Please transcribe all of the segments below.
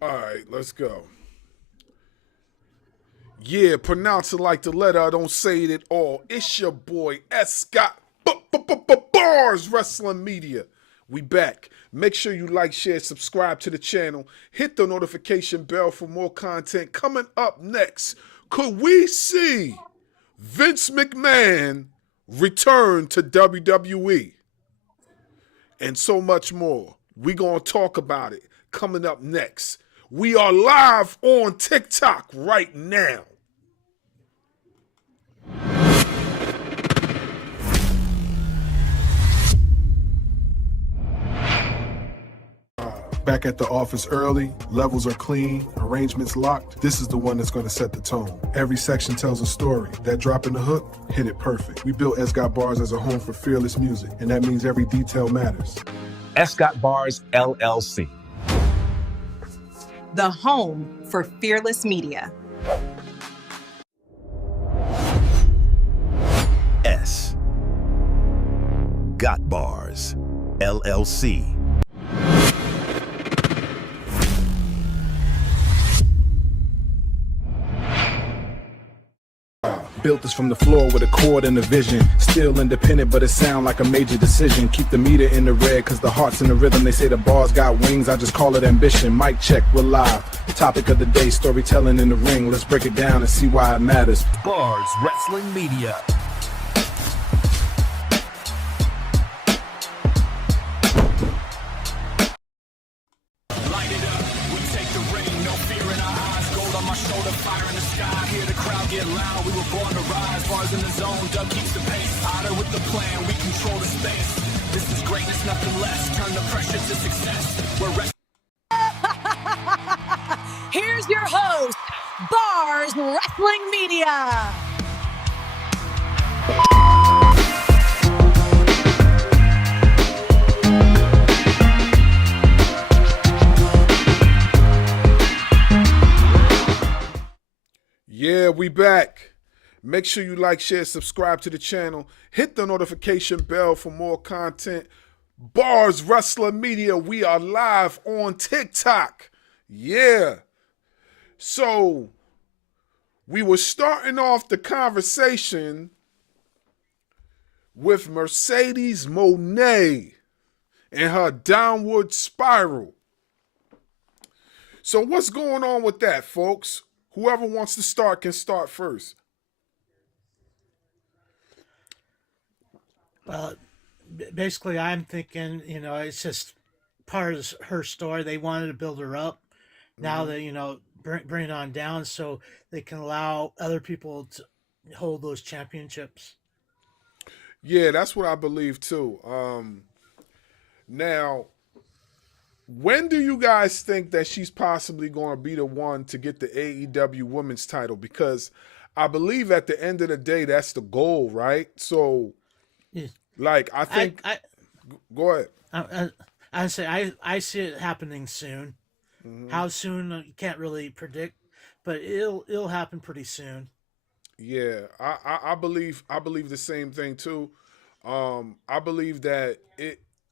All right, let's go. Yeah, pronounce it like the letter. I don't say it at all. It's your boy S. Scott Barz Wrestling Media. We back. Make sure you like, share, subscribe to the channel. Hit the notification bell for more content. Coming up next, could we see Vince McMahon return to WWE? And so much more. We gonna talk about it coming up next. We are live on TikTok right now. Back at the office early, levels are clean, arrangements locked. This is the one that's going to set the tone. Every section tells a story. That drop in the hook, hit it perfect. We built Escott Bars as a home for fearless music, and that means every detail matters. Escott Bars LLC. The home for fearless media. S. Got Bars LLC. Built this from the floor with a cord and a vision. Still independent, but it sound like a major decision. Keep the meter in the red, cause the heart's in the rhythm. They say the bars got wings, I just call it ambition. Mic check, we're live. Topic of the day, storytelling in the ring. Let's break it down and see why it matters. Barz Wrestling Media. Light it up, we take the ring, no fear in our eyes. Gold on my shoulder, fire in the sky. Hear the crowd get loud, we were born to rise. Bars in the zone, Doug keeps the pace. Otter with the plan, we control the space. This is greatness, nothing less. Turn the pressure to success. We're Here's your host, Barz Wrestling Media. Yeah, we back. Make sure you like, share, subscribe to the channel. Hit the notification bell for more content. Barz Wrestling Media, we are live on TikTok. Yeah. So, we were starting off the conversation with Mercedes Mon'e and her downward spiral. So, what's going on with that, folks? Whoever wants to start can start first. Basically, I'm thinking, it's just part of her story. They wanted to build her up. Now that, bring it on down so they can allow other people to hold those championships. Yeah, that's what I believe too. Now, when do you guys think that she's possibly going to be the one to get the AEW women's title? Because I believe at the end of the day, that's the goal, right? So, like, I think... go ahead. I see it happening soon. Mm-hmm. How soon, you can't really predict, but it'll happen pretty soon. Yeah, I believe the same thing too. I believe that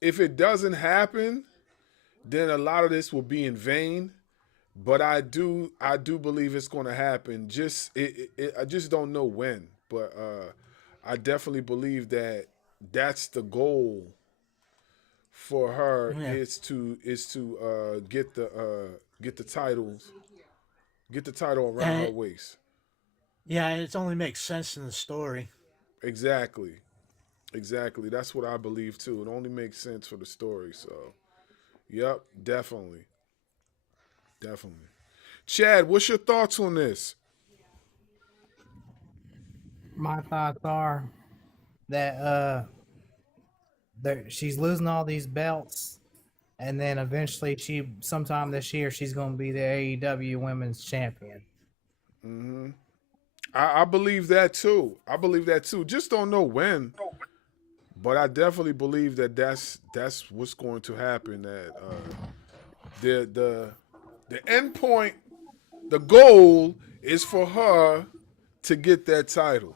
if it doesn't happen, then a lot of this will be in vain. But I do believe it's going to happen. I just don't know when. But I definitely believe that that's the goal for her is to get the title around her waist. Yeah, it only makes sense in the story. Exactly. That's what I believe too. It only makes sense for the story. So, yep, definitely. Chad, what's your thoughts on this? My thoughts are that she's losing all these belts, and then eventually sometime this year she's going to be the AEW Women's Champion. Mm-hmm. I believe that too. Just don't know when, but I definitely believe that that's what's going to happen. That the end point, the goal is for her to get that title.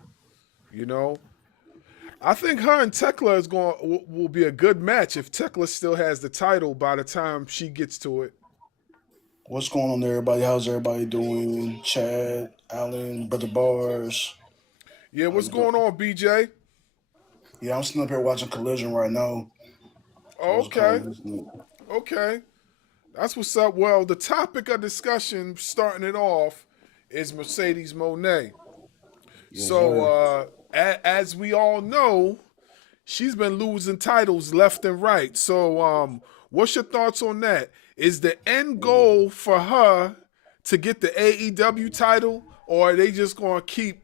I think her and Tekla will be a good match if Tekla still has the title by the time she gets to it. What's going on, everybody? How's everybody doing? Chad, Allen, Brother Bars. Yeah, How what's you doing? going on, BJ? Yeah, I'm sitting up here watching Collision right now. So Oh, it's kind okay, of listening. okay. That's what's up. Well, the topic of discussion, starting it off, is Mercedes Mon'e. Yes, So, sir. as we all know, she's been losing titles left and right. So, what's your thoughts on that? Is the end goal for her to get the AEW title, or are they just going to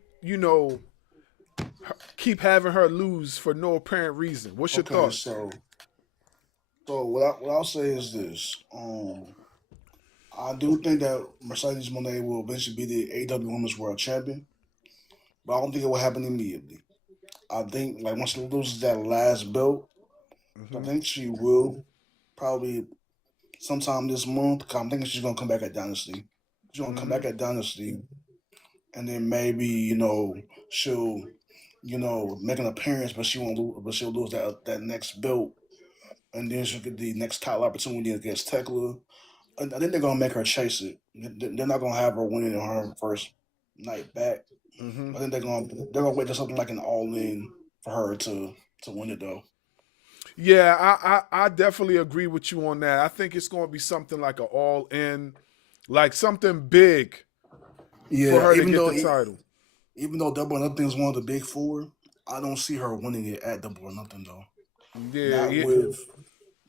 keep having her lose for no apparent reason? What's your Okay, thoughts? so what I'll say is this. I do think that Mercedes Monet will eventually be the AEW Women's World Champion, but I don't think it will happen immediately. I think like once she loses that last belt, I Hmm. think she will probably sometime this month. 'Cause I'm thinking she's gonna come back at Dynasty. She's gonna come Hmm. back at Dynasty, and then maybe she'll make an appearance, but she won't lose. But she'll lose that next belt, and then she'll get the next title opportunity against Tekla. And I think they're gonna make her chase it. They're not gonna have her winning on her first night back. Hmm. I think they're gonna wait for something like an all in for her to win it though. Yeah, I definitely agree with you on that. I think it's going to be something like an all in, like something big for Yeah, her to get the title. even though Double or Nothing is one of the big four, I don't see her winning it at Double or Nothing though. Yeah, Not yeah. with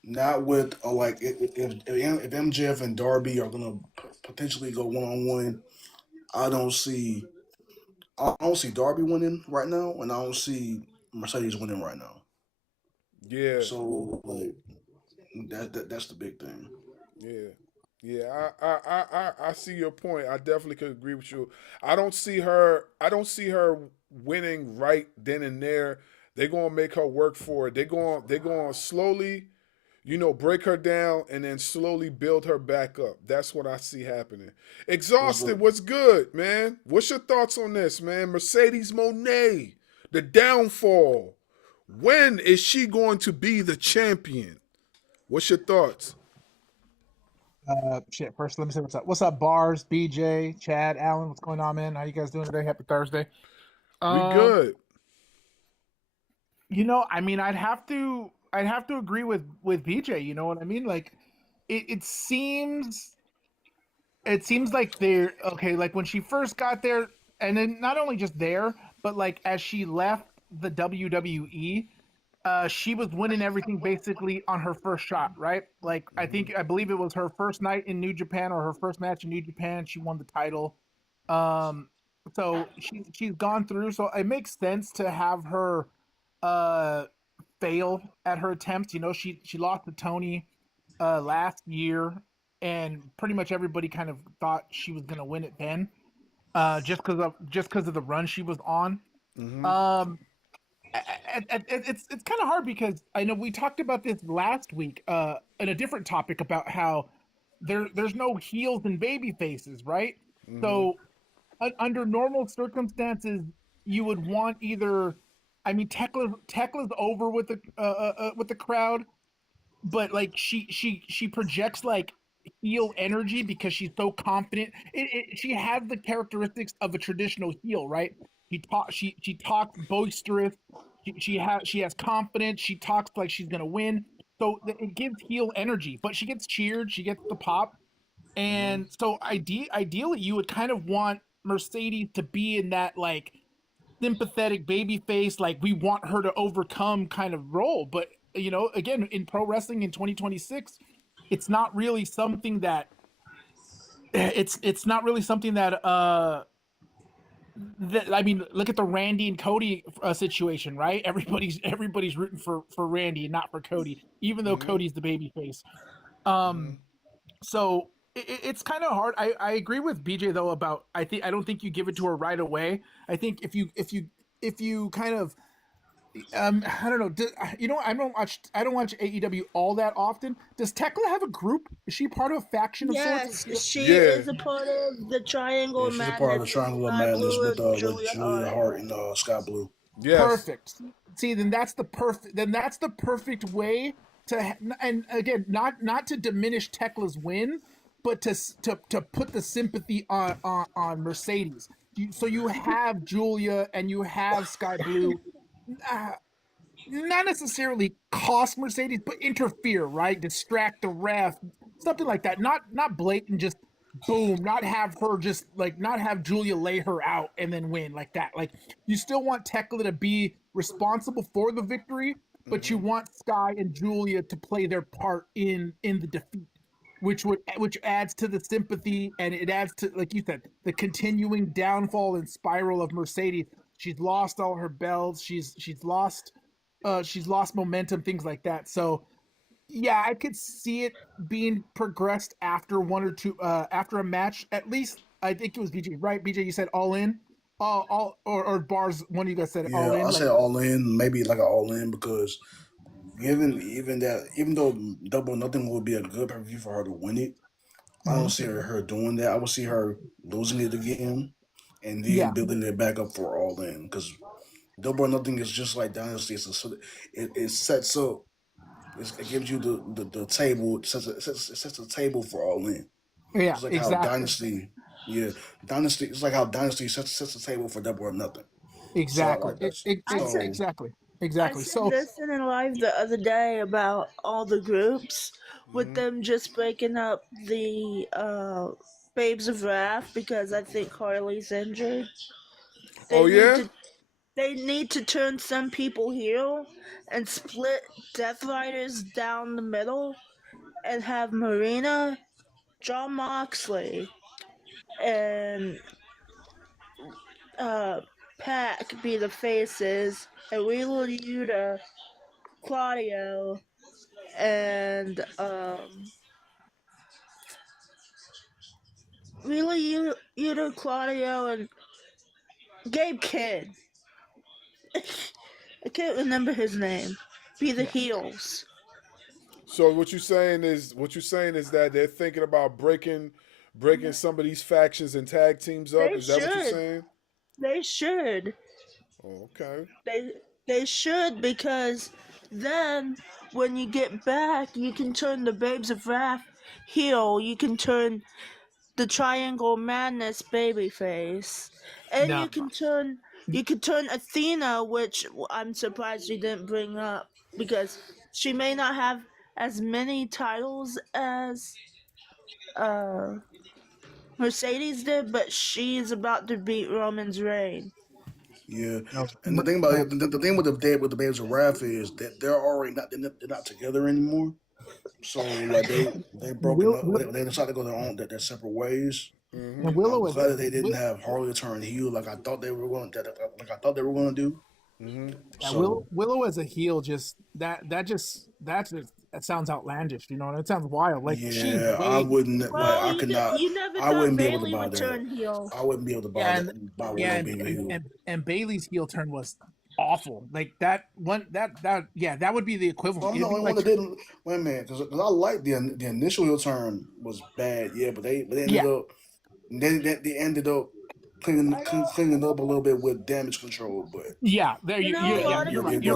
not with like if MJF and Darby are gonna potentially go one on one. I don't see I don't see Darby winning right now, and I don't see Mercedes winning right now. Yeah, So like that's the big thing. yeah, yeah. I see your point. I definitely could agree with you. I don't see her. I don't see her winning right then and there. They're gonna make her work for it. They're going to slowly, break her down and then slowly build her back up. That's what I see happening. What's Exhausted, the what's good, man? What's your thoughts on this, man? Mercedes Moné, the downfall. When is she going to be the champion? What's your thoughts? Shit. First, let me say what's up. What's up, Bars, BJ, Chad, Allen? What's going on, man? How you guys doing today? Happy Thursday. We Um, good. I mean, I'd have to agree with BJ. You know what I mean? Like, it seems like they're okay. Like when she first got there, and then not only just there, but like as she left the WWE, she was winning everything basically on her first shot, right? Like I believe it was her first night in New Japan or her first match in New Japan. She won the title. Um, so she's gone through. So it makes sense to have her uh fail at her attempts. She lost to Tony last year, and pretty much everybody kind of thought she was gonna win it then, just because of the run she was on. Hmm. Um, it's kind of hard because I know we talked about this last week in a different topic about how there's no heels and baby faces, right? Hmm. So under normal circumstances, you would want either. I mean, Tekla's over with the crowd, but like she projects like heel energy because she's so confident. She has the characteristics of a traditional heel, right? She talks boisterous. She has confidence. She talks like she's gonna win. So it gives heel energy, but she gets cheered. She gets the pop, Hmm. and so ideally you would kind of want Mercedes to be in that like sympathetic baby face, like we want her to overcome kind of role. But again, in pro wrestling in 2026, it's not really something that it's not really something that I mean, look at the Randy and Cody situation, right? Everybody's rooting for Randy and not for Cody, even though Hmm. Cody's the baby face. Hmm. Um, so it's kind of hard. I agree with BJ though about I don't think you give it to her right away. I think if you kind of I don't know. I don't watch AEW all that often. Does Tekla have a group? Is she part of a faction of sorts? Yes, she Yeah. is a part of the Triangle Yeah, of she's a part of the Madness with Triangle of Sky Madness Blue and with Julia Julia Hart. Hart and Scott Blue. Yes. Perfect. See, then that's the perfect way to and again, not to diminish Tekla's win, but to put the sympathy on Mercedes. So you have Julia and you have Sky Blue. Not necessarily cost Mercedes, but interfere, right? Distract the ref, something like that. Not blatant, just boom. Not have her just like not have Julia lay her out and then win like that. Like you still want Tekla to be responsible for the victory, but you want Sky and Julia to play their part in the defeat, which adds to the sympathy, and it adds to, like you said, the continuing downfall and spiral of Mercedes. She's lost all her belts. She's lost momentum, things like that. So yeah, I could see it being progressed after one or two after a match. At least I think it was BJ, right? BJ, you said All In, or Barz. One of you guys said it, All In. I said All In, maybe like an All In, because even though Double or Nothing would be a good pay-per-view for her to win it, I don't see her doing that. I would see her losing it again and then building it back up for All In, because Double or Nothing is just like Dynasty. It sets up. It gives you the table. It sets the table for All In. Yeah, It's like exactly. how Dynasty. Yeah, Dynasty. It's like how Dynasty sets the table for Double or Nothing. Exactly. So Exactly. I said this in live the other day about all the groups with them just breaking up the Babes of Wrath because I think Harley's injured. They need to turn some people heel and split Death Riders down the middle and have Marina, John Moxley, and Pac be the faces, and Wheeler Yuta, Claudio, and Wheeler Yuta, Claudio, and Gabe Kidd. I can't remember his name. Be the heels. So what you're saying is that they're thinking about breaking some of these factions and tag teams up. Is that what you're saying? They should. Oh, okay. They should, because then when you get back, you can turn the Babes of Wrath heel. You can turn the Triangle Madness babyface, and you can turn Athena, which I'm surprised you didn't bring up, because she may not have as many titles as Mercedes did, but she's about to beat Roman's reign. Yeah, and the thing about it, the thing with the Babes of Wrath is that they're already they're not together anymore. So like they broken up. They decided to go their separate ways. And Willow I'm glad that they didn't have Harley turn heel like I thought they were going to do. So Willow as a heel, that sounds outlandish. You know, it sounds wild. Like I wouldn't. Well, I could not. You never I wouldn't thought be able to Bayley buy would that. turn heel. I wouldn't be able to buy Willow being a heel. And Bailey's heel turn was awful. Like that one. That would be the equivalent. I'm the only one that didn't. Wait a minute, because I like the initial heel turn was bad. Yeah, but they ended up. They ended up cleaning up a little bit with damage control, but you're right. The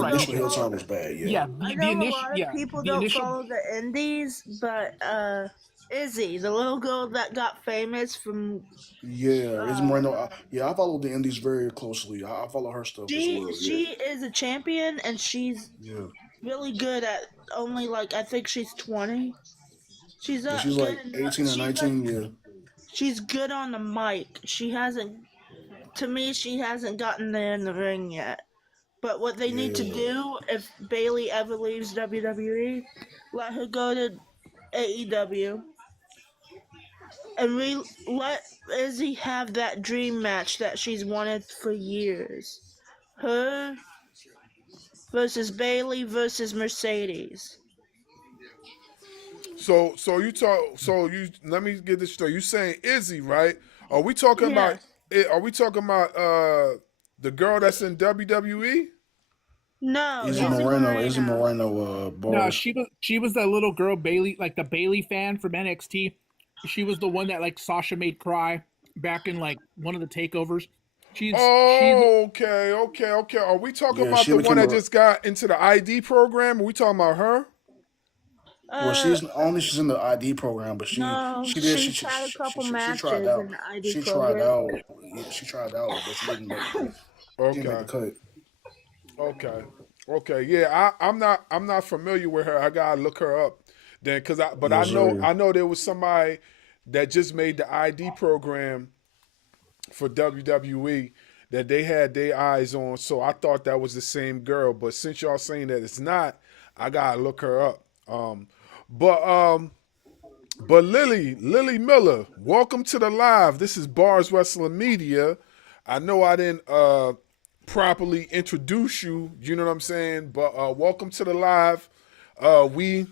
initial heel turn was bad. Yeah, I know a lot of people don't follow the indies, but Izzy, the little girl that got famous from Izzy Moreno. I follow the indies very closely. I follow her stuff as well. She is a champion, and she's really good at only I think she's 20. She's like 18 or 19. She's good on the mic. She hasn't gotten there in the ring yet. But what they need to do, if Bayley ever leaves WWE, let her go to AEW and let Izzy have that dream match that she's wanted for years. Her versus Bayley versus Mercedes. So let me get this straight. You saying Izzy, right? Are we talking about the girl that's in WWE? No, Izzy Moreno. No, she was that little girl Bailey, like the Bailey fan from NXT. She was the one that Sasha made cry back in one of the takeovers. Okay. Are we talking about the one that just got into the ID program? Are we talking about her? Well, Uh, she's in the ID program, but no, she did she's had a couple she tried matches in out. the ID She tried program. out. Yeah, she tried out, but she didn't make Okay. the cut. Okay. Okay. Yeah, I'm not familiar with her. I gotta look her up then, but Yes, sir. I know there was somebody that just made the ID program for WWE that they had their eyes on. So I thought that was the same girl, but since y'all saying that it's not, I gotta look her up. But Lily Miller, welcome to the live. This is Barz Wrestling Media. I know I didn't properly introduce you, you know what I'm saying? But welcome to the live. We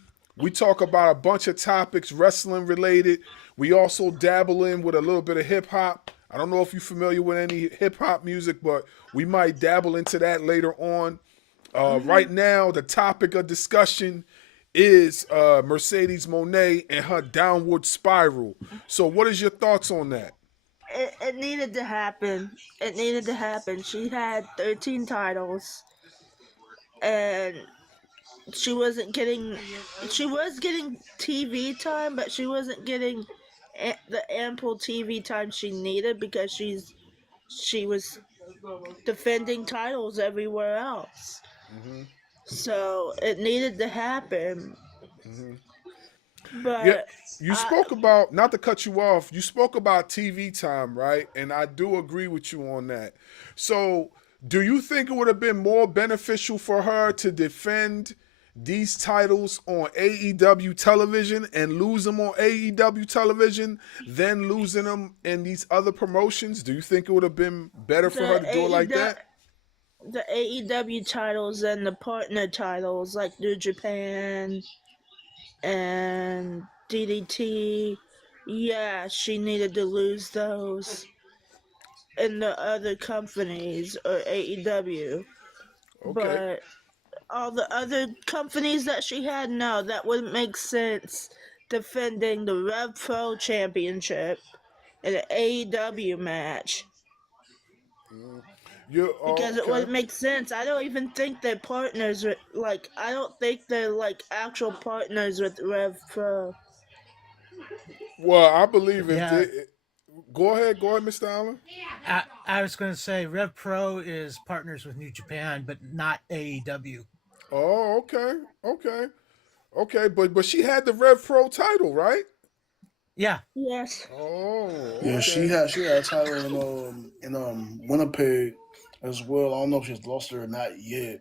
talk about a bunch of topics wrestling related. We also dabble in with a little bit of hip hop. I don't know if you're familiar with any hip hop music, but we might dabble into that later on. Right now, the topic of discussion is Mercedes Mon'e and her downward spiral. So, what is your thoughts on that? It needed to happen. It needed to happen. She had 13 titles, and she wasn't getting. She was getting TV time, but she wasn't getting the ample TV time she needed because she was defending titles everywhere else. So it needed to happen. Yeah, But you spoke about, not to cut you off, you spoke about TV time, right? And I do agree with you on that. So, do you think it would have been more beneficial for her to defend these titles on AEW television and lose them on AEW television than losing them in these other promotions? Do you think it would have been better for her to do it like that? The AEW titles and the partner titles like New Japan and DDT, yeah, she needed to lose those in the other companies or AEW. Okay. But all the other companies that she had, no, that wouldn't make sense defending the Rev Pro Championship in an AEW match. You Because it okay? wouldn't make sense. I don't even think they're partners with, like, I don't think they're, like, actual partners with Rev Pro. Well, I believe if Yeah, they go ahead, Mr. Allen. I was going to say Rev Pro is partners with New Japan, but not AEW. Oh, okay, okay, okay. But she had the Rev Pro title, right? Yeah, Yes. Oh, Yeah, okay. she had a title in Winnipeg as well. I don't know if she's lost it or not yet,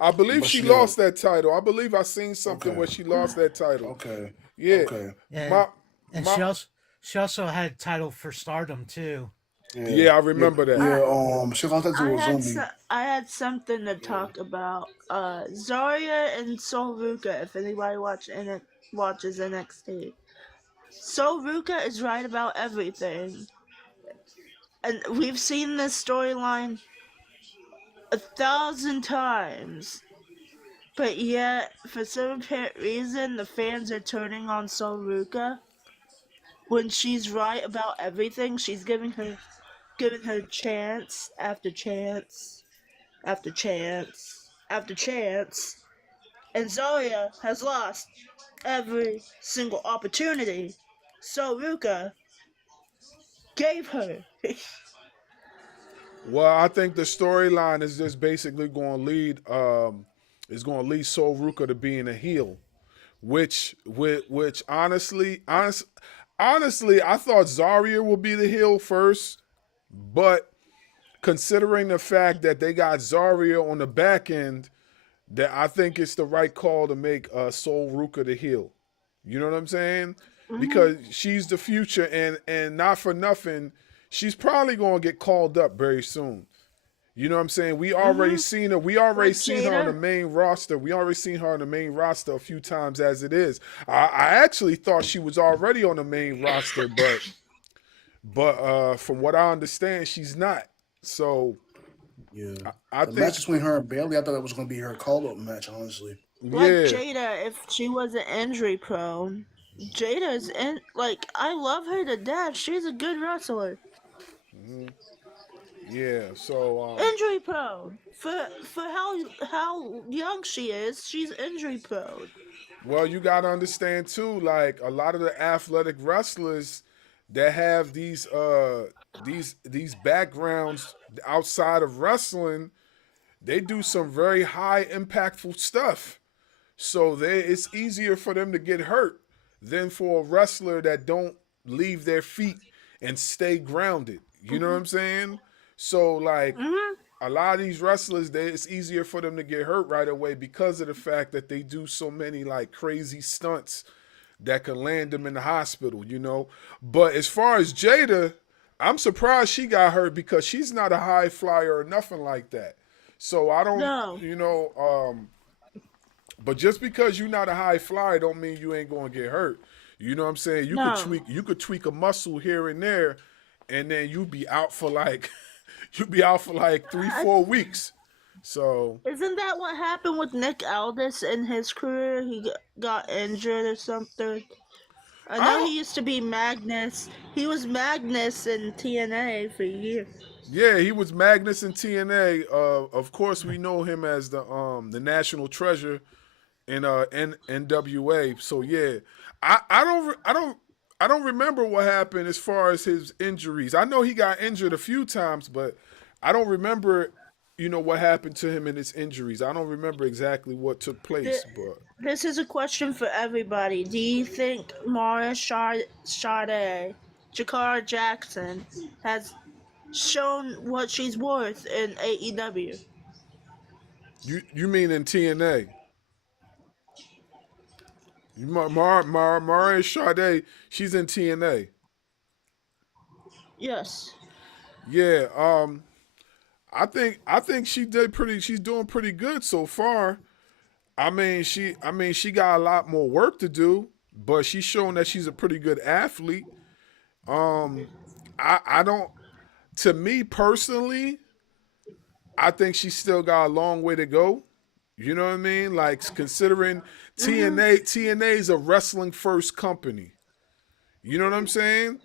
I believe but she she had. lost that title. I believe I seen something Okay, where she lost that title. okay, Yeah, okay. and my and my. she also had title for Stardom too. Yeah, Yeah, I yeah, remember that. yeah. She lost that to Azumi. I had something to talk about. Zarya and Sol Ruka, if anybody watches NXT. Sol Ruka is right about everything. And we've seen this storyline 1,000 times. But yet, for some apparent reason, the fans are turning on Sol Ruka. When she's right about everything, she's giving her chance after chance after chance after chance. And Zarya has lost every single opportunity Sol Ruka gave her. Well, I think the storyline is just basically going to lead Sol Ruka to being a heel, which honestly, I thought Zarya would be the heel first, but considering the fact that they got Zarya on the back end, that I think it's the right call to make Sol Ruka the heel. You know what I'm saying? Because she's the future, and not for nothing, she's probably gonna get called up very soon. You know what I'm saying? We already seen her. We already Like seen her on the Jada. main roster. We already seen her on the main roster a few times as it is. I actually thought she was already on the main roster, but from what I understand, she's not. So Yeah, I the think match between her and Bailey, I thought that was going to be her call up match. Honestly, Like yeah. Jada, if she wasn't injury prone. Jada's in, like, I love her to death. She's a good wrestler. Yeah, so Injury prone. For how young she is, she's injury prone. Well, you got to understand too, like a lot of the athletic wrestlers that have these backgrounds outside of wrestling, they do some very high impactful stuff. So it's easier for them to get hurt than for a wrestler that don't leave their feet and stay grounded. You know what I'm saying? So like a lot of these wrestlers, it's easier for them to get hurt right away because of the fact that they do so many like crazy stunts that can land them in the hospital, you know. But as far as Jada, I'm surprised she got hurt because she's not a high flyer or nothing like that. So I don't, No, you know, but just because you're not a high flyer don't mean you ain't gonna get hurt. You know what I'm saying? no. You could tweak a muscle here and there, and then you be out for like you be out for like three, I, 4 weeks. So isn't that what happened with Nick Aldis in his career? He got injured or something. I I know don't. he used to be Magnus. He was Magnus in TNA for years. Yeah, he was Magnus in TNA. Of course, we know him as the national treasure in NWA. So yeah, I don't remember what happened as far as his injuries. I know he got injured a few times, but I don't remember, you know, what happened to him in his injuries. I don't remember exactly what took Th- place, but This is a question for everybody. Do you think Mara Sade, Jakara Jackson, has shown what she's worth in AEW? you mean in TNA? Mariah Sade, she's in TNA. Yes. Yeah, I think she's doing pretty good so far. I mean she got a lot more work to do, but she's shown that she's a pretty good athlete. Um I don't to me personally, I think she's still got a long way to go. You know what I mean? Like considering TNA is a wrestling first company. You know what I'm saying?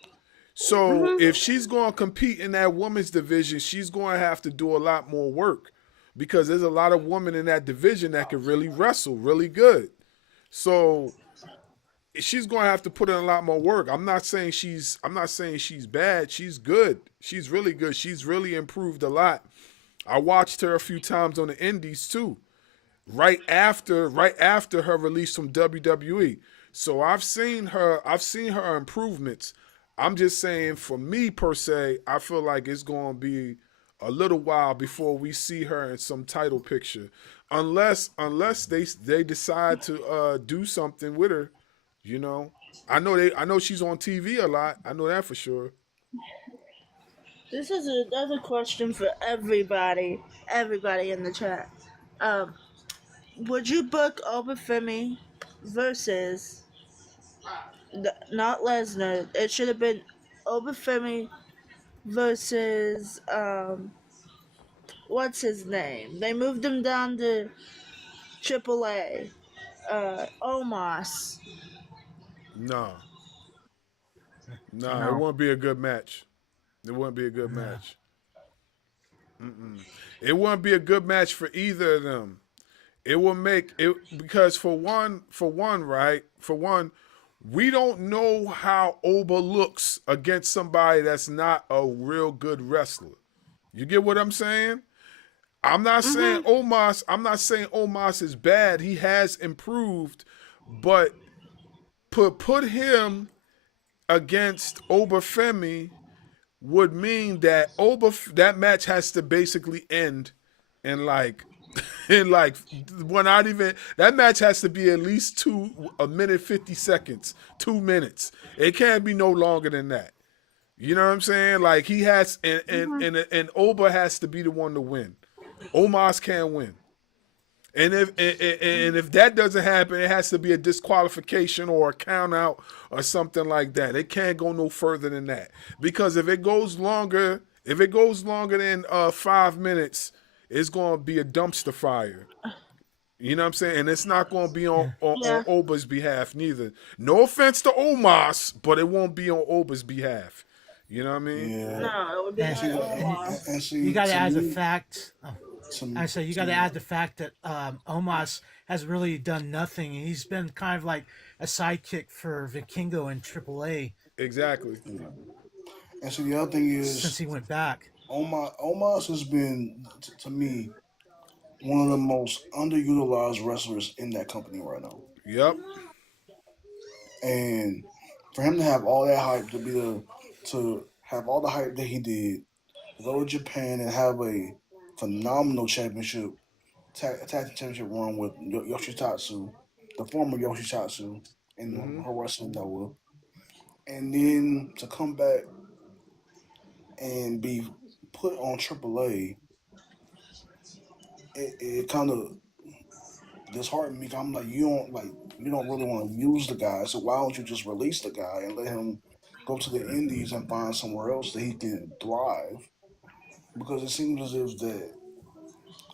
So if she's going to compete in that women's division, she's going to have to do a lot more work because there's a lot of women in that division that can really wrestle really good. So she's going to have to put in a lot more work. I'm not saying she's bad. She's good. She's really good. She's really improved a lot. I watched her a few times on the indies too. Right after her release from WWE. So I've seen her improvements. I'm just saying for me per se, I feel like it's going to be a little while before we see her in some title picture. Unless they decide to do something with her, you know. I know she's on TV a lot. I know that for sure. This is another question for everybody in the chat. Um, would you book Obafemi versus not Lesnar? It should have been Obafemi versus what's his name? They moved him down to AAA. Omos. Nah. Nah, it No. won't be a good match. It wouldn't be a good match. It wouldn't be a good match for either of them. It will make it because right? For one, we don't know how Oba looks against somebody that's not a real good wrestler. You get what I'm saying? I'm not saying Omos is bad. He has improved, but put him against Obafemi would mean that that match has to basically end in like in like when not even that match has to be at least 1 minute 50 seconds, 2 minutes. It can't be no longer than that. You know what I'm saying? Like he has and Oba has to be the one to win. Omos can't win. And if that doesn't happen, it has to be a disqualification or a count out or something like that. It can't go no further than that. Because if it goes longer than 5 minutes, it's gonna be a dumpster fire. You know what I'm saying? And it's not gonna be on Oba's behalf neither. No offense to Omos, but it won't be on Oba's behalf. You know what I mean? Yeah. No, it would be And, like and Omos. And see, you got to to add the me, fact. to, I say you to got to me, add the fact that Omos has really done nothing. He's been kind of like a sidekick for Vikingo in AAA. Exactly. And so the other thing Since is, he went back. Omos has been to me one of the most underutilized wrestlers in that company right now. Yep. And for him to have all that hype, to have all the hype that he did, to go to Japan and have a phenomenal tag championship run with Yoshitatsu, the former Yoshitatsu in her wrestling Noah, and then to come back and be put on AAA, it kind of disheartened me. I'm like, you don't really want to use the guy, so why don't you just release the guy and let him go to the Indies and find somewhere else that he can thrive? Because it seems as if that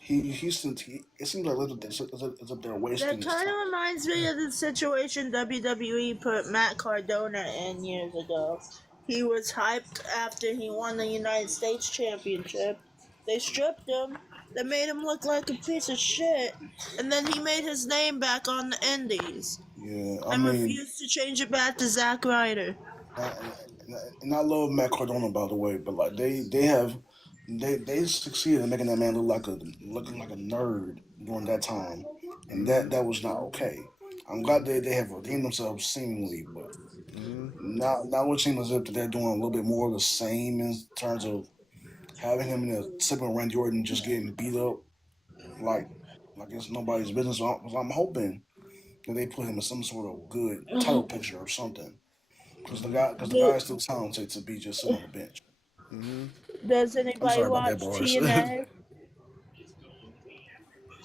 it seems like as if they're wasting That his kind time. of reminds me of the situation WWE put Matt Cardona in years ago. He was hyped after he won the United States Championship. They stripped him. They made him look like a piece of shit. And then he made his name back on the Indies. Yeah, And refused to change it back to Zack Ryder. and I love Matt Cardona, by the way, but like they succeeded in making that man looking like a nerd during that time, and that was not okay. I'm glad they have redeemed themselves seemingly, but now it seems as if they're doing a little bit more of the same in terms of having him in a segment with Randy Orton just getting beat up like it's nobody's business. So I'm hoping that they put him in some sort of good title picture or something. Because the guy is still talented to be just sitting on the bench. Does I'm anybody sorry about that, watch Boris. TNA?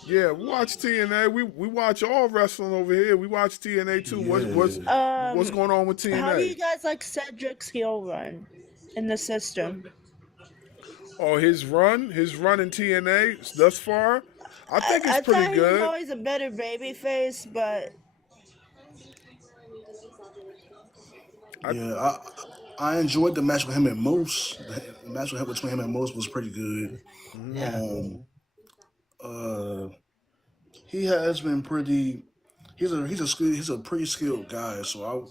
Yeah, we watch TNA. We watch all wrestling over here. We watch TNA too. What's going on with TNA? How do you guys like Cedric's heel run in the system? Oh, his run in TNA thus far, I think it's I pretty thought he was good. always a better babyface, but Yeah, I enjoyed the match with him and Moose. The match between him and Moose was pretty good. Yeah. He has been pretty. He's a pretty skilled guy. So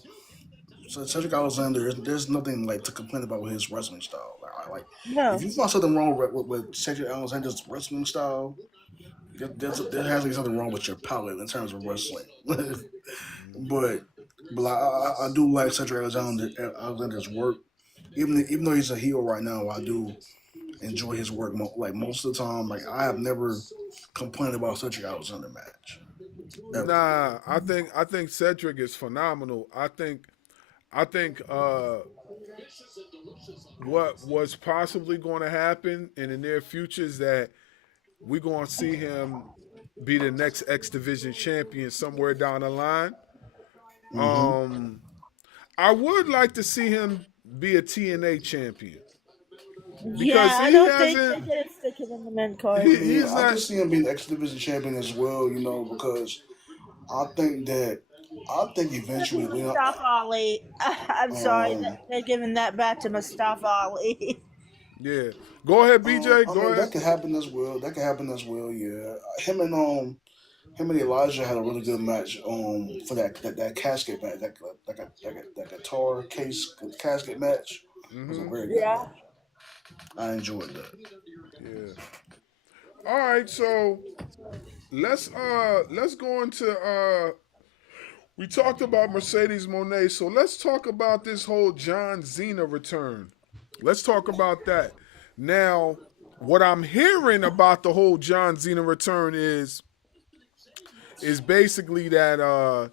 Cedric Alexander, there's nothing like to complain about with his wrestling style. Like no. if you find something wrong with Cedric Alexander's wrestling style, there has to be something wrong with your palate in terms of wrestling. but I do like Cedric Alexander's work. Even though he's a heel right now, I do enjoy his work. Like most of the time, like I have never complained about a Cedric Alexander match. Ever. Nah, I think Cedric is phenomenal. I think what was possibly going to happen in the near future is that we're going to see him be the next X Division champion somewhere down the line. I would like to see him be a TNA champion. Yeah, I don't think they're gonna stick him in the mid card. He's I not. can see him being X Division champion as well. Because I think eventually Mustafa Ali. I'm sorry, they're giving that back to Mustafa Ali. Yeah, go ahead, BJ. Go ahead. That could happen as well. Yeah, him and Elijah had a really good match for that casket match, that guitar case casket match. It was a very good match. I enjoyed that. Yeah. All right, so let's go into we talked about Mercedes Mon'e, so let's talk about this whole John Cena return. Let's talk about that. Now, what I'm hearing about the whole John Cena return is basically that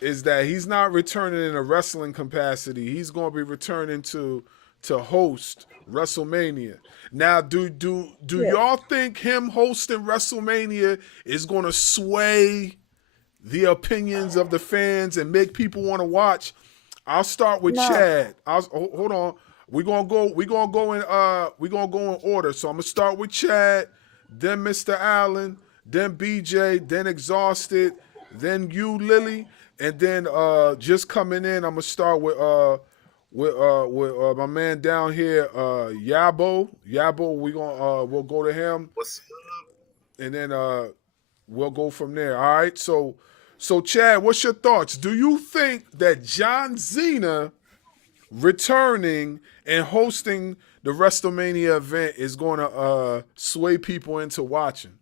he's not returning in a wrestling capacity. He's going to be returning to host WrestleMania. Now, do y'all think him hosting WrestleMania is going to sway the opinions of the fans and make people want to watch? I'll start with Chad. Hold on. We're gonna go in order. So I'm gonna start with Chad, then Mr. Allen, then BJ, then Exhausted, then you, Lily, and then just coming in, I'm gonna start with my man down here, Yabo. Yabo, we'll go to him. What's up? And then we'll go from there. All right. So Chad, what's your thoughts? Do you think that John Cena returning and hosting the WrestleMania event is going to sway people into watching?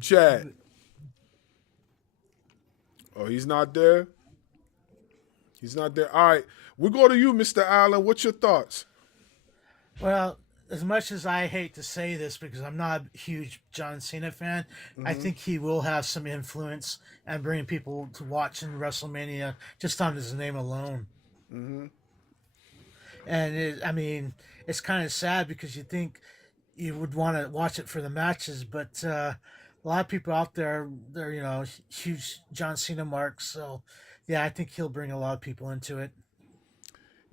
Chad. Oh, he's not there? He's not there. All right. We go to you, Mr. Allen. What's your thoughts? Well, as much as I hate to say this because I'm not a huge John Cena fan, I think he will have some influence and bring people to watching WrestleMania just on his name alone. And I mean, it's kind of sad because you think you would want to watch it for the matches, but a lot of people out there, they're huge John Cena marks. So, yeah, I think he'll bring a lot of people into it.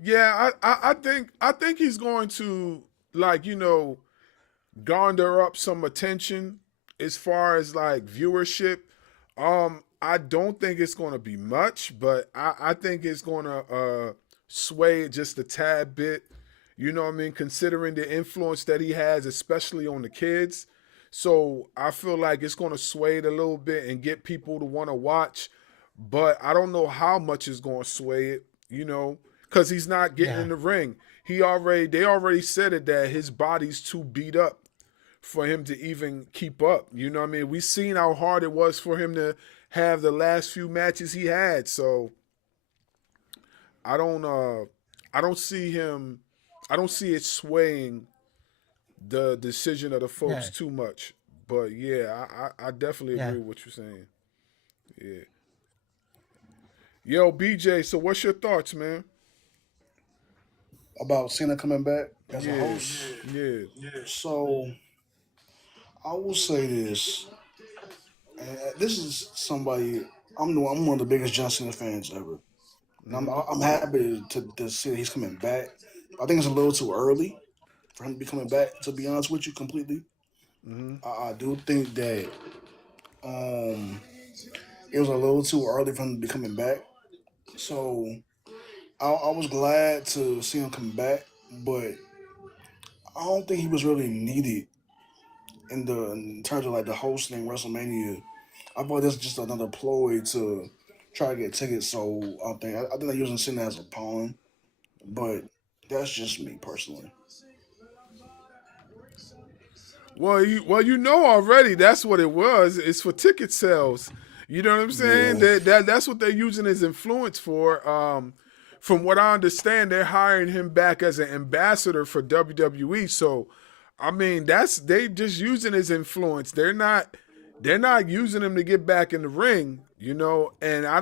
Yeah, I think he's going to garner up some attention as far as like viewership. I don't think it's going to be much, but I think it's going to sway it just a tad bit. You know what I mean? Considering the influence that he has, especially on the kids. So I feel like it's going to sway it a little bit and get people to want to watch. But I don't know how much is going to sway it, because he's not getting in the ring. They already said it that his body's too beat up for him to even keep up. You know what I mean? We seen how hard it was for him to have the last few matches he had. So I don't see it swaying the decision of the folks too much. But yeah, I definitely agree with what you're saying. Yeah. Yo, BJ, so what's your thoughts, man? About Cena coming back as a host. Yeah. So I will say this. And this is somebody I'm one of the biggest John Cena fans ever. And I'm happy to see that he's coming back. I think it's a little too early for him to be coming back, to be honest with you, completely. I do think that it was a little too early for him to be coming back. So I was glad to see him come back, but I don't think he was really needed in terms of like the hosting WrestleMania. I thought this was just another ploy to try to get tickets. So I think they're using Cena as a pawn, but that's just me personally. Well, you know already that's what it was. It's for ticket sales. You know what I'm saying? Yeah. That's what they're using his influence for. From what I understand, they're hiring him back as an ambassador for WWE. So, I mean, they just using his influence. They're not using him to get back in the ring, And I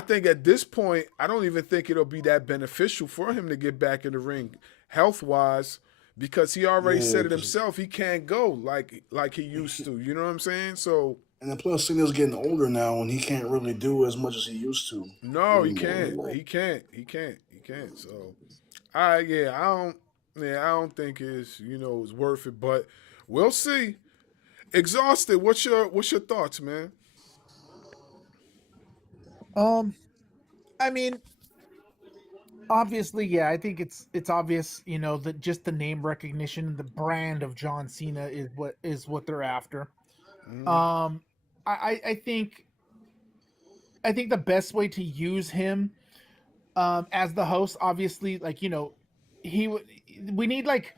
think at this point, I don't even think it'll be that beneficial for him to get back in the ring health wise, because he already said it himself. He can't go like he used to. You know what I'm saying? So. And then plus, Cena's getting older now, and he can't really do as much as he used to. No, he can't. He can't. So, I don't think it's it's worth it, but we'll see. Exhausted. What's your thoughts, man? I mean, obviously, yeah, I think it's obvious, that just the name recognition, the brand of John Cena is what they're after. I think the best way to use him as the host, obviously, like we need like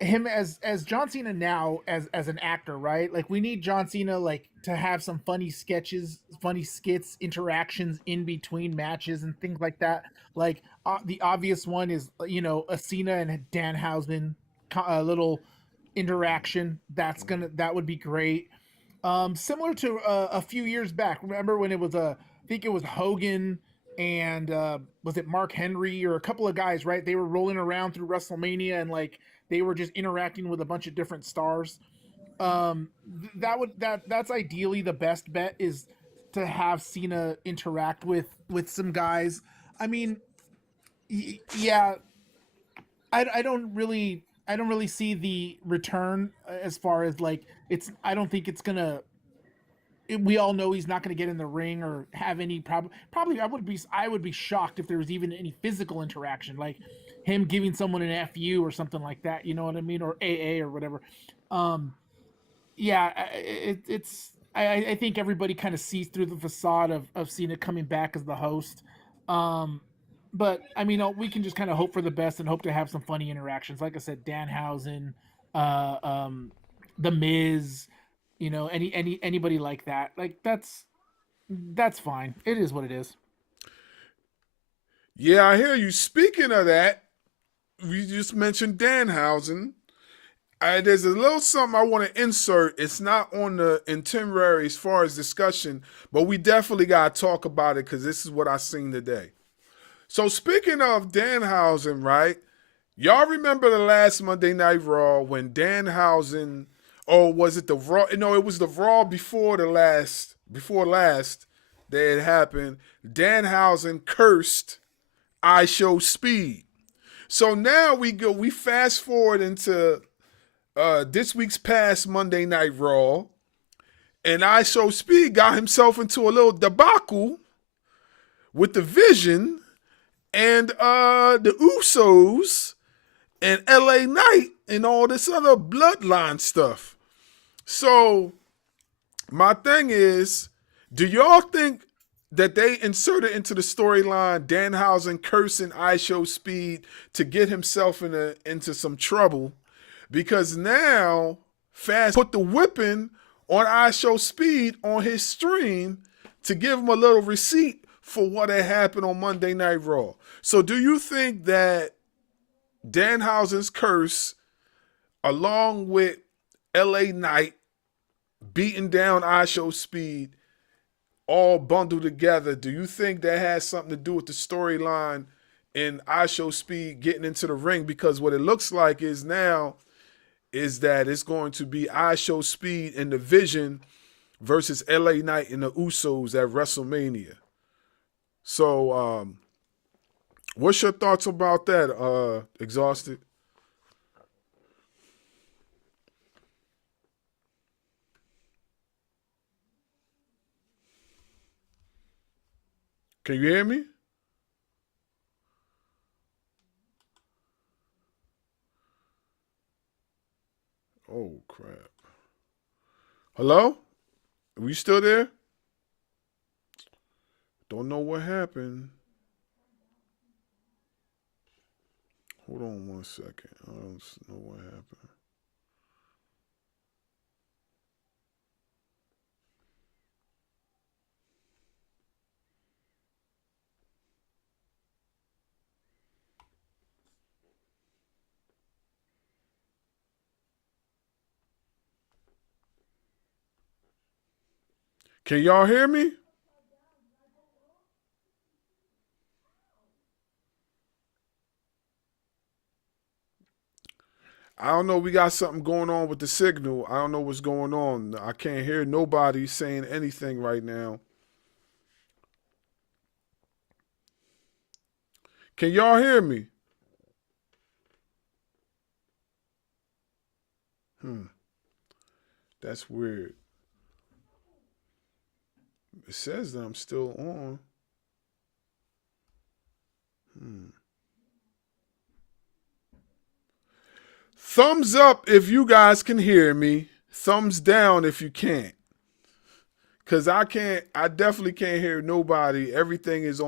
him as John Cena now as an actor, right? Like we need John Cena like to have some funny sketches, funny skits, interactions in between matches and things like that. Like the obvious one is a Cena and Danhausen little interaction. That would be great. Similar to a few years back. Remember when it was I think it was Hogan and was it Mark Henry or a couple of guys, right? They were rolling around through WrestleMania and like they were just interacting with a bunch of different stars. That's ideally the best bet, is to have Cena interact with some guys. I mean, yeah, I don't really see the return as far as like I don't think it's gonna. We all know he's not going to get in the ring or have any problem. Probably, I would be shocked if there was even any physical interaction. Like him giving someone an FU or something like that. You know what I mean? Or AA or whatever. Yeah, I think everybody kind of sees through the facade of Cena coming back as the host. But I mean, we can just kind of hope for the best and hope to have some funny interactions. Like I said, Danhausen, the Miz, you know, anybody like that. Like that's fine. It is what it is. Yeah, I hear you. Speaking of that, we just mentioned Danhausen. There's a little something I want to insert. It's not on the itinerary as far as discussion, but we definitely got to talk about it because this is what I seen today. So speaking of Danhausen, right? Y'all remember the last Monday Night Raw when Danhausen, or was it the Raw? No, it was the Raw before last that it happened. Danhausen cursed I Show Speed. So now we fast forward into this week's past Monday Night Raw, and I Show Speed got himself into a little debacle with the Vision and the Usos and LA Knight and all this other bloodline stuff. So my thing is, do y'all think that they inserted into the storyline Danhausen cursing I Show Speed to get himself into some trouble? Because now Fast put the whipping on I Show Speed on his stream to give him a little receipt for what had happened on Monday Night Raw. So do you think that Danhausen's curse, along with LA Knight beating down I Show Speed, all bundled together, do you think that has something to do with the storyline in I Show Speed getting into the ring? Because what it looks like is now is that it's going to be I Show Speed and the Vision versus LA Knight and the Usos at WrestleMania. So what's your thoughts about that, Exhausted? Can you hear me? Oh, crap. Hello? Are you still there? Don't know what happened. Hold on 1 second. I don't know what happened. Can y'all hear me? I don't know. We got something going on with the signal. I don't know what's going on. I can't hear nobody saying anything right now. Can y'all hear me? That's weird. It says that I'm still on. Thumbs up if you guys can hear me. Thumbs down if you can't. Cause I definitely can't hear nobody. Everything is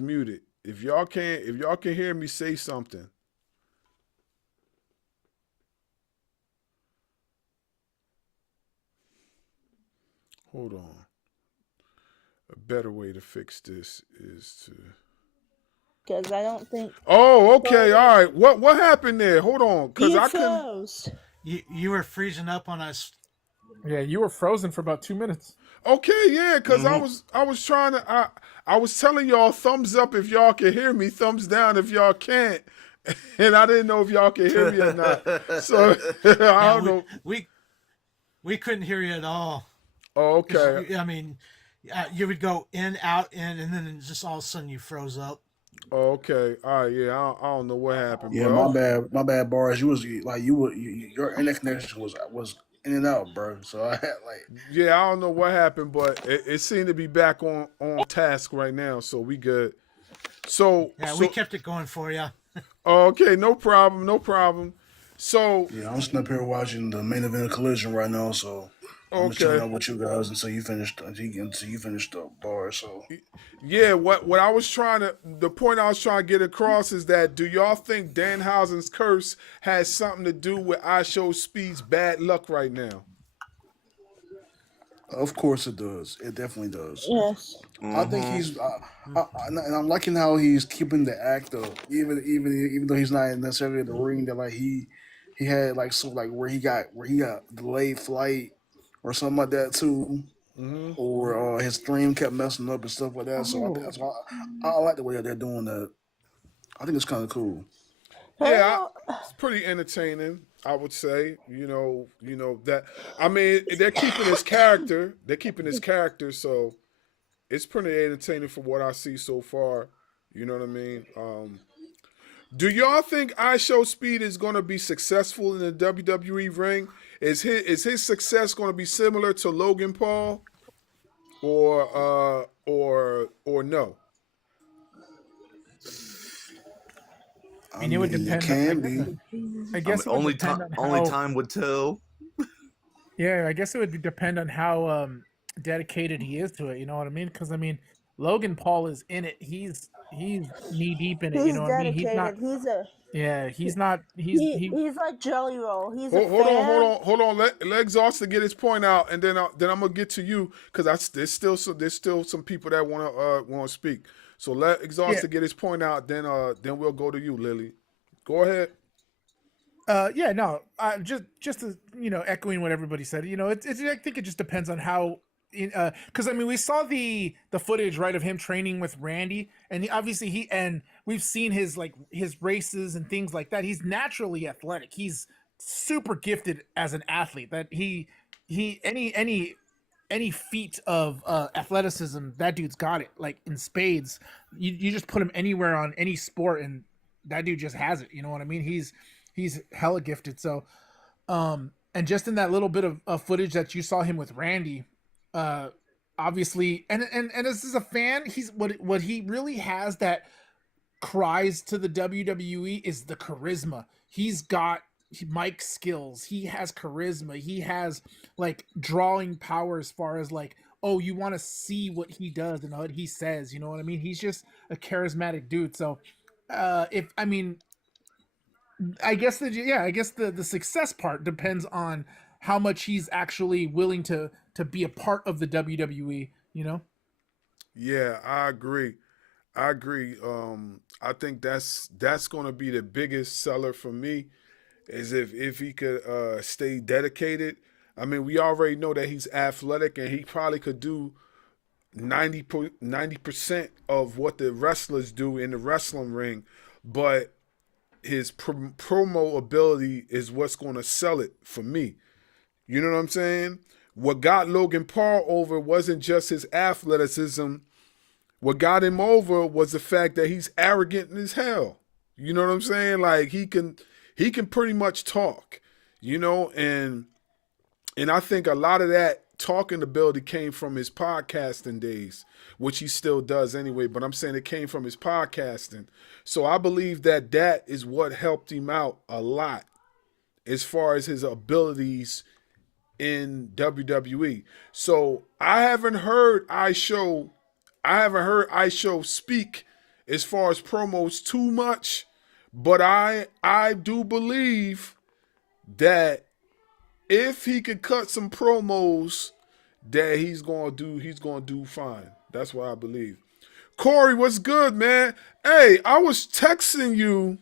muted. If y'all can hear me, say something. Hold on. A better way to fix this is to... Because I don't think... Oh, okay, all right. What happened there? Hold on, because I froze. You were freezing up on us. Yeah, you were frozen for about 2 minutes. Okay, yeah, because I was trying to... I was telling y'all thumbs up if y'all can hear me, thumbs down if y'all can't. And I didn't know if y'all can hear me or not. So, I don't know. We couldn't hear you at all. Oh, okay. I mean, you would go in, out, in, and then just all of a sudden you froze up. Oh, okay. All right. Yeah. I don't know what happened. Yeah, bro. my bad, Barz. You was like your internet connection was in and out, bro. So I had Yeah, I don't know what happened, but it seemed to be back on task right now. So we good. So we kept it going for you. Okay, no problem, no problem. So, Yeah, I'm sitting up here watching the main event of Collision right now, so I'm just chilling okay. out with you guys until you finish the bar. So Yeah, what I was trying to the point I was trying to get across is that do y'all think Danhausen's curse has something to do with I Show Speed's bad luck right now? of course it does. It definitely does. Yes. I think he's, and I'm liking how he's keeping the act up, even though he's not necessarily in the ring. That like he had like so like where he got delayed flight or something like that too, or his stream kept messing up and stuff like that. So I think that's why I like the way that they're doing that. I think it's kind of cool. Yeah, it's pretty entertaining. I would say, that. I mean, they're keeping his character. They're keeping his character, so it's pretty entertaining from what I see so far. You know what I mean? Do y'all think I Show Speed is going to be successful in the WWE ring? Is his success going to be similar to Logan Paul, or no? I mean, it would depend. It can be. I guess it would only depend time on only how- time would tell. Yeah, I guess it would depend on how dedicated he is to it. You know what I mean? Because I mean, Logan Paul is in it. He's knee deep in it. He's You know what I mean? dedicated. He's not. He's like Jelly Roll. He's a Hold fan. on. Let Exhaust get his point out, and then I'm gonna get to you because there's still some people that want to speak. So let Exhaust get his point out, then we'll go to you, Lily. Go ahead. Just to, echoing what everybody said. I think it just depends on how. Because I mean, we saw the footage, right, of him training with Randy, and obviously we've seen his races and things like that. He's naturally athletic. He's super gifted as an athlete. That any feat of athleticism, that dude's got it, like in spades. You just put him anywhere on any sport, and that dude just has it. You know what I mean? He's hella gifted. So, and just in that little bit of footage that you saw him with Randy. Obviously, and as a fan, he's what he really has that cries to the WWE is the charisma. He's got mic skills. He has charisma. He has like drawing power as far as like, oh, you want to see what he does and what he says. You know what I mean? He's just a charismatic dude. So, I guess the success part depends on how much he's actually willing to be a part of the WWE, Yeah, I agree. I think that's going to be the biggest seller for me, is if he could stay dedicated. I mean, we already know that he's athletic and he probably could do 90% of what the wrestlers do in the wrestling ring, but his promo ability is what's going to sell it for me. You know what I'm saying? What got Logan Paul over wasn't just his athleticism. What got him over was the fact that he's arrogant as hell. You know what I'm saying? Like he can pretty much talk, and I think a lot of that talking ability came from his podcasting days, which he still does anyway, but I'm saying it came from his podcasting. So I believe that is what helped him out a lot as far as his abilities in WWE. So I haven't heard I Show speak as far as promos too much, but I do believe that if he could cut some promos, that he's gonna do fine. That's what I believe. Corey, what's good, man? Hey, I was texting you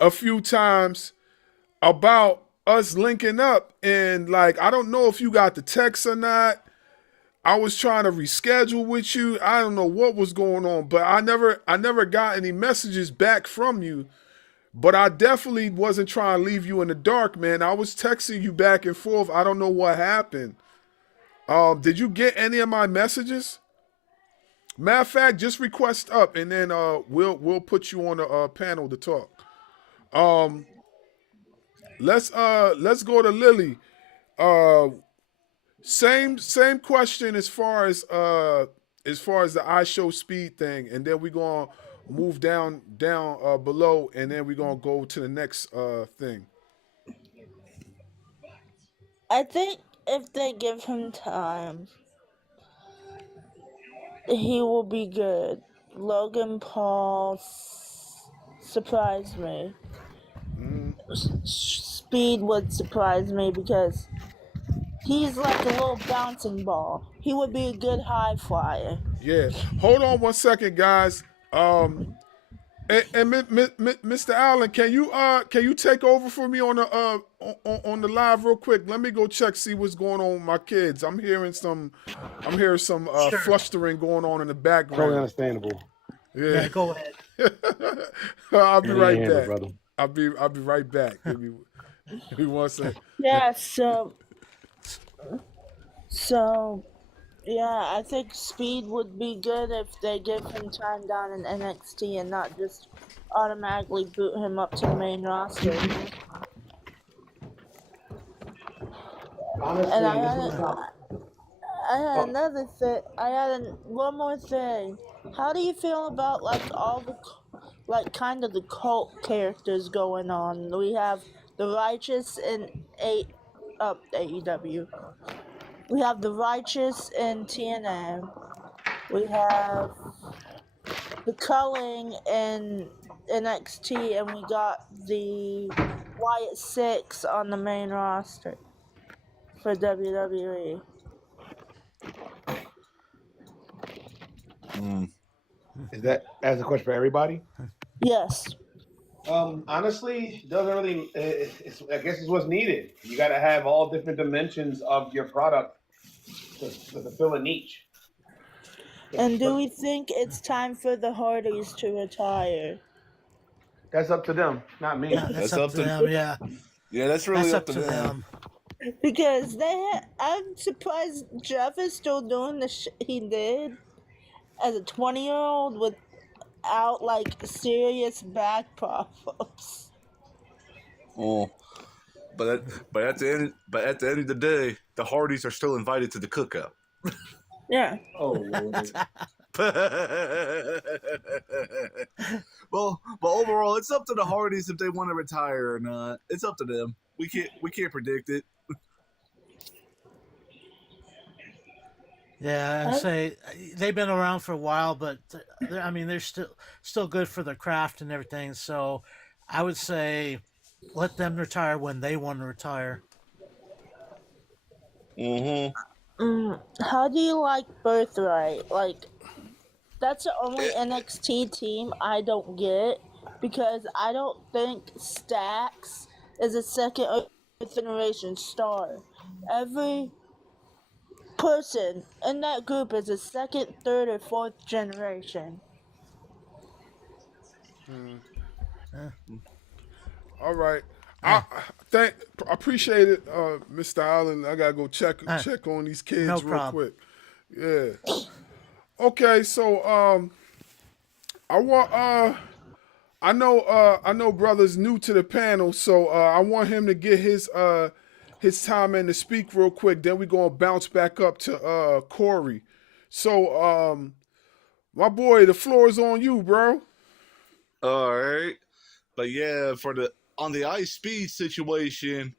a few times about us linking up, and like I don't know if you got the text or not. I was trying to reschedule with you. I don't know what was going on, but I never got any messages back from you. But I definitely wasn't trying to leave you in the dark, man. I was texting you back and forth. I don't know what happened. Did you get any of my messages? Matter of fact, just request up, and then we'll put you on a panel to talk. Let's go to Lily. Same question as far as the I Show Speed thing, and then we're move down below, and then we're gonna go to the next thing. I think if they give him time, he will be good. Logan Paul surprised me. Speed would surprise me because he's like a little bouncing ball. He would be a good high flyer. Yeah. Hold on 1 second, guys. And Mr. Allen, can you take over for me on the live real quick? Let me go see what's going on with my kids. I'm hearing some Sure. flustering going on in the background. Totally understandable. Yeah, go ahead. I'll be right handle, back. brother. I'll be right back. Give me 1 second. Yeah, so yeah, I think Speed would be good if they give him time down in NXT and not just automatically boot him up to the main roster. Honestly, And I had another thing. I had one more thing. How do you feel about like all the kind of the cult characters going on? We have the Righteous in AEW. We have the Righteous in TNA. We have the Culling in NXT, and we got the Wyatt Six on the main roster for WWE. Is that as a question for everybody? Yes. Honestly, it doesn't really. I guess it's what's needed. You got to have all different dimensions of your product to fulfill a niche. And do we think it's time for the Hardys to retire? That's up to them, not me. Yeah, that's up to them. Yeah. Yeah, that's really That's up to them. Because I'm surprised Jeff is still doing the shit he did as a 20-year-old without like serious back problems. Oh, but at the end of the day, the Hardys are still invited to the cookout. Yeah. Oh Lord. Well, but overall, it's up to the Hardys if they want to retire or not. It's up to them. We can't predict it. Yeah, I'd say they've been around for a while, but they're still good for their craft and everything. So I would say let them retire when they want to retire. How do you like Birthright? Like, that's the only NXT team I don't get because I don't think Stax is a second or generation star. Every person in that group is a second, third, or fourth generation. All right. I appreciate it, Mr. Allen. I gotta go check on these kids No real problem. quick. Yeah. Okay, so I want I know brother's new to the panel, so I want him to get his time in to speak real quick. Then we're gonna bounce back up to Corey. So my boy, the floor is on you, bro. All right, but yeah, on the ice speed situation,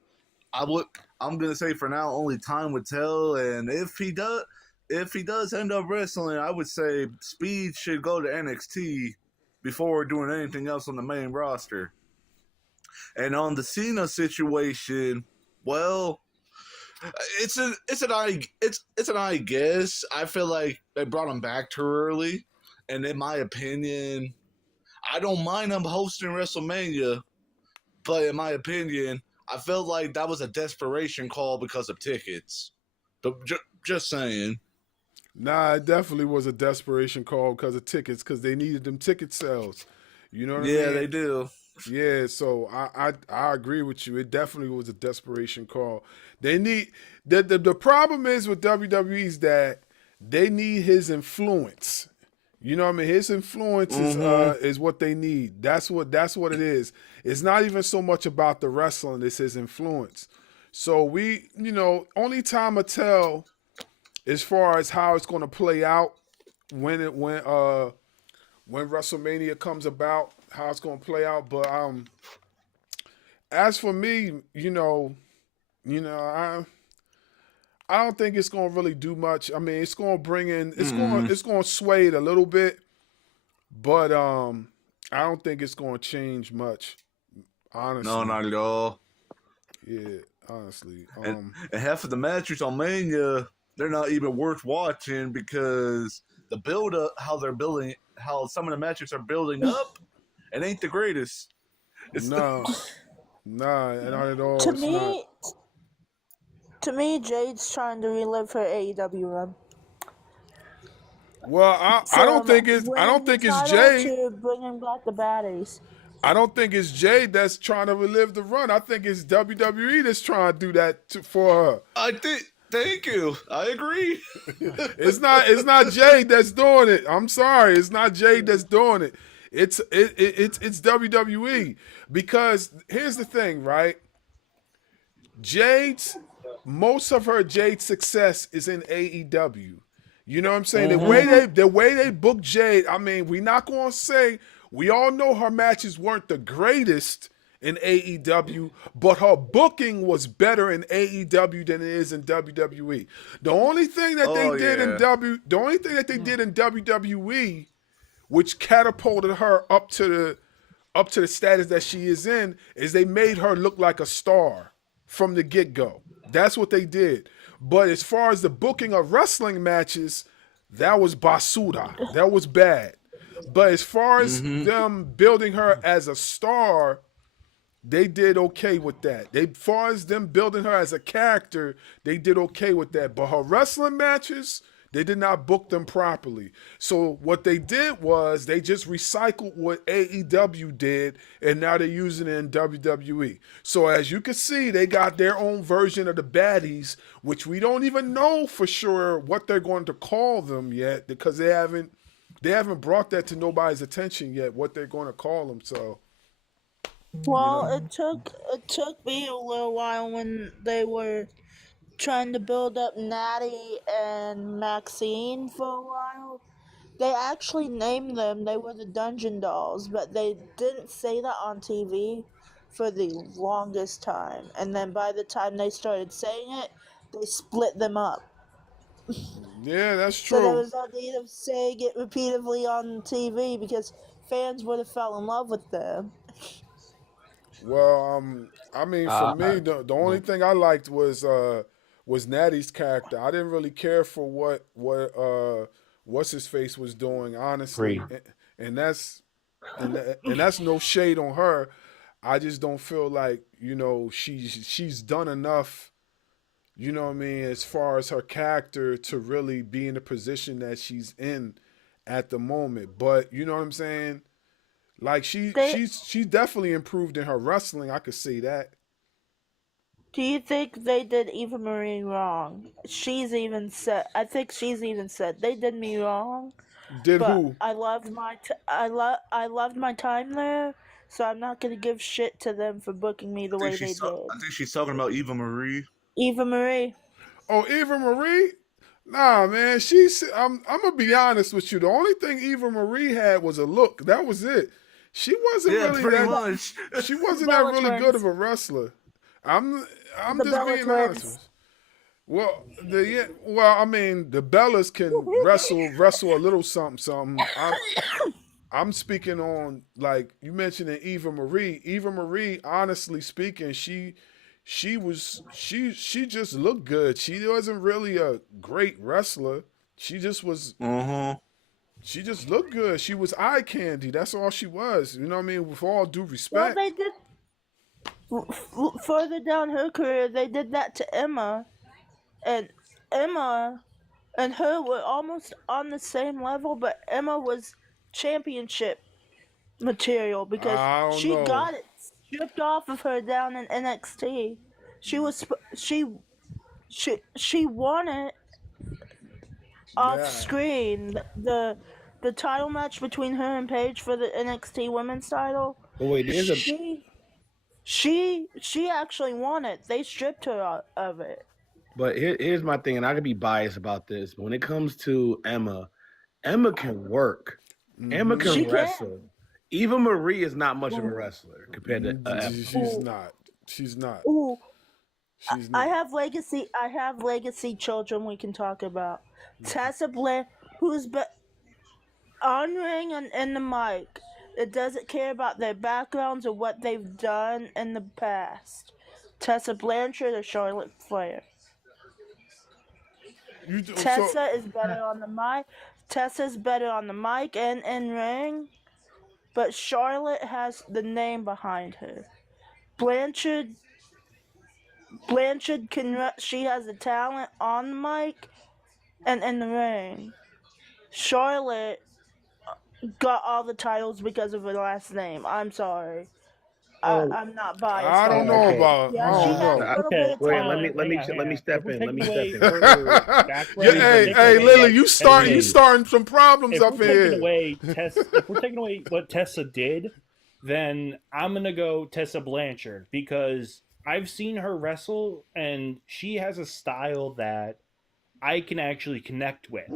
I'm gonna say for now only time would tell, and if he does end up wrestling, I would say Speed should go to NXT before doing anything else on the main roster. And on the Cena situation, well, it's an I guess. I feel like they brought him back too early, and in my opinion, I don't mind him hosting WrestleMania, but in my opinion, I felt like that was a desperation call because of tickets. But just saying. Nah, it definitely was a desperation call because of tickets, because they needed them ticket sales. You know what I mean? Yeah, they do. Yeah, so I agree with you. It definitely was a desperation call. They need the problem is with WWE is that they need his influence. You know what I mean? His influence is what they need. That's what it is. It's not even so much about the wrestling, it's his influence. So we, only time will tell as far as how it's going to play out when when WrestleMania comes about, how it's gonna play out. But as for me, I don't think it's gonna really do much. I mean, it's gonna bring in, it's gonna sway it a little bit, but I don't think it's gonna change much. Honestly, No, not at all. Yeah, honestly. And half of the matches on Mania, they're not even worth watching because the build up, how some of the matches are building up, it ain't the greatest. Nah, not at all. To me, Jade's trying to relive her AEW run. Well, I don't think it's Jade. To bringing back the baddies. I don't think it's Jade that's trying to relive the run. I think it's WWE that's trying to do that for her. Thank you. I agree. It's not Jade that's doing it. I'm sorry, it's not Jade that's doing it. It's WWE, because here's the thing, right? Most of her Jade success is in AEW. You know what I'm saying? The way they book Jade, I mean, we're not gonna say, we all know her matches weren't the greatest in AEW, but her booking was better in AEW than it is in WWE. The only thing that they did in WWE, which catapulted her up to the status that she is in, is they made her look like a star from the get-go. That's what they did. But as far as the booking of wrestling matches, that was basura. That was bad. But as far as them building her as a star, they did okay with that. As far as them building her as a character, they did okay with that. But her wrestling matches, they did not book them properly. So what they did was they just recycled what AEW did, and now they're using it in WWE. So as you can see, they got their own version of the baddies, which we don't even know for sure what they're going to call them yet, because they haven't brought that to nobody's attention yet, what they're going to call them. So, well, it took me a little while when they were trying to build up Natty and Maxine for a while. They actually named them. They were the Dungeon Dolls, but they didn't say that on TV for the longest time. And then by the time they started saying it, they split them up. Yeah, that's true. So there was no need of saying it repeatedly on TV because fans would have fell in love with them. Well, I mean, for me, the only thing I liked was Natty's character. I didn't really care for what what's his face was doing, honestly, and that's no shade on her. I just don't feel like she's done enough. You know what I mean, as far as her character to really be in the position that she's in at the moment. But you know what I'm saying? Like she's definitely improved in her wrestling. I could say that. Do you think they did Eva Marie wrong? I think she's even said they did me wrong. Did but who? I loved my time there, so I'm not gonna give shit to them for booking me the way they did. I think she's talking about Eva Marie. Eva Marie. Oh, Eva Marie? Nah, man. I'm gonna be honest with you. The only thing Eva Marie had was a look. That was it. She wasn't much. She wasn't that really good of a wrestler. I'm just being honest. Well, I mean, the Bellas can wrestle a little something. I'm speaking on, like you mentioned, Eva Marie. Eva Marie, honestly speaking, she just looked good. She wasn't really a great wrestler. She just was. She just looked good. She was eye candy. That's all she was. You know what I mean? With all due respect. Well, they did. Further down her career, they did that to Emma, and Emma and her were almost on the same level, but Emma was championship material because she got it stripped off of her down in NXT. She won it off screen. The title match between her and Paige for the NXT Women's title. Oh, wait, She actually won it. They stripped her of it. But here's my thing, and I could be biased about this. But when it comes to Emma can work. Emma can She can. wrestle. Eva Marie is not much of a wrestler compared to Emma. She's not. She's not. Ooh, She's I not. have legacy children we can talk about. Tessa Blair, who's on ring and in the mic. It doesn't care about their backgrounds or what they've done in the past. Tessa Blanchard or Charlotte Flair. Tessa is better on the mic. Tessa's better on the mic and in ring, but Charlotte has the name behind her. Blanchard she has the talent on the mic and in the ring. Charlotte got all the titles because of her last name. I'm sorry. I'm not biased. I don't know about. Yeah, I she don't has know. a little bit of Wait, talent. let me step in. Let me step in. Hey, Lily, you starting some problems if up we're here. taking away if we're taking away what Tessa did, then I'm gonna go Tessa Blanchard because I've seen her wrestle and she has a style that I can actually connect with.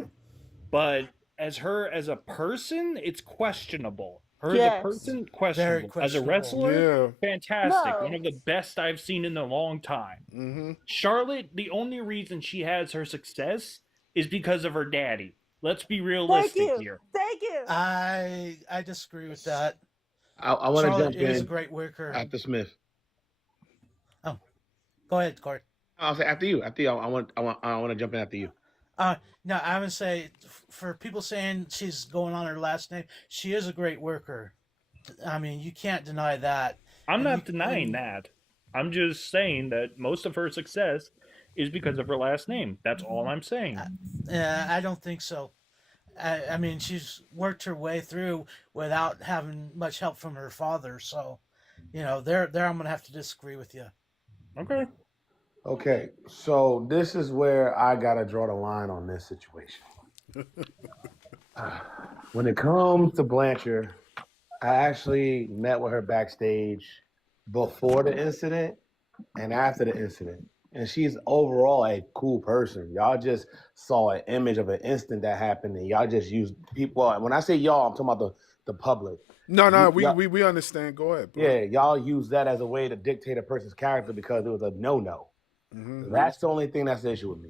But as a person, it's questionable. Her as a person, questionable. As a wrestler, fantastic. No. One of the best I've seen in a long time. Charlotte, the only reason she has her success is because of her daddy. Let's be realistic here. Thank you. I disagree with that. I want to Charlotte jump in. is a great worker. After Smith. Oh, go ahead, Court. I'll say after you. After you, I want to jump in after you. No, I would say for people saying she's going on her last name, she is a great worker. I mean, you can't deny that. I'm not denying that. I'm just saying that most of her success is because of her last name. That's all I'm saying. I don't think so. I mean, she's worked her way through without having much help from her father. So, there I'm going to have to disagree with you. Okay. Okay, so this is where I gotta draw the line on this situation. When it comes to Blanchard, I actually met with her backstage before the incident and after the incident. And she's overall a cool person. Y'all just saw an image of an instant that happened, and y'all just used people. When I say y'all, I'm talking about the public. No, we understand. Go ahead, bro. Yeah, y'all use that as a way to dictate a person's character because it was a no-no. That's the only thing that's the issue with me.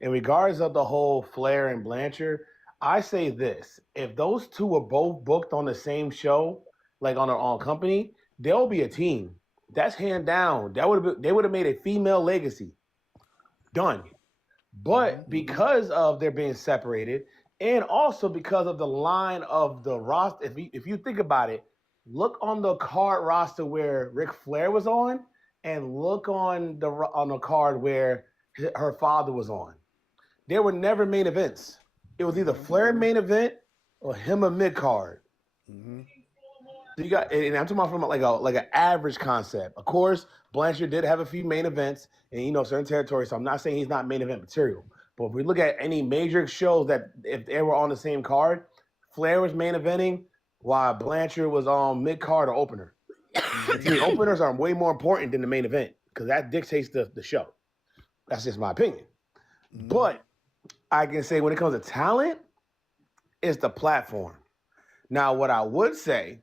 In regards of the whole Flair and Blanchard, I say this: if those two were both booked on the same show, like on their own company, they'll be a team. That's hand down. They would have made a female legacy. Done. But because of their being separated, and also because of the line of the roster, if you think about it, look on the card roster where Ric Flair was on, and look on the card where her father was on. They were never main events. It was either Flair main event or him a mid card. So you got, and I'm talking about from like an average concept. Of course, Blanchard did have a few main events in certain territories. So I'm not saying he's not main event material. But if we look at any major shows that if they were on the same card, Flair was main eventing while Blanchard was on mid card or opener. The openers are way more important than the main event because that dictates the show. That's just my opinion. But I can say when it comes to talent, it's the platform. Now, what I would say,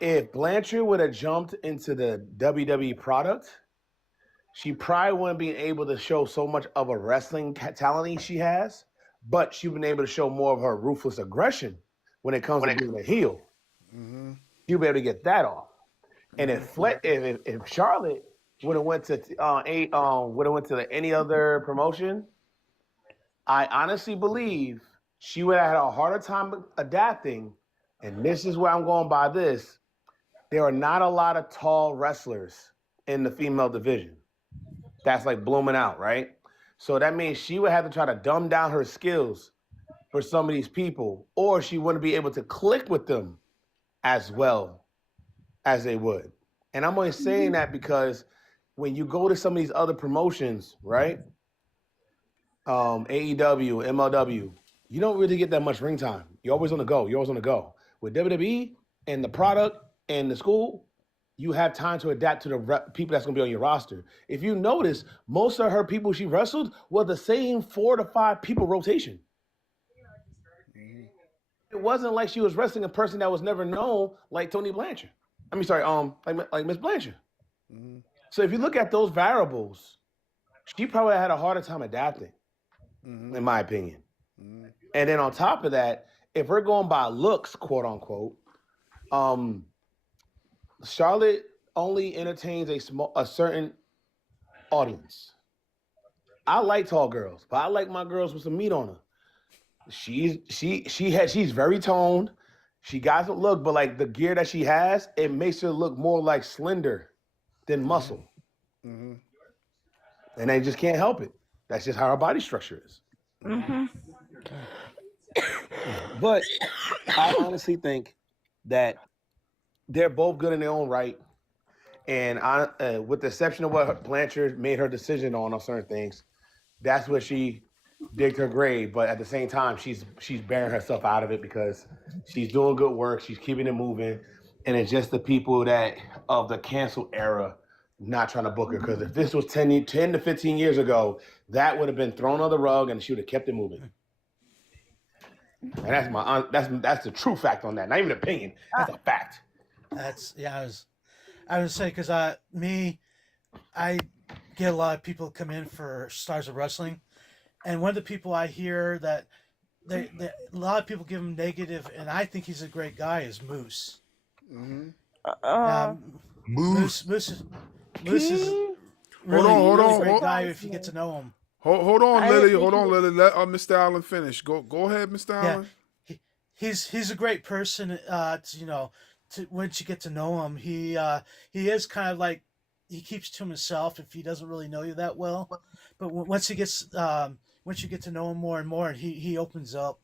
if Blanchard would have jumped into the WWE product, she probably wouldn't be able to show so much of a wrestling talent she has, but she'd been able to show more of her ruthless aggression when it comes to being a heel. She'll be able to get that off. And if Charlotte would have went to any other promotion, I honestly believe she would have had a harder time adapting. And this is where I'm going by this. There are not a lot of tall wrestlers in the female division. That's like blooming out, right? So that means she would have to try to dumb down her skills for some of these people, or she wouldn't be able to click with them as well as they would. And I'm only saying that because when you go to some of these other promotions, right? AEW, MLW, you don't really get that much ring time. You're always on the go. With WWE and the product and the school, you have time to adapt to the people that's going to be on your roster. If you notice, most of her people she wrestled were the same 4 to 5 people rotation. it wasn't like she was wrestling a person that was never known like Tony Blanchard. I mean, sorry, like Miss Blanchard. Mm-hmm. So if you look at those variables, she probably had a harder time adapting, in my opinion. Mm-hmm. And then on top of that, if we're going by looks, quote unquote, Charlotte only entertains a certain audience. I like tall girls, but I like my girls with some meat on her. She's very toned. She got some look, but like the gear that she has, it makes her look more like slender than muscle. Mm-hmm. And they just can't help it. That's just how her body structure is. Mm-hmm. But I honestly think that they're both good in their own right. And with the exception of what Blanchard made her decision on certain things, that's where she digged her grave. But at the same time, she's bearing herself out of it because she's doing good work. She's keeping it moving. And it's just the people that of the cancel era not trying to book her. Because if this was 10 to 15 years ago, that would have been thrown on the rug and she would have kept it moving. And that's the true fact on that. Not even an opinion. That's a fact. I would say because I get a lot of people come in for Stars of Wrestling, and one of the people I hear that a lot of people give him negative, and I think he's a great guy, is Moose. Mm-hmm. Moose is really a great guy if you get to know him. Hold on, Lily. Let Mr. Allen finish. Go ahead, Mr. Allen. He's a great person. Once you get to know him, he is kind of like, he keeps to himself if he doesn't really know you that well. But once you get to know him more and more, he opens up.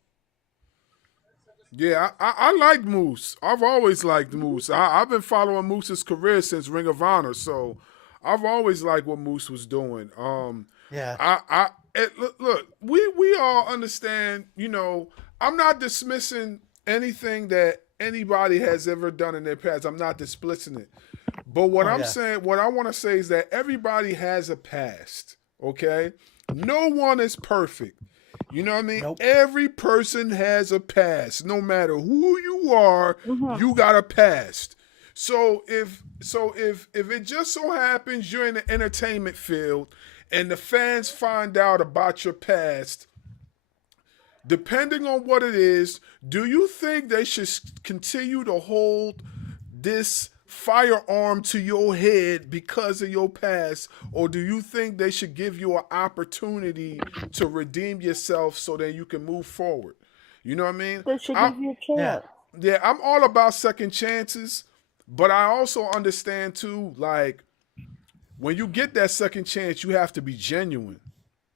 Yeah, I like Moose. I've always liked Moose. I've been following Moose's career since Ring of Honor, so I've always liked what Moose was doing. Look, we all understand. I'm not dismissing anything that anybody has ever done in their past. I'm not dismissing it. But what what I want to say is that everybody has a past, okay? No one is perfect. You know what I mean? Nope. Every person has a past. No matter who you are, you got a past. So if it just so happens you're in the entertainment field and the fans find out about your past, depending on what it is, do you think they should continue to hold this firearm to your head because of your past, or do you think they should give you an opportunity to redeem yourself so that you can move forward? You know what I mean? They should give you a chance. Yeah, I'm all about second chances, but I also understand too, like, when you get that second chance, you have to be genuine.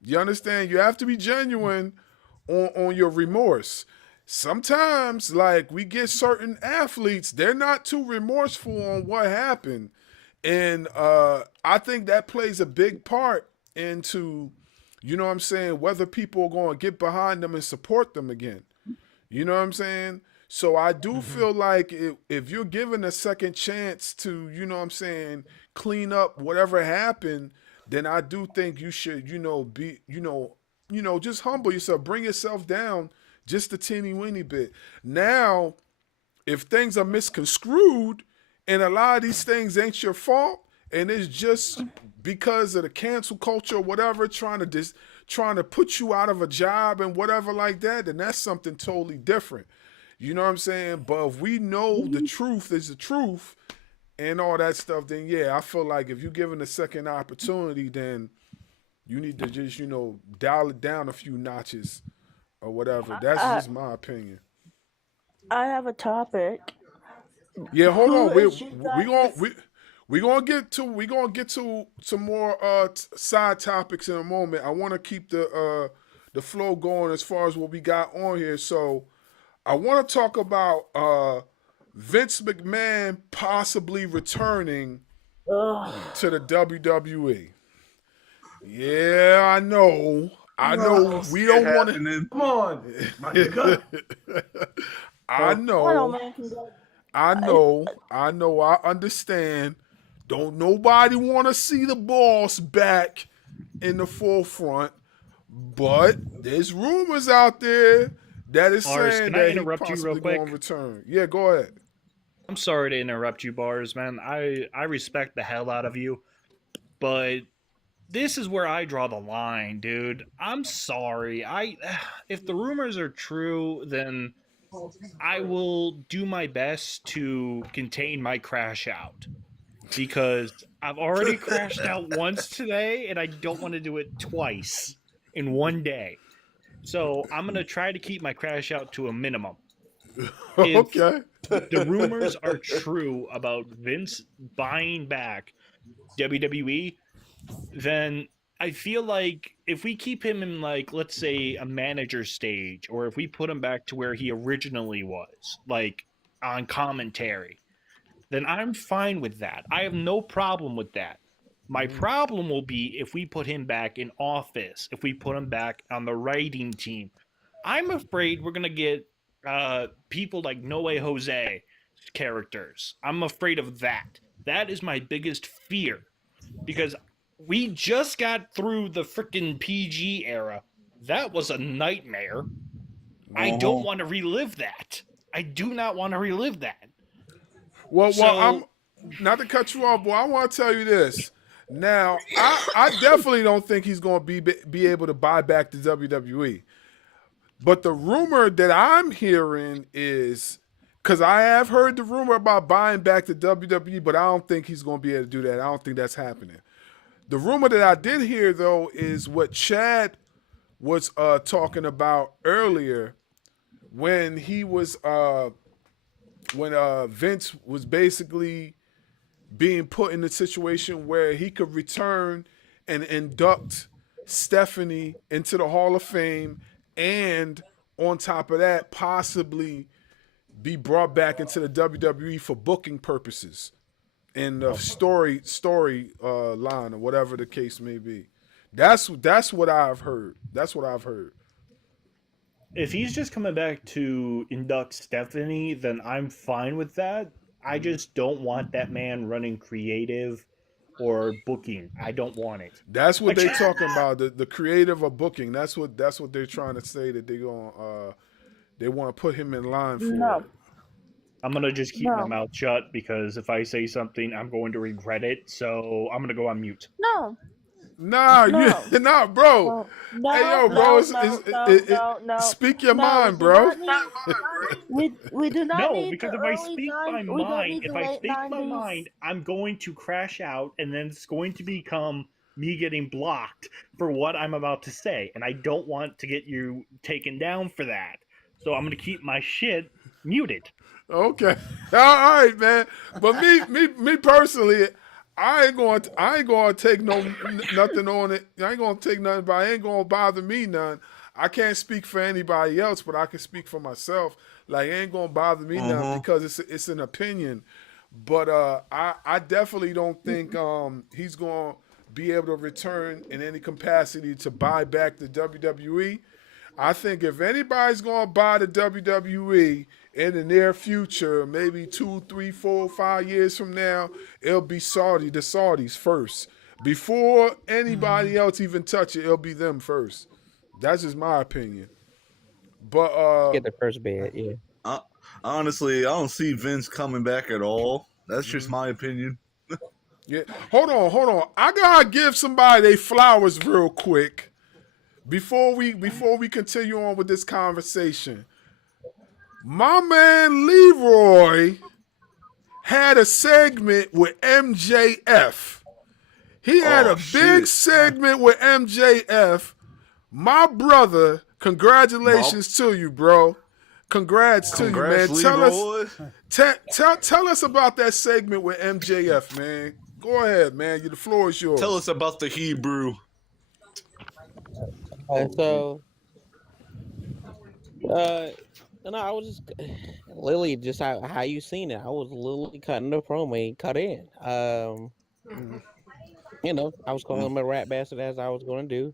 You understand? You have to be genuine on your remorse. Sometimes, like, we get certain athletes, they're not too remorseful on what happened. And I think that plays a big part into, you know what I'm saying, whether people are going to get behind them and support them again. You know what I'm saying? So I do feel like if you're given a second chance to, you know what I'm saying, clean up whatever happened, then I do think you should, be, just humble yourself, bring yourself down just a teeny weeny bit. Now, if things are misconstrued and a lot of these things ain't your fault and it's just because of the cancel culture or whatever, trying to put you out of a job and whatever like that, then that's something totally different. You know what I'm saying? But if we know the truth is the truth and all that stuff, then yeah, I feel like if you're given a second opportunity, then you need to just, dial it down a few notches or whatever. That's just my opinion. I have a topic. Yeah, hold on. We're gonna get to some more side topics in a moment. I want to keep the flow going as far as what we got on here. So I want to talk about Vince McMahon possibly returning to the WWE. Yeah, I know. We don't want to. Come on, my nigga. I know. I understand. Don't nobody want to see the boss back in the forefront, but there's rumors out there that is Bars, saying can I that he interrupt you real possibly going quick? to return. Yeah, go ahead. I'm sorry to interrupt you, Bars, man. I respect the hell out of you, but this is where I draw the line, dude. I'm sorry. If the rumors are true, then I will do my best to contain my crash out, because I've already crashed out once today and I don't want to do it twice in one day. So I'm going to try to keep my crash out to a minimum. If Okay. the rumors are true about Vince buying back WWE, then I feel like if we keep him in, like, let's say a manager stage, or if we put him back to where he originally was, like on commentary, then I'm fine with that. I have no problem with that. My problem will be if we put him back in office, if we put him back on the writing team. I'm afraid we're going to get people like No Way Jose characters. I'm afraid of that. That is my biggest fear, because we just got through the freaking PG era. That was a nightmare. I don't want to relive that. I do not want to relive that. Well, So- I'm not to cut you off, boy. I want to tell you this. Now, I definitely don't think he's going to be able to buy back the WWE. But the rumor that I'm hearing is, because I have heard the rumor about buying back the WWE, but I don't think he's going to be able to do that. I don't think that's happening. The rumor that I did hear, though, is what Chad was talking about earlier when he was when Vince was basically being put in a situation where he could return and induct Stephanie into the Hall of Fame, and on top of that, possibly be brought back into the WWE for booking purposes and the story line or whatever the case may be. That's what I've heard. That's what I've heard. If he's just coming back to induct Stephanie, then I'm fine with that. I just don't want that man running creative or booking. I don't want it. That's what they're talking about. The creative of booking. That's what they're trying to say, that they want to put him in line for. No. I'm gonna just keep my mouth shut, because if I say something, I'm going to regret it. So I'm gonna go on mute. No. Nah, No. nah, bro. No, Hey, yo, bro, no. speak your No, mind, we do bro. not need- we do not No, need because the if I early speak my nine- we don't mind, need if the I late speak my 90s. mind, I'm going to crash out, and then it's going to become me getting blocked for what I'm about to say, and I don't want to get you taken down for that. So I'm going to keep my shit muted. Okay, all right, man. But me personally, I ain't going to take nothing on it. I ain't going to take nothing, but it ain't going to bother me none. I can't speak for anybody else, but I can speak for myself. Like, it ain't going to bother me none, because it's an opinion. But I definitely don't think he's going to be able to return in any capacity to buy back the WWE. I think if anybody's going to buy the WWE in the near future, maybe 2, 3, 4, 5 years from now, it'll be the Saudis first. Before anybody else even touch it, it'll be them first. That's just my opinion. But get the first bid, yeah. Honestly, I don't see Vince coming back at all. That's just my opinion. Yeah, hold on. I gotta give somebody their flowers real quick before we continue on with this conversation. My man Leroy had a segment with MJF. He had a big segment with MJF. My brother, congratulations to you, bro. Congrats to you, man. Tell us about that segment with MJF, man. Go ahead, man. The floor is yours. Tell us about the Hebrew. So, I was just literally just how you seen it. I was literally cutting the promo, he cut in. I was calling him a rat bastard, as I was going to do.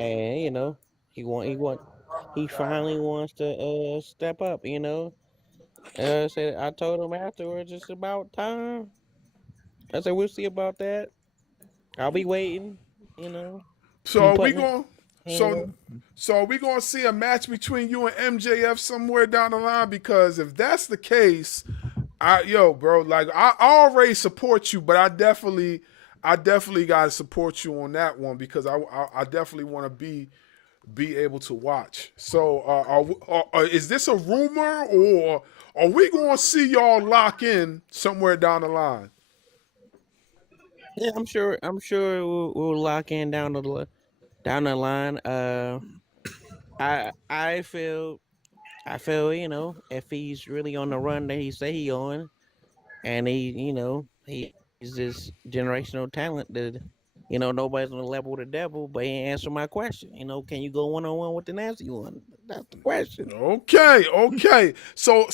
And he finally wants to step up. I told him afterwards, it's about time. I said, we'll see about that. I'll be waiting. So are we going? So are we gonna see a match between you and MJF somewhere down the line? Because if that's the case, bro, like I already support you, but I definitely gotta support you on that one because I definitely want to be able to watch. So is this a rumor or are we gonna see y'all lock in somewhere down the line? Yeah, I'm sure we'll lock in down the line. I feel if he's really on the run that he say he on, and he's this generational talent that nobody's on the level with the devil, but he ain't answer my question. Can you go 1-on-1 with the nasty one? That's the question. Okay. So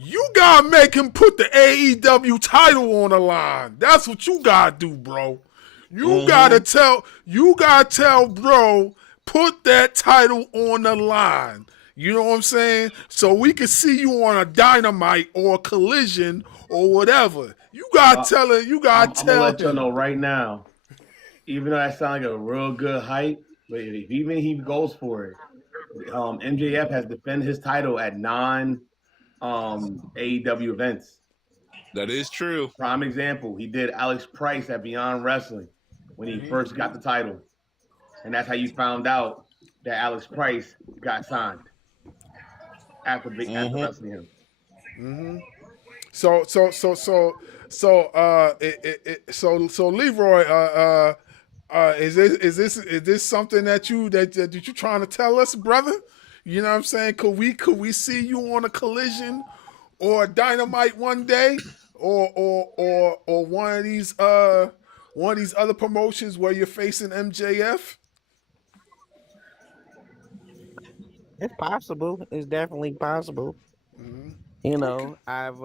you gotta make him put the AEW title on the line. That's what you gotta do, bro. You gotta tell bro, put that title on the line. You know what I'm saying? So we can see you on a Dynamite or a Collision or whatever. You gotta tell it. You gotta I'm tell gonna let y'all him. know right now. Even though that sounds like a real good hype, but if even he goes for it, MJF has defended his title at AEW events. That is true. Prime example, he did Alex Price at Beyond Wrestling when he first got the title, and that's how you found out that Alex Price got signed after wrestling him. So Leroy, is this something that you trying to tell us, brother? You know what I'm saying? Could we see you on a Collision or a Dynamite one day, or one of these other promotions where you're facing MJF? It's possible. It's definitely possible. I've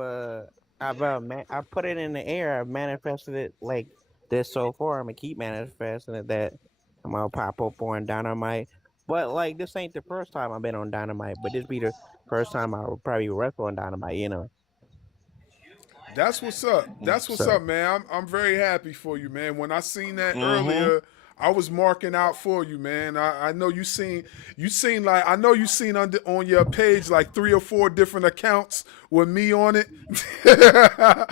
put it in the air. I've manifested it like this so far. I'm gonna keep manifesting it that I'm gonna pop up on Dynamite. But like this ain't the first time I've been on Dynamite, but this be the first time I will probably wrestle on Dynamite. That's what's up. That's what's up, man. I'm very happy for you, man. When I seen that earlier, I was marking out for you, man. I know you seen like I know you seen on your page like 3 or 4 different accounts with me on it. I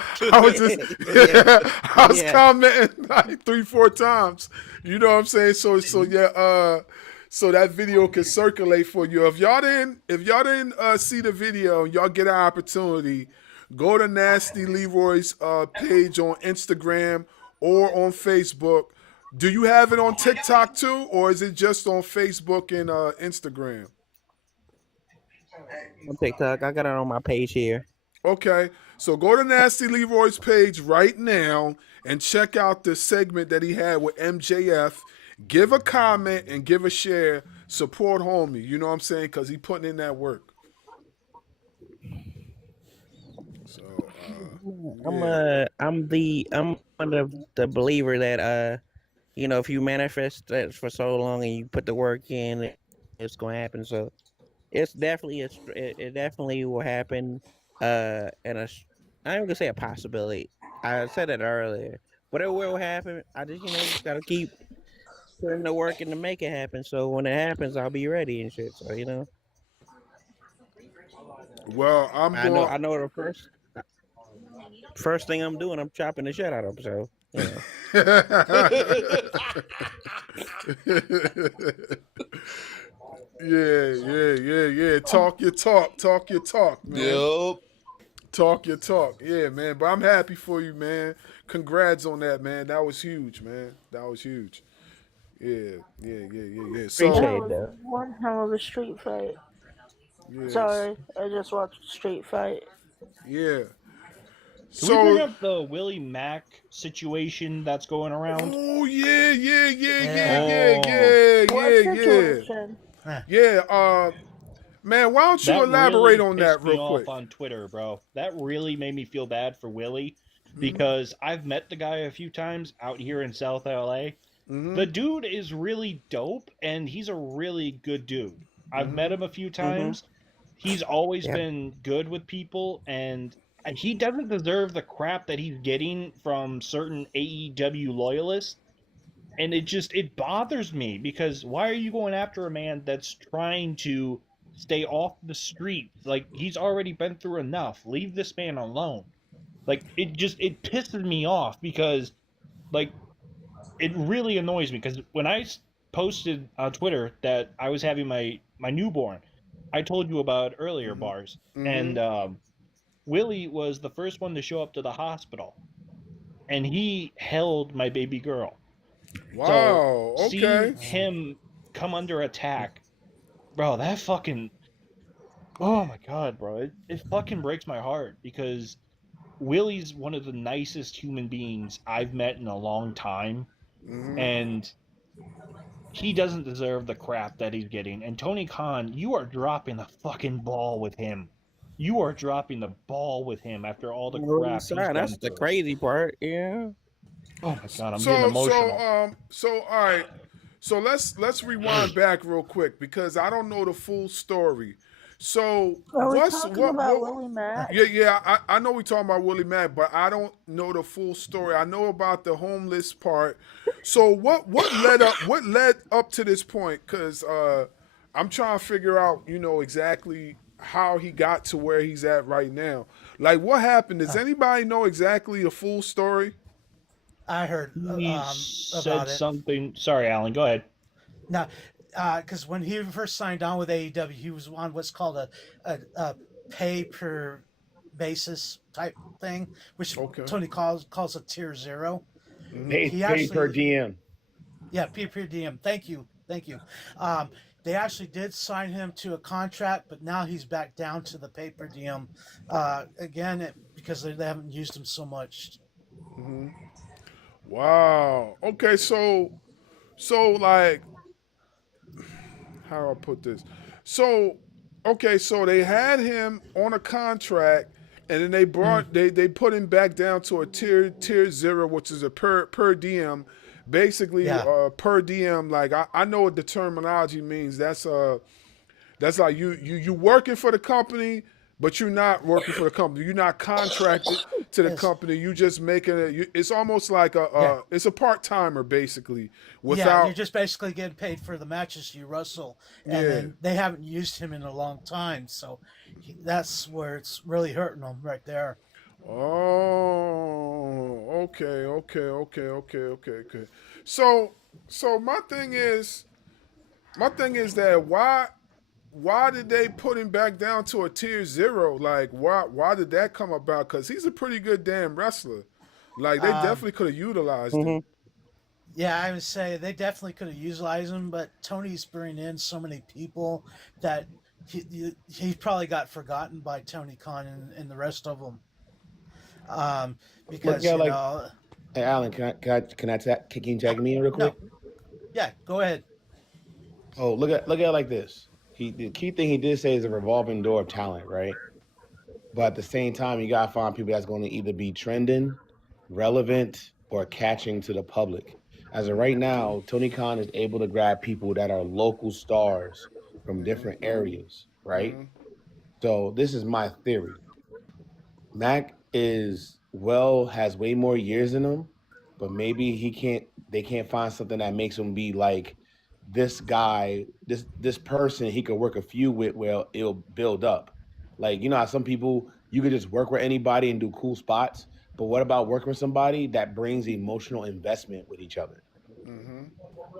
was commenting like 3-4 times. You know what I'm saying? So so that video can circulate for you. If y'all didn't see the video, y'all get an opportunity. Go to Nasty Leroy's page on Instagram or on Facebook. Do you have it on TikTok too, or is it just on Facebook and Instagram? On TikTok, I got it on my page here. Okay, so go to Nasty Leroy's page right now and check out the segment that he had with MJF. Give a comment and give a share. Support homie. You know what I'm saying? Because he putting in that work. I'm one of the believer that if you manifest that for so long and you put the work in, it's gonna happen. So it's definitely it definitely will happen. And I'm gonna say a possibility. I said it earlier, but it will happen. I just gotta keep putting the work in to make it happen. So when it happens, I'll be ready and shit. So Well, I know the first thing I'm doing, I'm chopping the shit out of them. So, yeah. Talk your talk, man. Yep. Talk your talk. Yeah, man. But I'm happy for you, man. Congrats on that, man. That was huge, man. That was huge. Yeah. So, that was one hell of a street fight. Yes. Sorry, I just watched Street Fight. Yeah. Can we bring up the Willie Mack situation that's going around? Oh yeah. Yeah. Man, why don't you elaborate on that real quick? On Twitter, bro. That really made me feel bad for Willie because I've met the guy a few times out here in South LA. The dude is really dope and he's a really good dude. I've met him a few times. He's always been good with people and he doesn't deserve the crap that he's getting from certain AEW loyalists. And it bothers me because why are you going after a man that's trying to stay off the street? Like, he's already been through enough. Leave this man alone. Like, it pisses me off because, like, it really annoys me because when I posted on Twitter that I was having my newborn, I told you about earlier, Bars, and Willie was the first one to show up to the hospital, and he held my baby girl. Wow. So Okay. seeing him come under attack, bro, that fucking, oh my god, bro, it fucking breaks my heart because Willie's one of the nicest human beings I've met in a long time, and he doesn't deserve the crap that he's getting. And Tony Khan, you are dropping the fucking ball with him. You are dropping the ball with him after all the crap he's been That's the through. crazy part. Yeah. Oh my god, I'm getting emotional. So all right. So let's rewind back real quick because I don't know the full story. So Are we talking about Willie Mack? Yeah. I know we're talking about Willie Mack, but I don't know the full story. I know about the homeless part. So what led up to this point? Because I'm trying to figure out, exactly how he got to where he's at right now. Like, what happened? Does anybody know exactly the full story? I heard He about said it. something. Sorry, Alan, go ahead. No, because when he first signed on with AEW, he was on what's called a pay per basis type thing, which Tony calls a tier 0. Pay per diem. Yeah, pay per diem. Thank you. They actually did sign him to a contract, but now he's back down to the pay per diem again because they haven't used him so much. Wow. Okay, so like, how do I put this? So they had him on a contract, and then they brought they put him back down to a tier 0, which is a per diem. Basically, per diem. Like, I know what the terminology means. That's like you working for the company, but you're not working for the company. You're not contracted to the company. You just making it. It's almost like it's a part timer basically. You're just basically getting paid for the matches you wrestle, and then they haven't used him in a long time, so that's where it's really hurting him right there. Oh, okay. So my thing is that why did they put him back down to a tier 0? Like, why did that come about? Because he's a pretty good damn wrestler. Like, they definitely could have utilized him. Yeah, I would say they definitely could have utilized him, but Tony's bringing in so many people that he probably got forgotten by Tony Khan and the rest of them. Because hey, Alan, can you tag me in real quick? No. Yeah, go ahead. Oh, look at it like this. The key thing he did say is a revolving door of talent, right? But at the same time, you gotta find people that's going to either be trending, relevant, or catching to the public. As of right now, Tony Khan is able to grab people that are local stars from different areas, right? So this is my theory. Mac has way more years in him, but maybe they can't find something that makes him be like this guy, this person he could work a few with where it'll build up. Like, how some people, you could just work with anybody and do cool spots, but what about working with somebody that brings emotional investment with each other?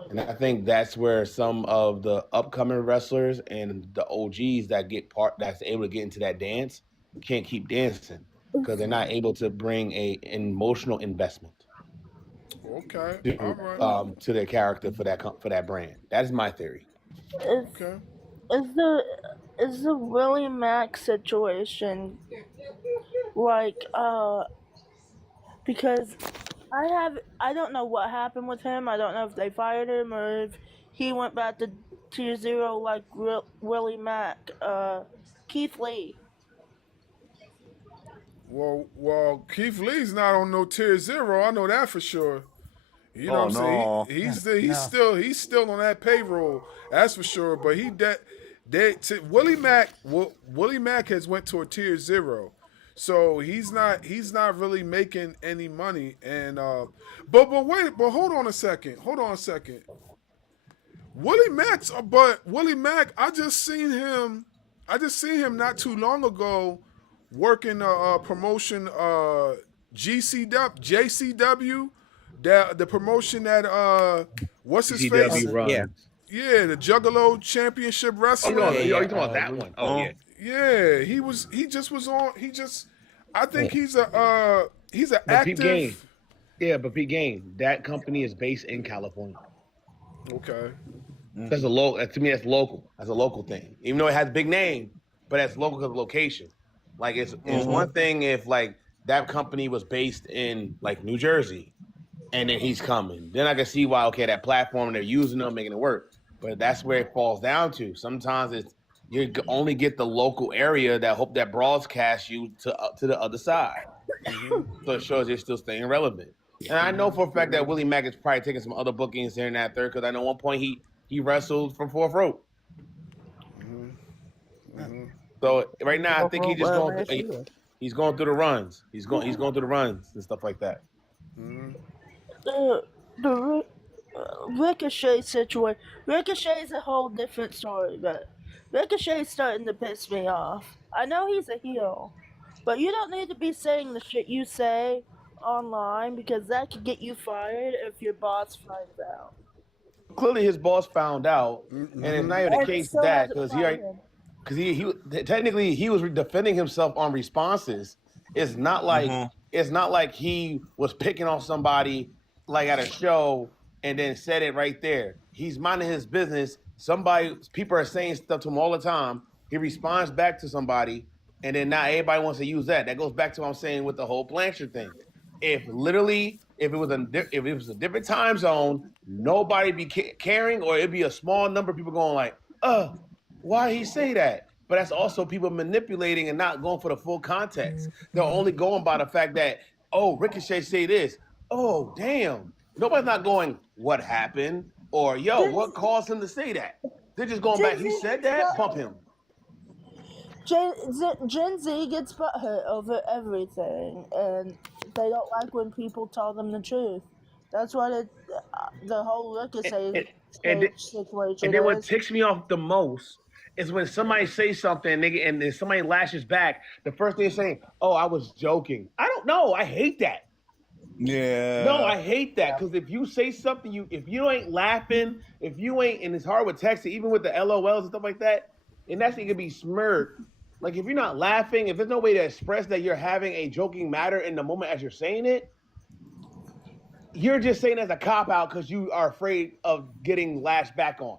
And I think that's where some of the upcoming wrestlers and the OGs that's able to get into that dance can't keep dancing because they're not able to bring an emotional investment. Okay, all right. To their character for that brand. That is my theory. Is the Willie Mack situation like because I don't know what happened with him. I don't know if they fired him or if he went back to tier 0 like Willie Mack. Keith Lee. Well, Keith Lee's not on no tier 0. I know that for sure. You know what I'm saying? He's still on that payroll. That's for sure. But Willie Mack has went to a tier 0. So he's not really making any money. And but hold on a second. Willie Mack, I just seen him not too long ago working a promotion JCW, the promotion that what's his face? GCW runs. Yeah, the Juggalo Championship Wrestling. You talking about that one? Oh yeah. Yeah, he just was on. I think he's a active. But Pete Game, that company is based in California. Okay. That's to me, that's local. That's a local thing. Even though it has a big name, but that's local because of location. Like it's one thing if like that company was based in like New Jersey, and then he's coming. Then I can see why that platform they're using them, making it work. But that's where it falls down to. Sometimes it's you only get the local area that hope that broadcasts you to the other side. So it shows you're still staying relevant. And I know for a fact that Willie Mack is probably taking some other bookings here and that third, because I know at one point he wrestled from fourth rope. So right now I think he's just he's going through the runs. He's going through the runs and stuff like that. The Ricochet situation. Ricochet's a whole different story, but Ricochet's starting to piss me off. I know he's a heel, but you don't need to be saying the shit you say online because that could get you fired if your boss finds out. Clearly, his boss found out, and it's not even the case that because he technically he was defending himself on responses. It's not like he was picking on somebody like at a show and then said it right there. He's minding his business. People are saying stuff to him all the time. He responds back to somebody, and then now everybody wants to use that. That goes back to what I'm saying with the whole Blanchard thing. If it was a different time zone, nobody be caring, or it'd be a small number of people going like, why he say that? But that's also people manipulating and not going for the full context. They're only going by the fact that, Ricochet say this. Oh, damn. Nobody's not going, what happened? Or, what caused him to say that? They're just going back, he said that, pump him. Gen Z gets butthurt over everything, and they don't like when people tell them the truth. That's what the whole Ricochet situation And then what ticks me off the most is when somebody says something and then somebody lashes back, the first thing they're saying, I was joking. I don't know. I hate that. Yeah. No, I hate that because if you say something, if you ain't laughing, if you ain't, and it's hard with texting, even with the LOLs and stuff like that, and that's it can be smirked. Like if you're not laughing, if there's no way to express that you're having a joking matter in the moment as you're saying it, you're just saying it as a cop out because you are afraid of getting lashed back on.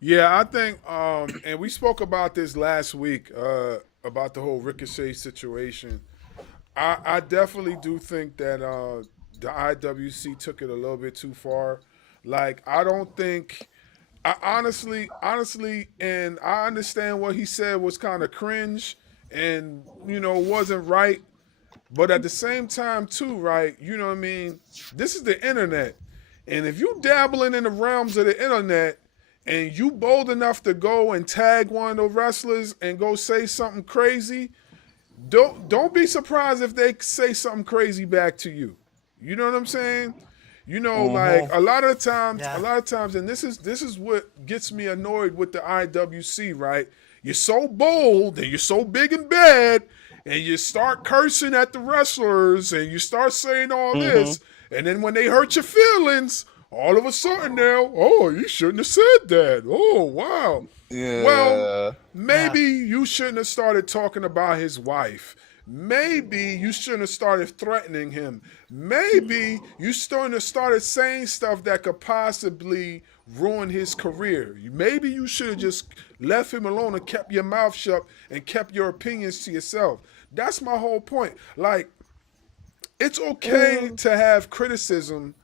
Yeah, I think, and we spoke about this last week about the whole Ricochet situation. I definitely do think that the IWC took it a little bit too far. Like, I don't think, honestly, and I understand what he said was kind of cringe and, wasn't right. But at the same time, too, right, you know what I mean? This is the internet. And if you dabbling in the realms of the internet and you bold enough to go and tag one of the wrestlers and go say something crazy, don't be surprised if they say something crazy back to you. You know what I'm saying? Like a lot of times, and this is what gets me annoyed with the IWC, right? You're so bold and you're so big and bad, and you start cursing at the wrestlers and you start saying all this, and then when they hurt your feelings, all of a sudden now, you shouldn't have said that. Oh, wow. Yeah. Well, maybe you shouldn't have started talking about his wife. Maybe you shouldn't have started threatening him. Maybe you shouldn't have started saying stuff that could possibly ruin his career. Maybe you should have just left him alone and kept your mouth shut and kept your opinions to yourself. That's my whole point. Like, it's okay to have criticism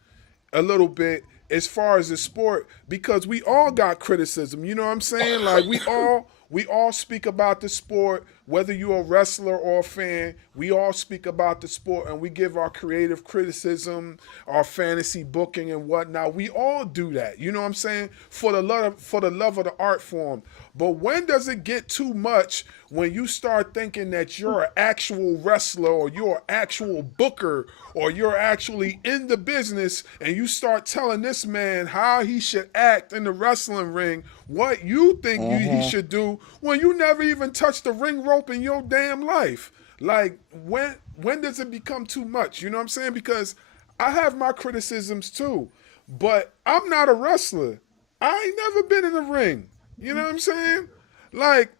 a little bit as far as the sport, because we all got criticism. You know what I'm saying? Like we all speak about the sport. whether you're a wrestler or a fan, we all speak about the sport and we give our creative criticism, our fantasy booking and whatnot. We all do that. You know what I'm saying? For the love of the art form. But when does it get too much when you start thinking that you're an actual wrestler or you're an actual booker or you're actually in the business and you start telling this man how he should act in the wrestling ring, what you think he should do when you never even touched the ring rope in your damn life? Like, when does it become too much? You know what I'm saying? Because I have my criticisms too, but I'm not a wrestler. I ain't never been in the ring. You know what I'm saying? Like,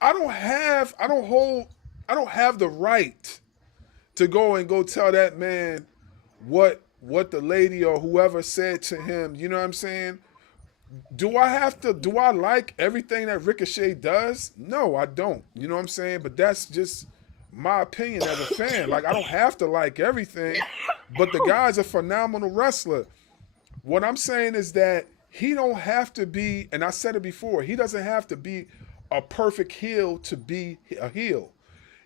I don't have the right to go tell that man what the lady or whoever said to him. You know what I'm saying? Do I like everything that Ricochet does? No, I don't. You know what I'm saying? But that's just my opinion as a fan. Like, I don't have to like everything, but the guy's a phenomenal wrestler. What I'm saying is that he don't have to be, and I said it before, he doesn't have to be a perfect heel to be a heel.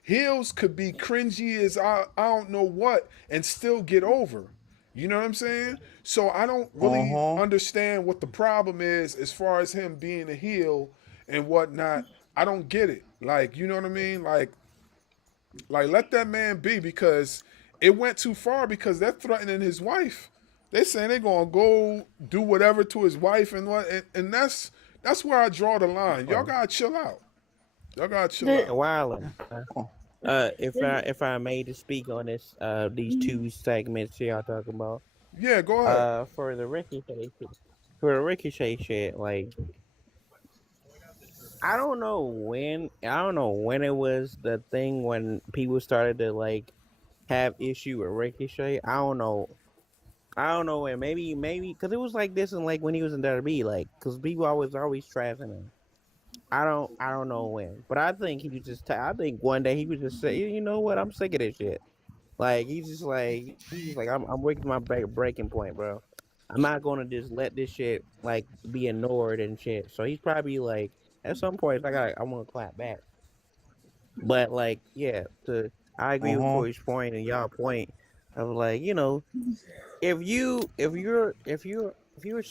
Heels could be cringy as I don't know what and still get over. You know what I'm saying? So I don't really understand what the problem is as far as him being a heel and whatnot. I don't get it. Like, you know what I mean? Like let that man be, because it went too far, because they're threatening his wife. They saying they're gonna go do whatever to his wife and what, and that's where I draw the line. Y'all gotta chill out. Y'all gotta chill out. Wildin'. If I may to speak on this, these two segments y'all talking about. Yeah, go ahead. For the Ricochet shit, like, I don't know when it was the thing when people started to like have issue with Ricochet. I don't know when. Maybe because it was like this and like when he was in WWE, like, because people always trashing him. I don't know when, but I think he was just. I think one day he would just say, you know what, I'm sick of this shit. Like, he's just like I'm reaching my breaking point, bro. I'm not gonna just let this shit like be ignored and shit. So he's probably like, at some point, I want to clap back. But like, yeah, I agree with Corey's point and y'all point of like, you know, if you're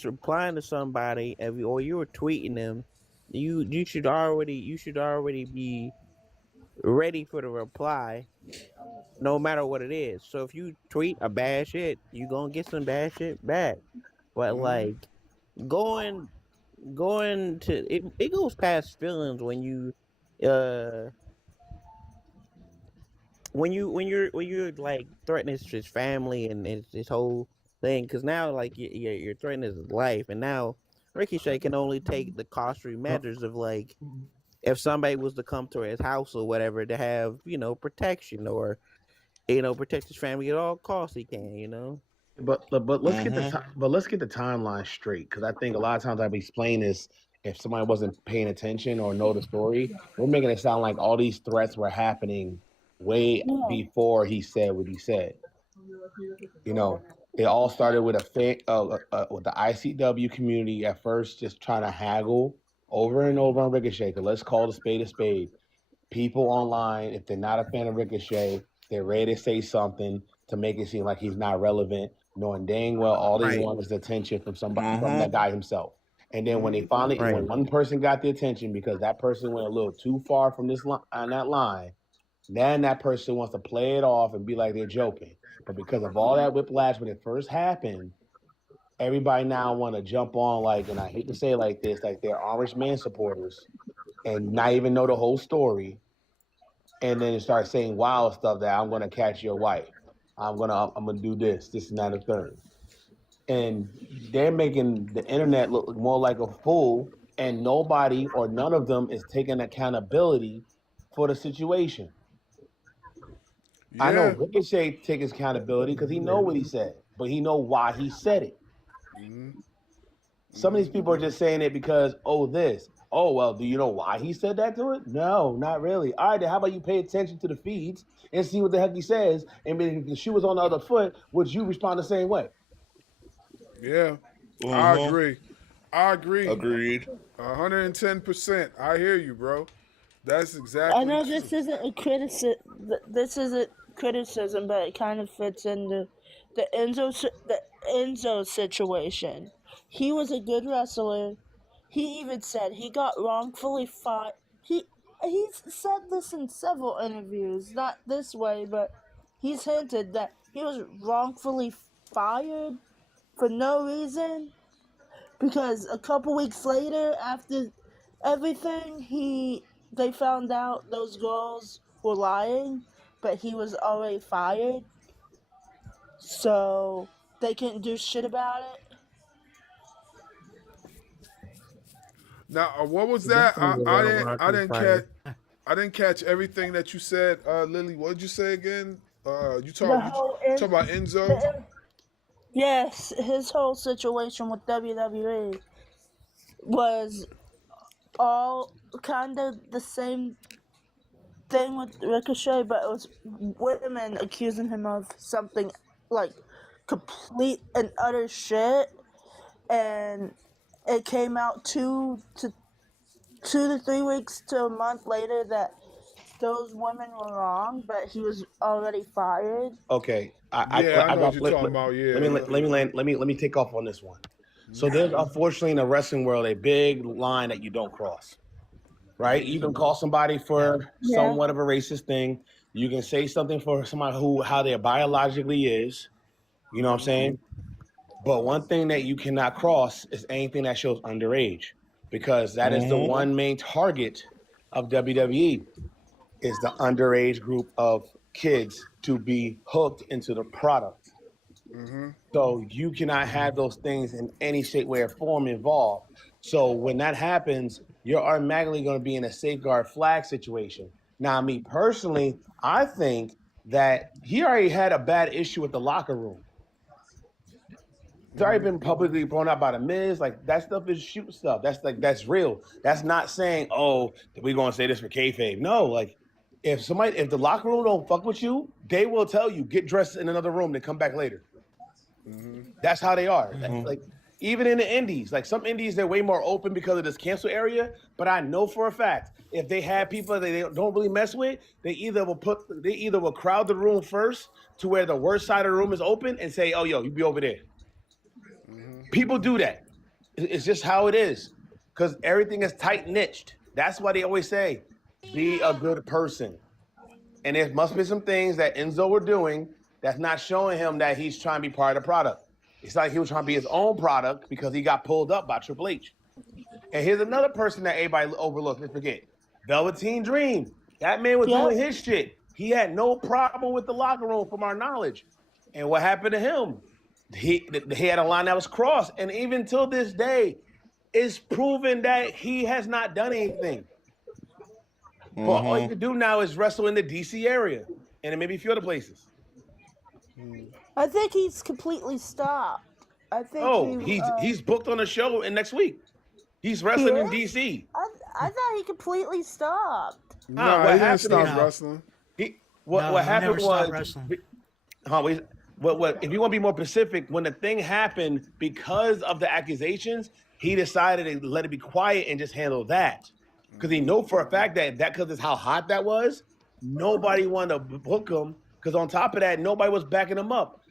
replying to somebody, or you're tweeting them, you should already be ready for the reply, no matter what it is. So if you tweet a bad shit, you gonna get some bad shit back. But like going to it goes past feelings when you when you're like threatening his family and his whole thing, because now like you're threatening his life, and now Ricochet can only take the cautionary measures of like, if somebody was to come to his house or whatever, to have, you know, protection, or, you know, protect his family at all costs he can, you know. But let's get the timeline straight, because I think a lot of times I've explained this. If somebody wasn't paying attention or know the story, we're making it sound like all these threats were happening way before he said what he said. You know, it all started with with the ICW community at first, just trying to haggle over and over on Ricochet. Because let's call a spade a spade. People online, if they're not a fan of Ricochet, they're ready to say something to make it seem like he's not relevant, knowing dang well all they want is attention from somebody, from that guy himself. And then when they finally, when one person got the attention because that person went a little too far from on that line, then that person wants to play it off and be like they're joking. But because of all that whiplash when it first happened, everybody now want to jump on, like, and I hate to say it like this, like they're Orange Man supporters and not even know the whole story, and then start saying wild stuff that I'm going to catch your wife, I'm gonna do this, and that, and third. And they're making the internet look more like a fool, and nobody or none of them is taking accountability for the situation. Yeah. I know Ricochet takes accountability because he know what he said, but he know why he said it. Some of these people are just saying it because, well, do you know why he said that to it? No, not really. All right, then how about you pay attention to the feeds and see what the heck he says, and if the shoe was on the other foot, would you respond the same way? Yeah, I agree. Agreed. 110%. I hear you, bro. That's I exactly know true. this isn't a criticism. This isn't criticism, but it kind of fits into the Enzo situation. He was a good wrestler. He even said he got wrongfully fired. He's said this in several interviews, not this way, but he's hinted that he was wrongfully fired for no reason because a couple weeks later, after everything, they found out those girls were lying, but he was already fired, so they couldn't do shit about it. Now, what was That that? sounds a little rocky fire. I didn't catch everything that you said, Lily. What did you say again? You The talk whole about Enzo. yes, his whole situation with WWE was all kind of the same thing with Ricochet, but it was women accusing him of something like complete and utter shit, and it came out 2 to 3 weeks to a month later that those women were wrong, but he was already fired. Okay, I know what you're talking about. Yeah. Let me take off on this one. So there's unfortunately in the wrestling world a big line that you don't cross, right? You can call somebody for somewhat of a racist thing. You can say something for somebody how they biologically is. You know what I'm saying? But one thing that you cannot cross is anything that shows underage, because that is the one main target of WWE is the underage group of kids to be hooked into the product. So you cannot have those things in any shape, way, or form involved. So when that happens, you're automatically going to be in a safeguard flag situation. Now, me personally, I think that he already had a bad issue with the locker room. It's already been publicly brought up by the Miz. Like, that stuff is shoot stuff. That's real. That's not saying, oh, we're gonna say this for kayfabe. No, like if the locker room don't fuck with you, they will tell you, get dressed in another room, then come back later. That's how they are. Like even in the indies, like some indies, they're way more open because of this cancel area. But I know for a fact, if they have people that they don't really mess with, they either will crowd the room first to where the worst side of the room is open and say, oh, yo, you be over there. People do that. It's just how it is, because everything is tight niched. That's why they always say, be a good person. And there must be some things that Enzo were doing that's not showing him that he's trying to be part of the product. It's like he was trying to be his own product because he got pulled up by Triple H. And here's another person that everybody overlooks. Let's forget. Velveteen Dream. That man was doing his shit. He had no problem with the locker room from our knowledge. And what happened to him? He had a line that was crossed. And even till this day, it's proven that he has not done anything. But all you can do now is wrestle in the DC area and maybe a few other places. I think he's completely stopped. I think he's booked on a show in next week. He's wrestling in DC. I thought he completely stopped. No, he didn't stop wrestling. What happened was wrestling. If you want to be more specific, when the thing happened, because of the accusations, he decided to let it be quiet and just handle that. Because he know for a fact that because of how hot that was, nobody wanted to book him. Because on top of that, nobody was backing him up.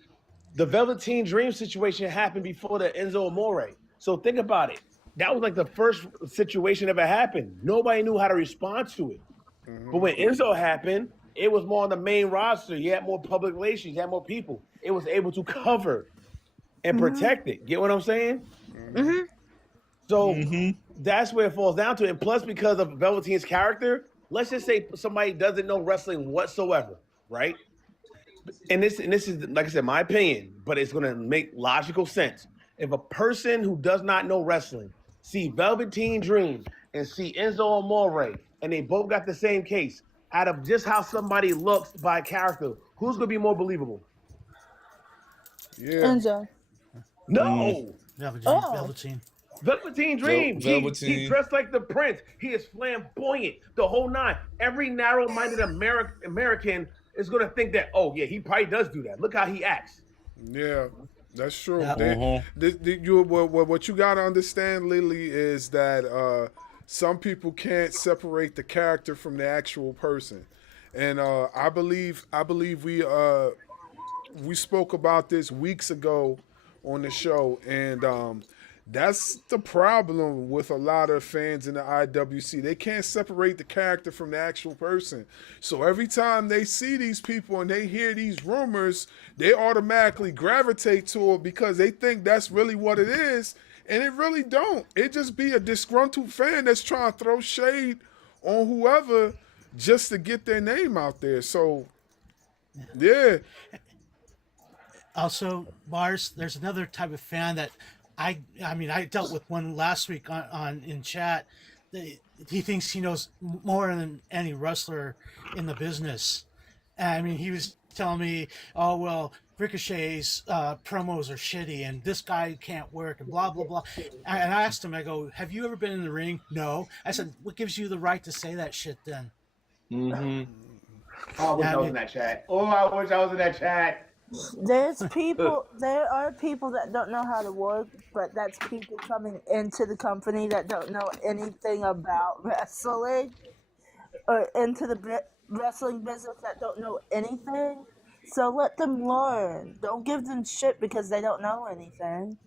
The Velveteen Dream situation happened before the Enzo Amore. So think about it. That was like the first situation ever happened. Nobody knew how to respond to it. But when Enzo happened, it was more on the main roster. You had more public relations. You had more people. It was able to cover and protect it. Get what I'm saying? So that's where it falls down to. And plus, because of Velveteen's character, let's just say somebody doesn't know wrestling whatsoever, right? And this is, like I said, my opinion, but it's going to make logical sense. If a person who does not know wrestling see Velveteen Dream and see Enzo Amore, and they both got the same case, out of just how somebody looks by character, who's going to be more believable? Enzo. No. Velveteen. Velveteen Dream. He dressed like the prince. He is flamboyant. The whole nine. Every narrow-minded American is going to think that, oh, yeah, he probably does do that. Look how he acts. Yeah, that's true. Yeah. What you got to understand, Lily, is that some people can't separate the character from the actual person, and I believe we spoke about this weeks ago on the show, and that's the problem with a lot of fans in the IWC. They can't separate the character from the actual person. So every time they see these people and they hear these rumors, they automatically gravitate to it because they think that's really what it is, and it really don't. It just be a disgruntled fan that's trying to throw shade on whoever just to get their name out there. So, yeah. Also, Mars, there's another type of fan that I mean, I dealt with one last week on in chat. He thinks he knows more than any wrestler in the business. And, I mean, he was telling me, oh, well, Ricochet's promos are shitty and this guy can't work and blah, blah, blah. And I asked him, I go, have you ever been in the ring? No. I said, what gives you the right to say that shit then? Mm-hmm. I wish I was in that chat. Oh, I wish I was in that chat. There are people that don't know how to work, but that's people coming into the company that don't know anything about wrestling, or into the wrestling business that don't know anything. So let them learn. Don't give them shit because they don't know anything.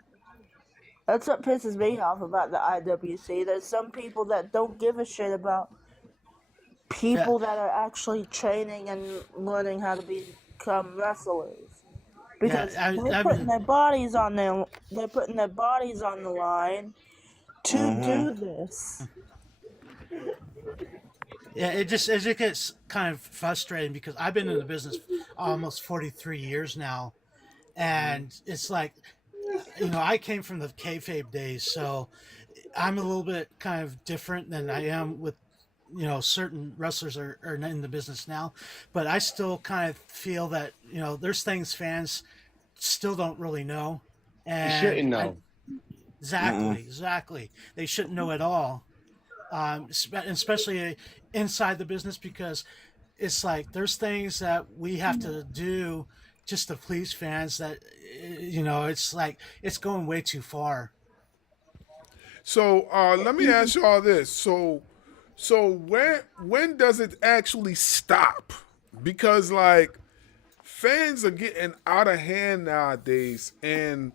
That's what pisses me off about the IWC. There's some people that don't give a shit about people that are actually training and learning how to become wrestlers. Because they're putting their bodies on the line to do this. Yeah, it gets kind of frustrating because I've been in the business almost 43 years now, and it's like, you know, I came from the kayfabe days, so I'm a little bit kind of different than I am with, you know, certain wrestlers are in the business now, but I still kind of feel that, you know, there's things fans still don't really know. And you shouldn't know. Exactly. They shouldn't know at all. Especially inside the business, because it's like there's things that we have to do just to please fans that, you know, it's like it's going way too far. So let me ask you all this. So when does it actually stop? Because like fans are getting out of hand nowadays, and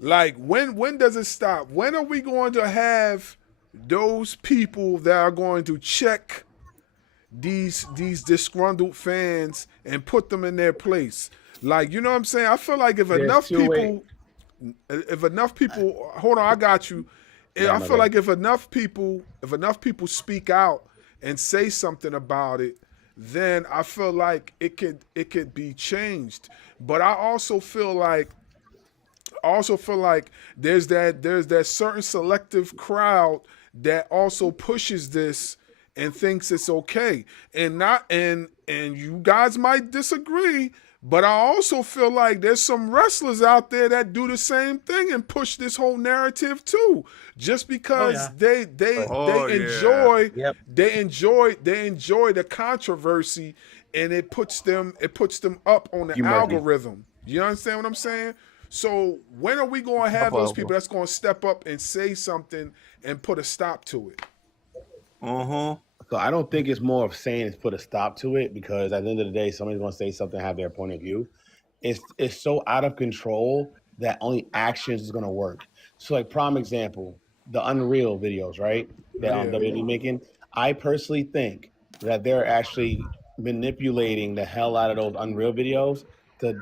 like when does it stop? When are we going to have those people that are going to check these disgruntled fans and put them in their place? Like, you know what I'm saying? I feel like if enough people, hold on, I got you. I feel like if enough people speak out and say something about it, then I feel like it could be changed. But I also feel like there's that certain selective crowd that also pushes this and thinks it's okay. And you guys might disagree, but I also feel like there's some wrestlers out there that do the same thing and push this whole narrative too, just because they enjoy the controversy, and it puts them up on the algorithm. You understand what I'm saying? So when are we going to have those people that's going to step up and say something and put a stop to it? So I don't think it's more of saying it's put a stop to it, because at the end of the day, somebody's going to say something, have their point of view. It's so out of control that only actions is going to work. So like prime example, the Unreal videos, right? That WWE making. I personally think that they're actually manipulating the hell out of those Unreal videos to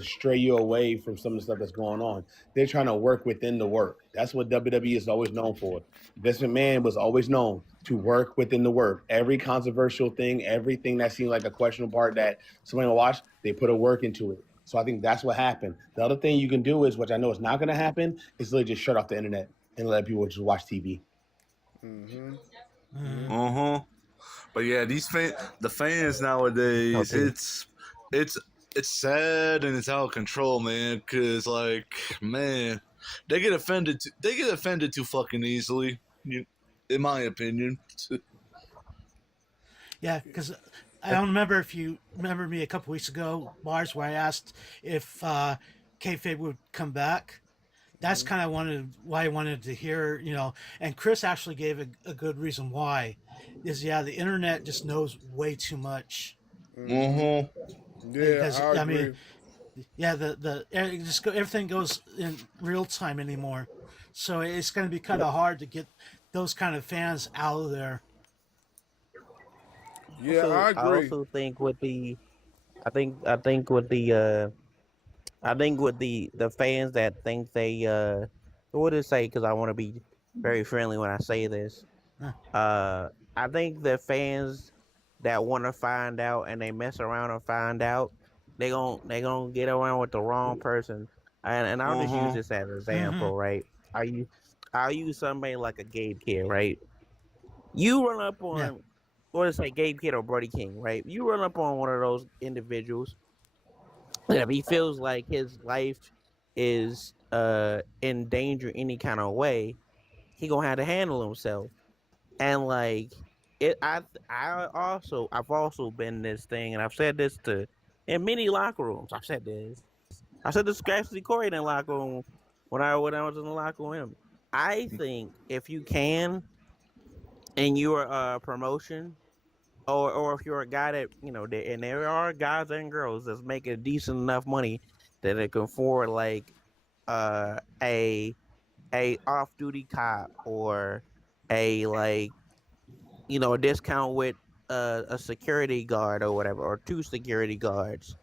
stray you away from some of the stuff that's going on. They're trying to work within the work. That's what WWE is always known for. Vince McMahon was always known to work within the work. Every controversial thing, everything that seemed like a questionable part that somebody will watch, they put a work into it. So I think that's what happened. The other thing you can do is, which I know is not going to happen, is literally just shut off the internet and let people just watch TV. But yeah, the fans nowadays, it's sad and it's out of control, man. Cause like, man, they get offended too fucking easily, in my opinion. Yeah, because I don't remember if you remember me a couple weeks ago, Barz, where I asked if kayfabe would come back. That's kind of why I wanted to hear, and Chris actually gave a good reason why. Is the internet just knows way too much. Yeah, Because I I mean, agree. yeah, everything goes in real time anymore, so it's going to be kind of hard to get those kind of fans out of there. Yeah, I I agree. also think with the, I think with the, I think with the fans that think they, what did I say? Because I want to be very friendly when I say this. Huh. I think the fans that want to find out and they mess around and find out, they gonna get around with the wrong person. And I'll just use this as an Mm-hmm. example, right? I use I'll use somebody like a Gabe Kid, right? You run up Yeah. on, or let's say Gabe Kid or Brody King, right? You run up on one of those individuals, and if he feels like his life is in danger any kind of way, he gonna have to handle himself. And like I've also been this thing, and I've said this to in many locker rooms. I've said this. I said this to Ashley Corey in the locker room when I was in the locker room with him. I think if you can, and you're a promotion, or if you're a guy that and there are guys and girls that's making decent enough money that they can afford like a off duty cop or a like a discount with a security guard or whatever, or two security guards.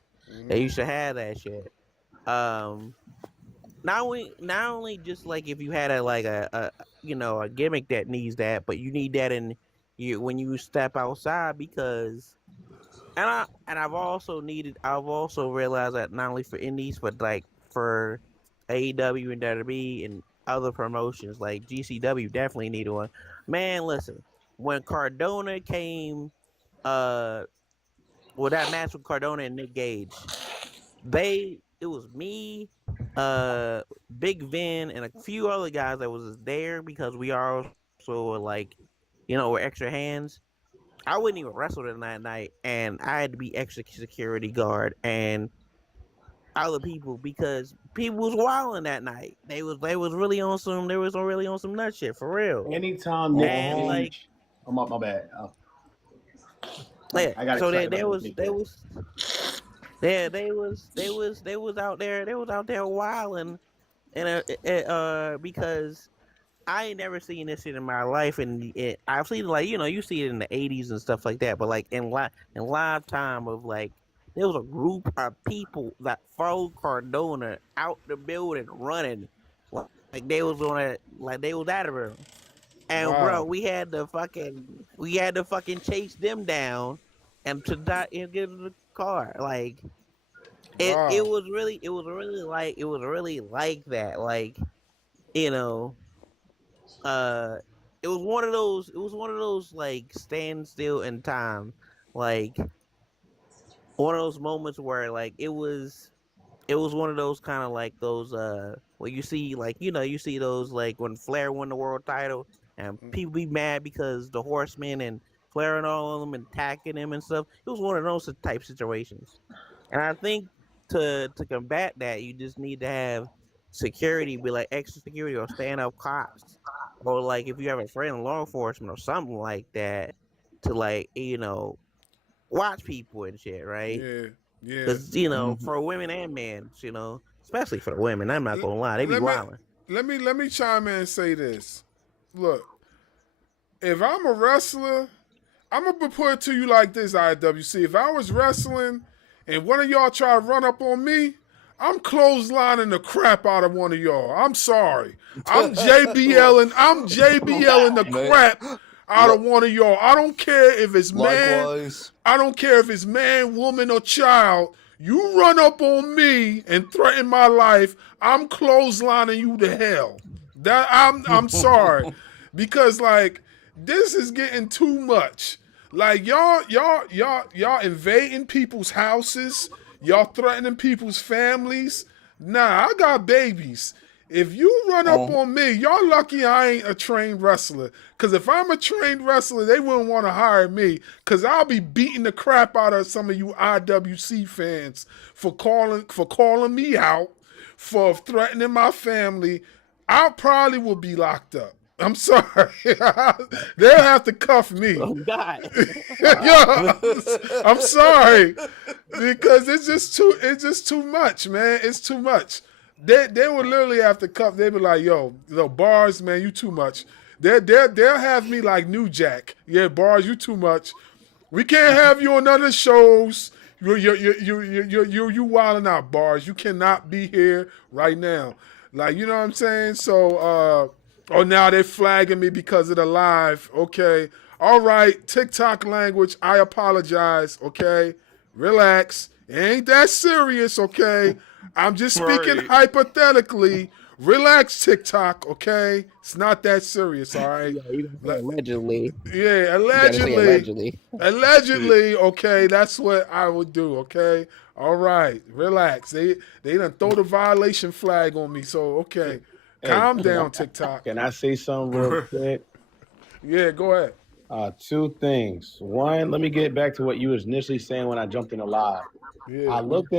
They used to have that shit. Um, not only just like if you had a gimmick that needs that, but you need that in you when you step outside because I've also realized that not only for indies but like for AEW and WWE and other promotions like GCW definitely need one. Man, listen, when Cardona came, uh, that match with Cardona and Nick Gage, it was me, uh, Big Vin, and a few other guys that was there because we are also like, we're extra hands. I wouldn't even wrestle that night, and I had to be extra security guard and other people because people was wilding that night. They was really on some nut shit for real. Anytime Nick And like, Gage, oh my bad. Oh. yeah, I got so excited there about was Nick there Gage. was they was out there wilding and because I ain't never seen this shit in my life, and I've seen like you see it in the '80s and stuff like that, but like in live time of like there was a group of people that followed Cardona out the building running like they was on it like they was out of room, and bro, Wow. we had to fucking chase them down and to die and get in the car like. Wow. It was really like that like you know uh it was one of those like stand still in time like one of those moments where like it was one of those kind of like those where you see like you see those like when Flair won the world title and people be mad because the Horsemen and Flair and all of them attacking him and stuff. It was one of those type situations, and I think to combat that you just need to have security, be like extra security or stand up cops, or like if you have a friend in law enforcement or something like that to like watch people and shit, right? Yeah. Yeah. Because for women and men, especially for the women, I'm not gonna lie, they be Let me wilding. let me chime in and say this. Look, if I'm a wrestler, I'm gonna put it to you like this, IWC. If I was wrestling and one of y'all try to run up on me, I'm clotheslining the crap out of one of y'all. I'm sorry. I'm JBLing the crap out of one of y'all. I don't care if it's man. Likewise. I don't care if it's man, woman, or child. You run up on me and threaten my life, I'm clotheslining you to hell. I'm sorry. Because like this is getting too much. Like y'all invading people's houses, y'all threatening people's families. Nah, I got babies. If you run up on me, y'all lucky I ain't a trained wrestler. Cause if I'm a trained wrestler, they wouldn't want to hire me. Cause I'll be beating the crap out of some of you IWC fans for calling me out, for threatening my family, I probably will be locked up. I'm sorry. They'll have to cuff me. Oh God. I'm sorry. Because it's just too much, man. It's too much. They would literally have to cuff. They'd be like, yo, Barz, man, you too much. They'll have me like New Jack. Yeah, Barz, you too much. We can't have you on other shows. You wilding out, Barz. You cannot be here right now. Like, you know what I'm saying? So, now they're flagging me because of the live. Okay. All right. TikTok language. I apologize. Okay. Relax. It ain't that serious. Okay. I'm just speaking hypothetically. Relax, TikTok. Okay. It's not that serious. All right. Allegedly. Yeah, Allegedly. Allegedly, okay, that's what I would do, okay? All right, relax. They done throw the violation flag on me, so okay. Calm down, TikTok. Can I say something real quick? Yeah, go ahead. Two things. One, let me get back to what you was initially saying when I jumped in the live. Yeah. I looked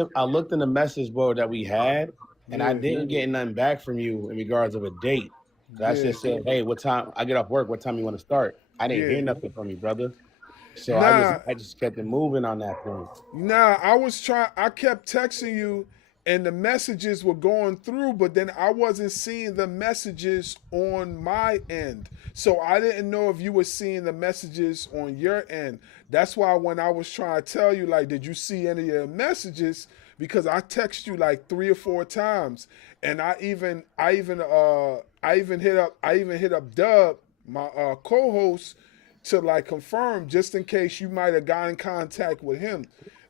in the message board that we had, and I didn't get nothing back from you in regards of a date. I just said, hey, what time I get off work? What time you want to start? I didn't hear nothing from you, brother. So I just kept it moving on that point. Nah, I kept texting you and the messages were going through, but then I wasn't seeing the messages on my end. So I didn't know if you were seeing the messages on your end. That's why when I was trying to tell you, like, did you see any of the messages? Because I text you like 3 or 4 times. And I even hit up Dub, my co-host, to like confirm just in case you might have got in contact with him.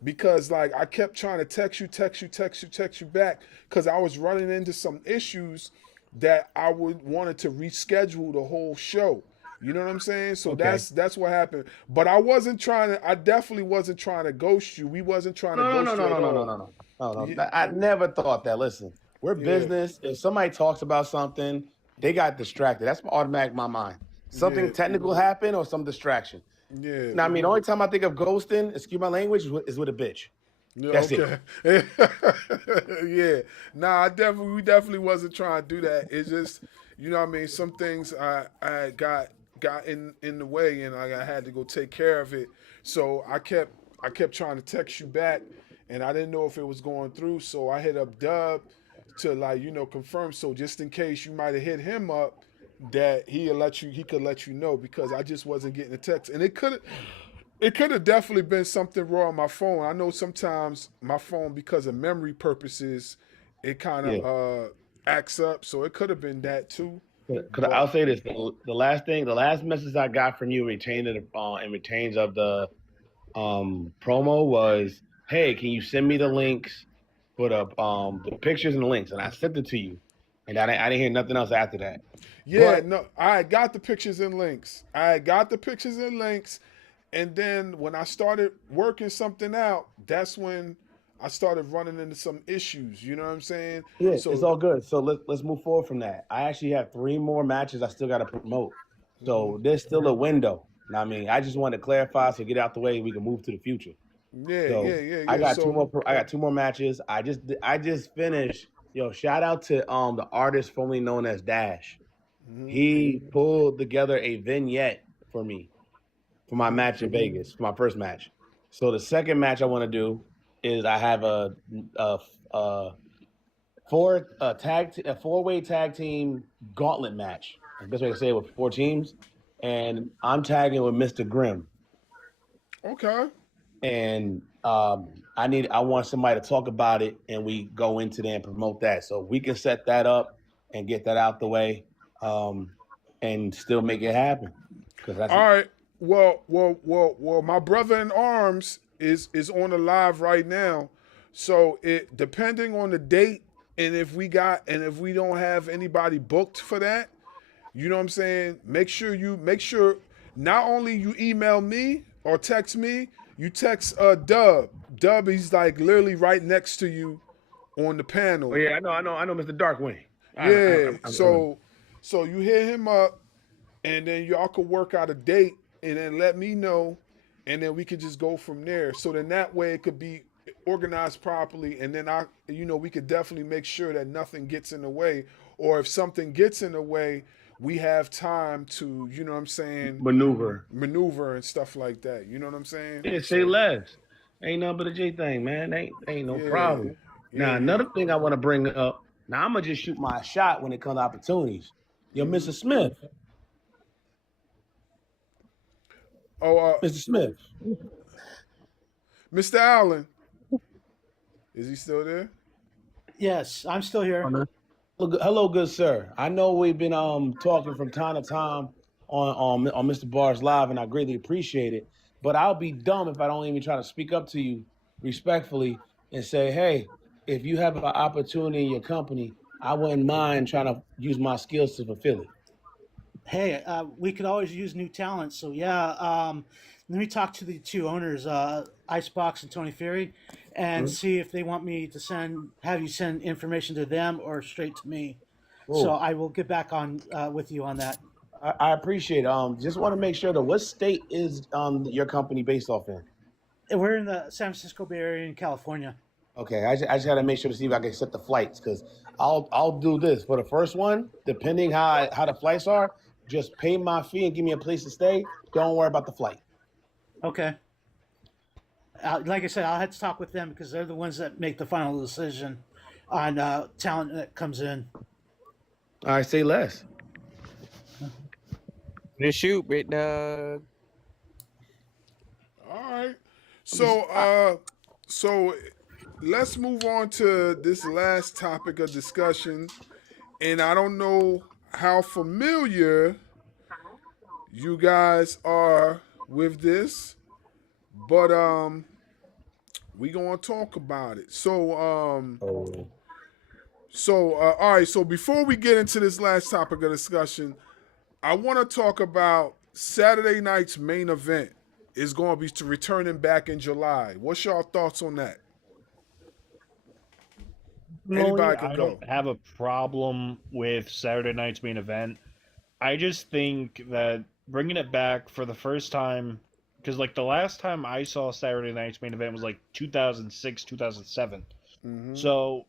Because like I kept trying to text you back because I was running into some issues that I wanted to reschedule the whole show. You know what I'm saying? So that's what happened. But I definitely wasn't trying to ghost you. We wasn't trying to ghost you at all. No. I never thought that. Listen, we're business. If somebody talks about something, they got distracted. That's automatic in my mind. Something technical happened or some distraction. Yeah. Now, I mean, the only time I think of ghosting, excuse my language, is with a bitch. That's it. Yeah. Nah, we definitely wasn't trying to do that. It's just, you know what I mean, some things I got in the way and I had to go take care of it. So I kept trying to text you back and I didn't know if it was going through. So I hit up Dub to like, confirm. So just in case you might have hit him up, that he could let you know because I just wasn't getting a text. And it could have definitely been something wrong on my phone. I know sometimes my phone, because of memory purposes, it kind of acts up. So it could have been that too. Because I'll say this: the last message I got from you in retains of the promo was, "Hey, can you send me the links for the pictures and the links?" And I sent it to you, and I didn't hear nothing else after that. Yeah, no, I got the pictures and links. And then when I started working something out, that's when I started running into some issues. You know what I'm saying? Yeah, so, it's all good. So let's move forward from that. I actually have 3 more matches I still got to promote. So there's still a window. I mean, I just want to clarify so get out the way we can move to the future. Yeah. I got 2 more. I got 2 more matches. I just finished. Yo, shout out to the artist formerly known as Dash. He pulled together a vignette for me for my match in Vegas, for my first match. So the second match I want to do is I have a 4-way tag team gauntlet match. That's the best way to say it, with 4 teams, and I'm tagging with Mr. Grimm. Okay. And I want somebody to talk about it, and we go into there and promote that. So we can set that up and get that out the way. And still make it happen. All right. Well, my brother in arms is on the live right now. So it depending on the date and if we don't have anybody booked for that, you know what I'm saying? Make sure not only you email me or text me, you text Dub. Dub, he's like literally right next to you on the panel. Oh yeah, I know Mr. Darkwing. Yeah. So you hit him up, and then y'all could work out a date, and then let me know, and then we could just go from there. So then that way it could be organized properly, and then we could definitely make sure that nothing gets in the way, or if something gets in the way, we have time to, you know what I'm saying, maneuver and stuff like that. You know what I'm saying? Yeah, say less. Ain't nothing but a J thing, man. Ain't no problem. Now, another thing I want to bring up. Now, I'm gonna just shoot my shot when it comes to opportunities. Yo, Mr. Smith. Mr. Smith. Mr. Allen. Is he still there? Yes, I'm still here. Hello, good sir. I know we've been talking from time to time on Mr. Barz Live, and I greatly appreciate it. But I'll be dumb if I don't even try to speak up to you respectfully and say, hey, if you have an opportunity in your company, I wouldn't mind trying to use my skills to fulfill it. Hey, we could always use new talent. So yeah, let me talk to the two owners, Icebox and Tony Fury, and see if they want me to have you send information to them or straight to me. Cool. So I will get back on with you on that. I appreciate it. Just want to make sure that what state is your company based off in? We're in the San Francisco Bay Area in California. Okay, I just got to make sure to see if I can set the flights, because I'll do this for the first one. Depending how the flights are, just pay my fee and give me a place to stay. Don't worry about the flight. Okay. Like I said, I'll have to talk with them because they're the ones that make the final decision on talent that comes in. All right, say less. Just shoot, big dog. All right. So let's move on to this last topic of discussion. And I don't know how familiar you guys are with this, but we gonna talk about it. So all right, so before we get into this last topic of discussion, I want to talk about Saturday night's main event is going to be returning back in July. What's y'all thoughts on that? Anybody can I go. don't have a problem with Saturday night's main event. I just think that bringing it back for the first time, because like the last time I saw Saturday night's main event was like 2006, 2007. So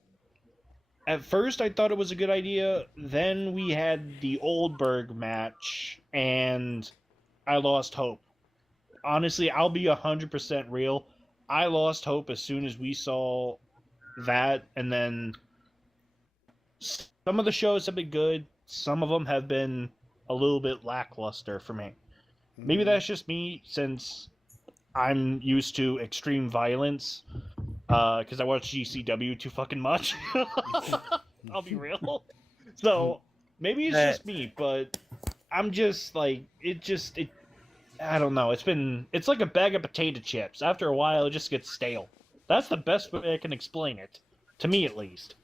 at first I thought it was a good idea. Then we had the Oldberg match, and I lost hope. Honestly, I'll be 100% real. I lost hope as soon as we saw that, and then some of the shows have been good. Some of them have been a little bit lackluster for me. Maybe that's just me, since I'm used to extreme violence, because I watch GCW too fucking much. I'll be real. So maybe it's just me, but I'm just like, I don't know. It's like a bag of potato chips. After a while, it just gets stale. That's the best way I can explain it, to me at least.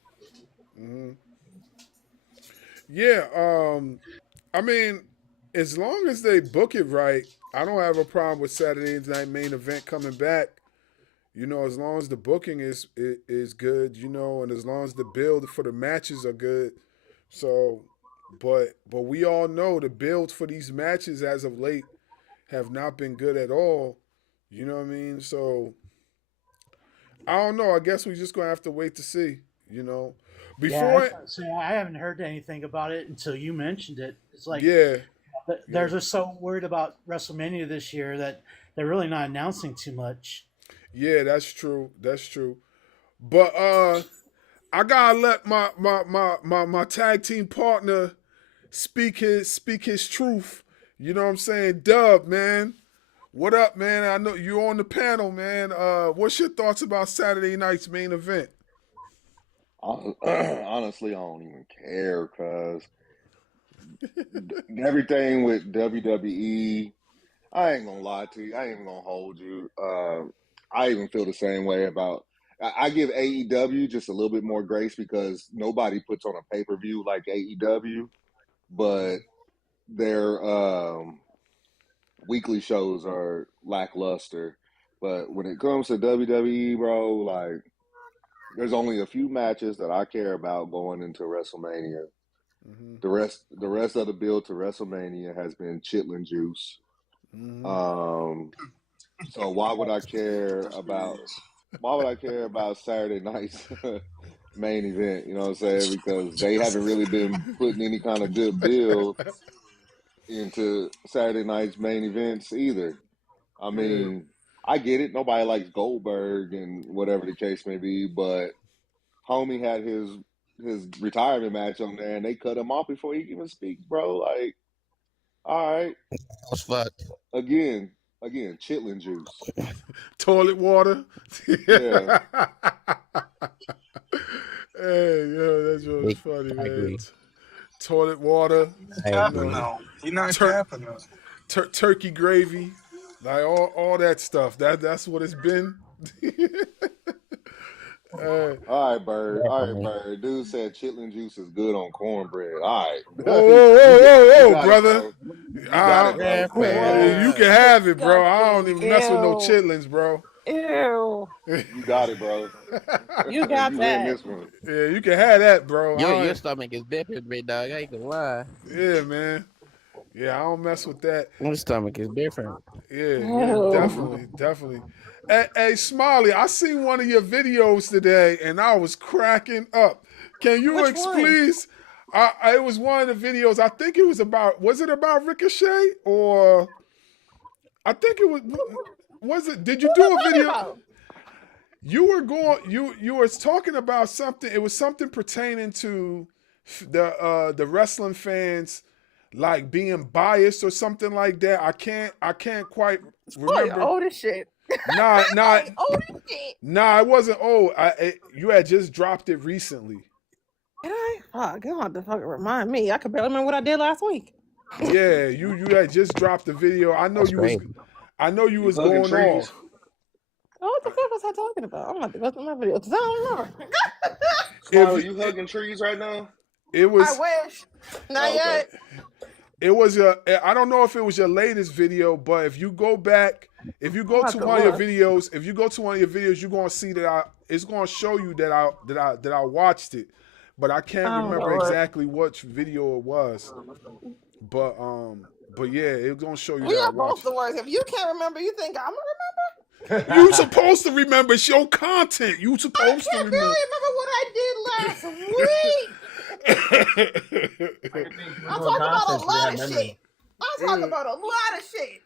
Yeah, I mean, as long as they book it right, I don't have a problem with Saturday night main event coming back. You know, as long as the booking is good, you know, and as long as the build for the matches are good. So, but we all know the build for these matches as of late have not been good at all. You know what I mean? So, I don't know. I guess we're just gonna have to wait to see. You know, I haven't heard anything about it until you mentioned it. It's like they're just so worried about WrestleMania this year that they're really not announcing too much. Yeah, that's true. That's true. But I gotta let my tag team partner speak his truth. You know what I'm saying? Dub, man. What up, man? I know you're on the panel, man. What's your thoughts about Saturday night's main event? Honestly, I don't even care, because everything with WWE, I ain't gonna lie to you. I ain't even gonna hold you. I even feel the same way about. I give AEW just a little bit more grace because nobody puts on a pay-per-view like AEW, but their weekly shows are lackluster. But when it comes to WWE, bro, like, there's only a few matches that I care about going into WrestleMania. The rest of the build to WrestleMania has been chitlin juice. So why would I care about Why would I care about Saturday night's main event? You know what I'm saying? Because they haven't really been putting any kind of good build into Saturday night's main events either. I Yeah. mean, I get it. Nobody likes Goldberg and whatever the case may be, but homie had his retirement match on there, and they cut him off before he could even speak, bro. Like, all right, That's fucked. again, chitlin juice. Toilet water. Yeah. Hey, yo, that's what's funny, I man. agree. Toilet water. Capping though. You're not capping though. Turkey gravy, like all that stuff. That's what it's been. All right, Bird. Dude said chitlin juice is good on cornbread. All right. Whoa, brother. You got it, bro. You can have it, bro. I don't even mess with no chitlins, bro. Ew. You got it, bro. You got you that. win this one. Yeah, you can have that, bro. Your stomach is different, big dog. I ain't gonna lie. Yeah, man. Yeah, I don't mess with that. My stomach is different. Yeah, definitely. Hey, Smiley, I seen one of your videos today, and I was cracking up. Can you please? It was one of the videos. I think it was about. Was it about Ricochet or? I think it was. Was it? Did you do a video? You were going. You were talking about something. It was something pertaining to the wrestling fans, like being biased or something like that. I can't quite remember. Old as shit. Nah, Old as shit. nah. It wasn't old. You had just dropped it recently. Did I? Fuck, you don't have to fucking remind me. I could barely remember what I did last week. Yeah, you had just dropped the video. I know you was going off. Oh, what the fuck was I talking about? I'm about to go through my video because I don't remember. Smiley, you hugging trees right now? It was. I wish. Not yet. It was I don't know if it was your latest video, but if you go back, if you go to one of your videos, you're gonna see that it's gonna show you that I watched it, but I can't remember exactly which video it was. But yeah, it's gonna show you. We that are I watched both the worst. If you can't remember, you think I'm gonna remember? You supposed to remember. It's your content. You supposed to remember. I can't remember what I did last week. I'm talking about a lot of shit. I'm talking about a lot of shit.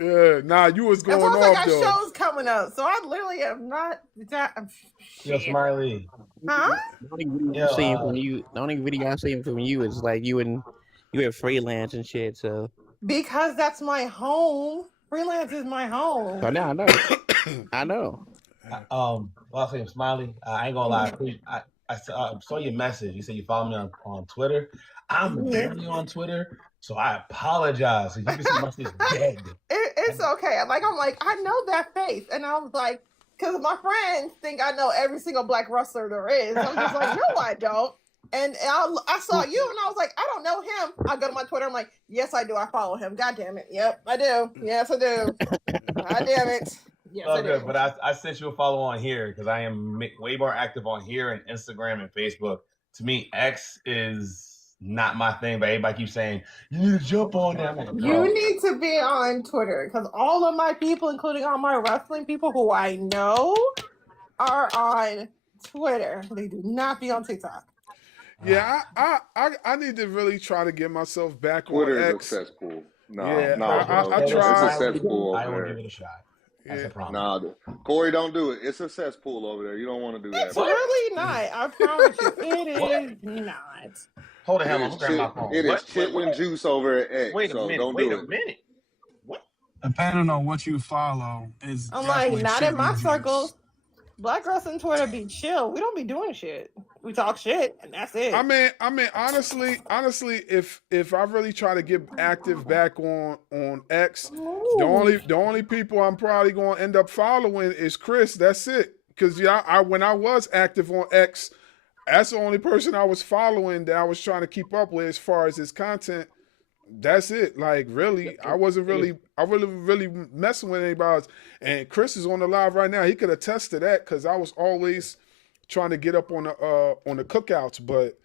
Yeah, nah, you was going off I got though. shows coming up, so I literally have not. Yo, Smiley. Huh? The only video I've seen from you. The only video I've seen from you is like you at freelance and shit. So Because that's my home. Freelance is my home. I know. I know. Well, I say Smiley. I ain't gonna lie. I saw your message. You said you follow me on Twitter. I'm barely on Twitter, so I apologize. You can see my shit's dead. It's okay. I'm like, I know that face, and I was like, because my friends think I know every single black wrestler there is. I'm just like, no, I don't. And I saw you, and I was like, I don't know him. I go to my Twitter. I'm like, yes, I do. I follow him. God damn it. Yep, I do. Yes, I do. God damn it. Yes, I do. Good, but I sent you a follow on here because I am way more active on here and Instagram and Facebook. To me, X is not my thing, but everybody keeps saying you need to jump on that. Like, you need to be on Twitter because all of my people, including all my wrestling people who I know, are on Twitter. They do not be on TikTok. Yeah, I need to really try to get myself back Twitter on is X. a cesspool. No, I it's tried. a cesspool I over will there. give it a shot. That's a problem. Nah, Corey, don't do it. It's a cesspool over there. You don't want to do that. It's really not. I promise you, it is not. Hold on, I'm grabbing my phone. It is chitlin juice over at X. Wait a minute. Don't Wait do a it. minute. Depending on what you follow, is I'm like, not in my chitlin juice. circles. Black wrestling Twitter be chill. We don't be doing shit. We talk shit, and that's it. I mean, honestly, if I really try to get active back on X, the only people I'm probably gonna end up following is Chris. That's it. Because when I was active on X, that's the only person I was following that I was trying to keep up with as far as his content. That's it. Like, really, I wasn't really messing with anybody else. And Chris is on the live right now. He could attest to that because I was always trying to get up on the cookouts, but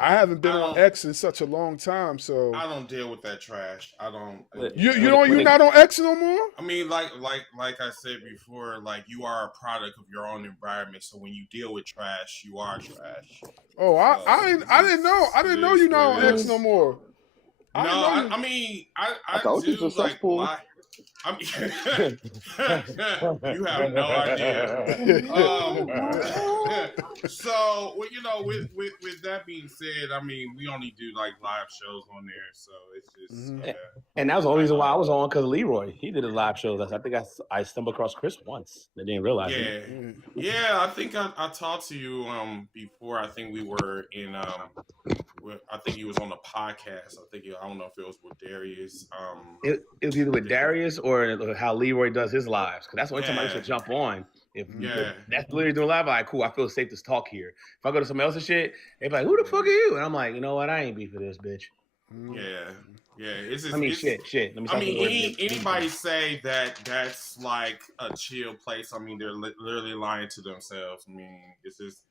I haven't been on X in such a long time, so I don't deal with that trash. I don't. You're not on X no more. I mean, like I said before, like you are a product of your own environment. So when you deal with trash, you are trash. Oh, I didn't know. I didn't know you're not on X no more. I mean, I thought do this was like cesspool. I mean, you have no idea. So, well, you know, with that being said, I mean, we only do like live shows on there, so it's just. And that was the only reason why I was on, because Leroy, he did his live shows. I think I stumbled across Chris once. I didn't realize it. Yeah. I think I talked to you before. I think we were in I think he was on the podcast. I don't know if it was with Darius. It was either with Darius or how Leroy does his lives, because that's the only time I used to jump on. If that's literally doing live, I'm like, cool, I feel safe to talk here. If I go to somebody else's shit, they be like, who the fuck are you? And I'm like, you know what? I ain't beef for this, bitch. Yeah. It's just, shit. Let me anybody say that that's like a chill place, I mean, they're literally lying to themselves. I mean, it's just,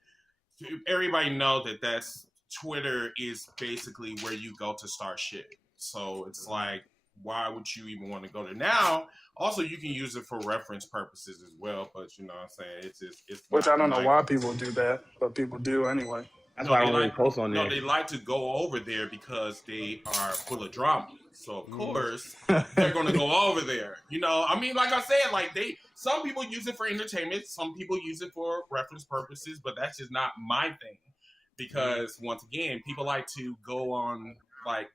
everybody know that's Twitter is basically where you go to start shit. So it's like, why would you even want to go there? Now, also, you can use it for reference purposes as well, but you know what I'm saying? It's Which I don't know why people do that, but people do anyway. That's why I don't really post on there. No, they like to go over there because they are full of drama. So, of course, they're going to go over there. You know, I mean, like I said, like some people use it for entertainment. Some people use it for reference purposes, but that's just not my thing. Because once again, people like to go on like,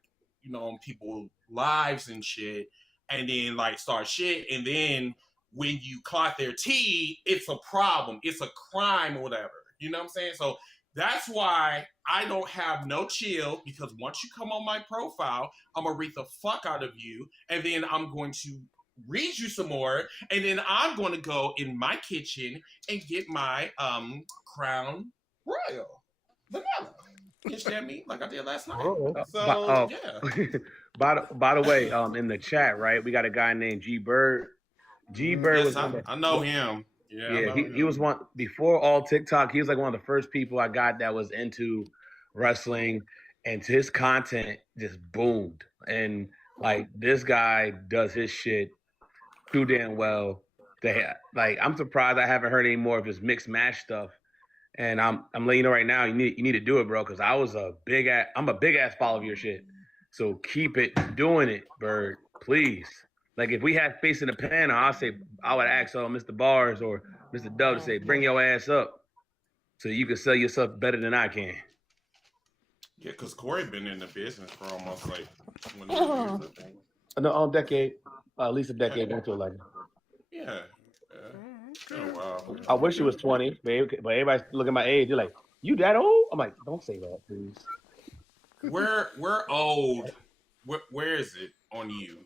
you know, on people's lives and shit, and then like start shit, and then when you clock their tea, it's a problem, it's a crime or whatever. You know what I'm saying? So that's why I don't have no chill, because once you come on my profile, I'm gonna read the fuck out of you, and then I'm going to read you some more, and then I'm going to go in my kitchen and get my Crown Royal. Vanilla. You understand me? Like I did last night. So, yeah. By the way, in the chat, right, we got a guy named G Bird. G Bird was I know him. Yeah, he was one before all TikTok. He was like one of the first people I got that was into wrestling, and his content just boomed. And like this guy does his shit too damn well. I'm surprised I haven't heard any more of his mixed match stuff. And I'm letting you know right now, you need to do it, bro, because I'm a big ass follower of your shit. So keep doing it, Bird, please. Like if we had Face in the Panel, I would ask Mr. Barz or Mr. Dub to say, bring your ass up so you can sell yourself better than I can. Yeah, because Corey been in the business for almost like 20 years, I think. No, decade, at least a decade into it, like. Yeah. Oh, wow. I wish it was 20, but everybody's looking at my age. You're like, you that old? I'm like, don't say that, please. We're old. Where is it on you?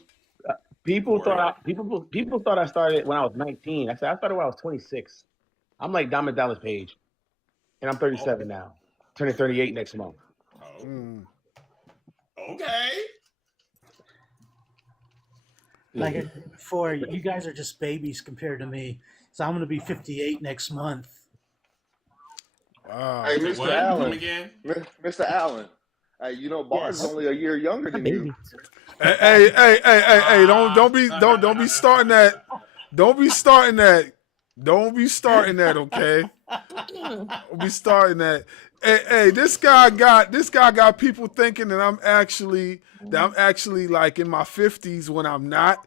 People thought I started when I was 19. I said I started when I was 26. I'm like Diamond Dallas Page, and I'm 37 now, turning 38 next month. Okay. Like I said before, you guys are just babies compared to me. So I'm going to be 58 next month. Wow. Hey, Mr. Allen. Again? Mr. Allen. Hey, you know, Barz is only a year younger than you. Hey! Don't be starting that. Don't be starting that. Don't be starting that. Okay. Don't be starting that. Hey, this guy got people thinking that I'm actually like in my 50s when I'm not.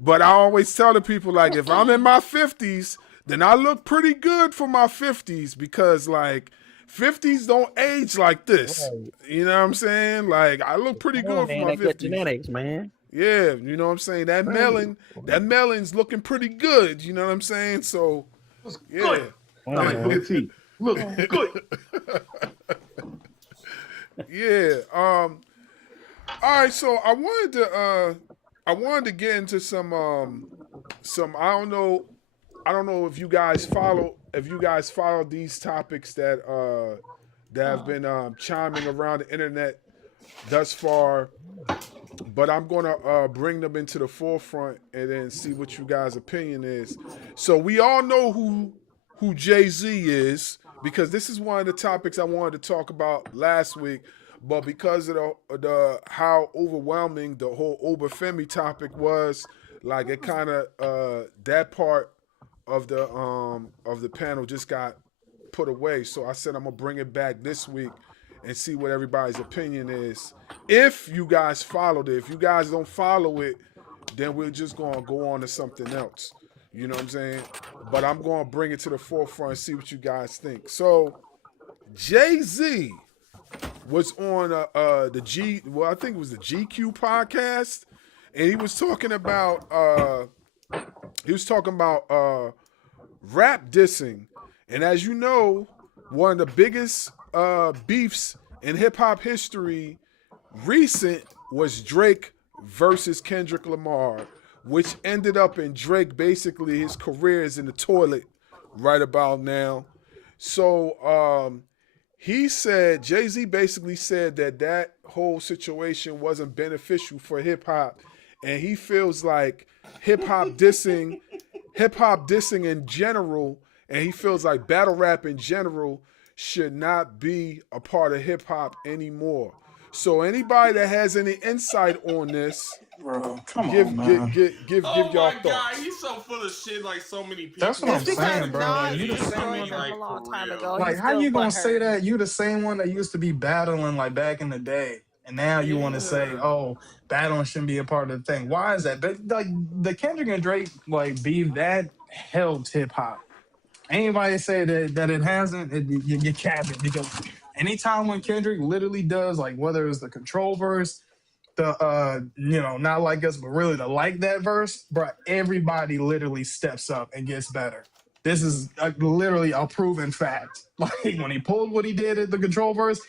But I always tell the people, like, if I'm in my 50s, then I look pretty good for my 50s, because like 50s don't age like this. You know what I'm saying? Like I look pretty good for my 50s. Good genetics, man. Yeah, you know what I'm saying? That melon's looking pretty good. You know what I'm saying? So yeah. Look good. Yeah. All right, so I wanted to get into some I don't know if you guys follow these topics that have been chiming around the internet thus far, but I'm gonna bring them into the forefront and then see what you guys' opinion is. So we all know who Jay-Z is. because this is one of the topics I wanted to talk about last week, but because of the how overwhelming the whole Obafemi topic was, like it kind of that part of the panel just got put away. So I said I'm gonna bring it back this week and see what everybody's opinion is. If you guys followed it, if you guys don't follow it, then we're just gonna go on to something else. You know what I'm saying? But I'm gonna bring it to the forefront and see what you guys think. So Jay-Z was on I think it was the GQ podcast, and he was talking about rap dissing. And as you know, one of the biggest beefs in hip hop history recent was Drake versus Kendrick Lamar, which ended up in Drake basically his career is in the toilet right about now. So he said, Jay-Z basically said that whole situation wasn't beneficial for hip hop, and he feels like hip hop dissing in general, and he feels like battle rap in general should not be a part of hip hop anymore. So anybody that has any insight on this, bro, give Oh y'all my thoughts. God, he's so full of shit like so many people. That's what I'm saying, bro. Like, you the He's same really, one. like, long time for real. ago. Like, He's how still you gonna butthurt. say that? You the same one that used to be battling like back in the day, and now you want to say, "Oh, battling shouldn't be a part of the thing." Why is that? But like the Kendrick and Drake like beef that helped hip hop. Anybody say that it hasn't, you cap it, because anytime when Kendrick literally does like whether it's the control verse, the not like us, but really the like that verse, bro, everybody literally steps up and gets better. This is literally a proven fact. Like when he pulled what he did at the control verse,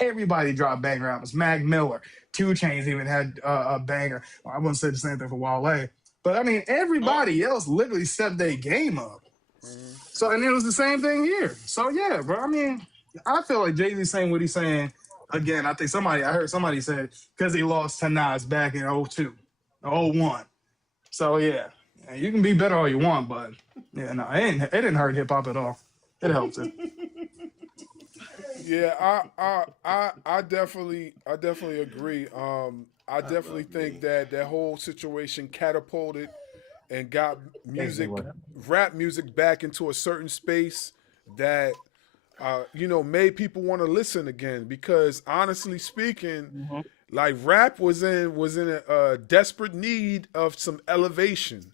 everybody dropped banger albums. Mac Miller, 2 Chainz even had a banger. Well, I wouldn't say the same thing for Wale, but I mean everybody else literally stepped their game up. So, and it was the same thing here. So, yeah, bro. I mean, I feel like Jay-Z saying what he's saying. Again, I heard somebody said because he lost to Nas back in 02, 01. So, yeah, you can be better all you want, but, yeah, no, it didn't hurt hip-hop at all. It helped it. Yeah, I definitely agree. I definitely think that whole situation catapulted and got rap music back into a certain space that made people want to listen again, because honestly speaking, like rap was in a desperate need of some elevation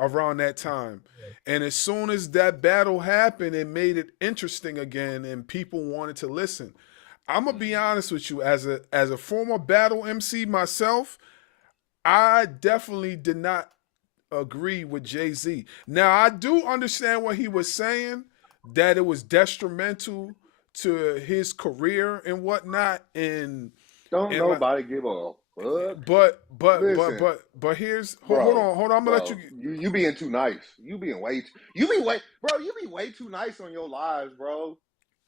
around that time. And as soon as that battle happened, it made it interesting again and people wanted to listen. I'm gonna be honest with you, as a former battle MC myself, I definitely did not agree with Jay-Z. Now, I do understand what he was saying, that it was detrimental to his career and whatnot. And Don't nobody give a fuck. But here's Bro, hold on. I'm gonna let you. You being too nice. You be way too nice on your lives, bro.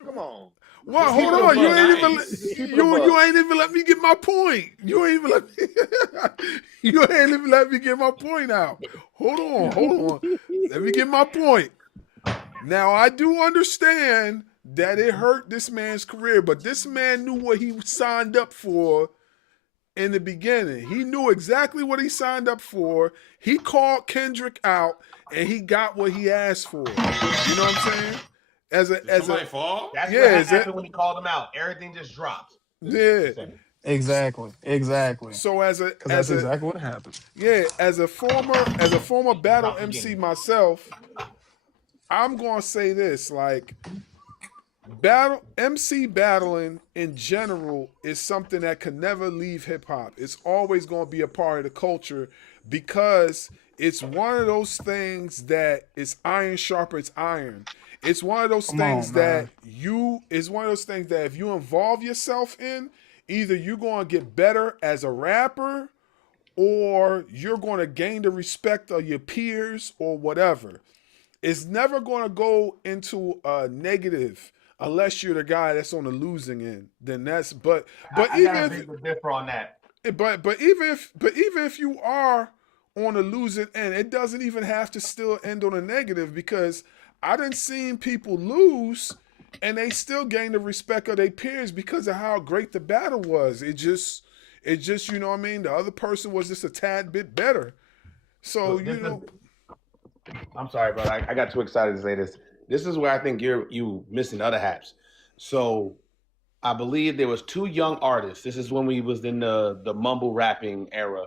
Come on. Well, hold on. You ain't even let me get my point. You ain't even let me get my point out. Hold on. Let me get my point. Now, I do understand that it hurt this man's career, but this man knew what he signed up for in the beginning. He knew exactly what he signed up for. He called Kendrick out, and he got what he asked for. You know what I'm saying? That's what happened when he called him out. Everything just dropped. Yeah. Exactly. So that's exactly what happened. Yeah, as a former battle MC myself, I'm gonna say this: like, MC battling in general is something that can never leave hip hop. It's always gonna be a part of the culture, because it's one of those things that is iron sharpens iron. It's one of those things that if you involve yourself in, either you're going to get better as a rapper, or you're going to gain the respect of your peers or whatever. It's never going to go into a negative unless you're the guy that's on the losing end. Then that's but even if differ on that. But even if you are on the losing end, it doesn't even have to still end on a negative, because I done seen people lose and they still gained the respect of their peers because of how great the battle was. It just, you know what I mean? The other person was just a tad bit better. So, you know. I'm sorry, bro. I got too excited to say this. This is where I think you missing other haps. So I believe there was 2 young artists. This is when we was in the mumble rapping era.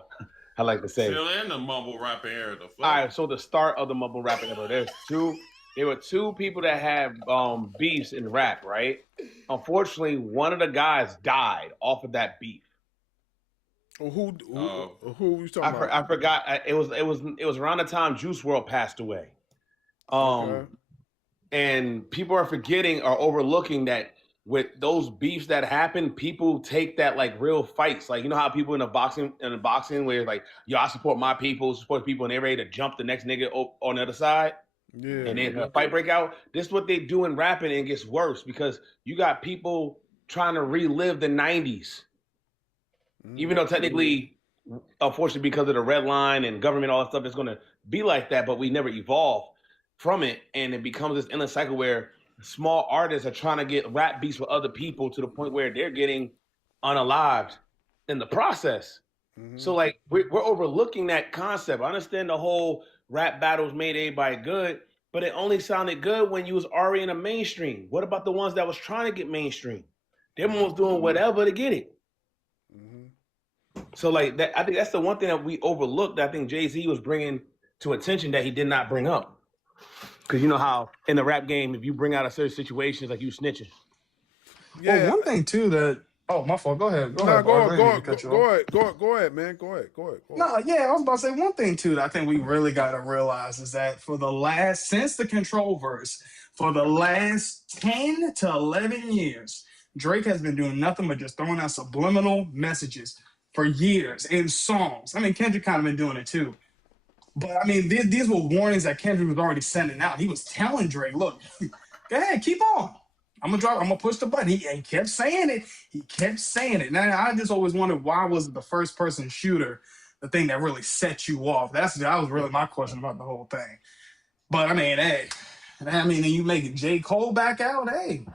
I like to say. Still in the mumble rapping era. The fuck? All right, so the start of the mumble rapping era. There were 2 people that had beefs in rap, right? Unfortunately, one of the guys died off of that beef. Who you talking about? I forgot. It was around the time Juice WRLD passed away. Okay. And people are forgetting or overlooking that with those beefs that happen, people take that like real fights. Like, you know how people in the boxing where it's like, yo, I support my people, support people, and they're ready to jump the next nigga on the other side. Yeah. And then a fight break out. This is what they do in rapping, and it gets worse because you got people trying to relive the 90s. Even though technically, unfortunately, because of the red line and government, all that stuff, it's going to be like that, but we never evolve from it. And it becomes this endless cycle where small artists are trying to get rap beats with other people to the point where they're getting unalived in the process. So, like, we're overlooking that concept. I understand the whole rap battles made everybody good, but it only sounded good when you was already in the mainstream. What about the ones that was trying to get mainstream? Them ones doing whatever to get it. So, like, that, I think that's the one thing that we overlooked that I think Jay-Z was bringing to attention that he did not bring up. Because you know how in the rap game, if you bring out a certain situation, it's like you snitching. Yeah. Well, one thing too that my fault. Go ahead. Go ahead, man. Go ahead. No, yeah, I was about to say one thing too that I think we really got to realize is that since the Controlverse, for the last 10 to 11 years, Drake has been doing nothing but just throwing out subliminal messages for years in songs. I mean, Kendrick kind of been doing it too. But I mean, these were warnings that Kendrick was already sending out. He was telling Drake, look, go ahead, keep on. I'm gonna push the button. He kept saying it. Now I just always wondered, why was the first person shooter the thing that really set you off? That was really my question about the whole thing. But I mean, and you making J. Cole back out, hey.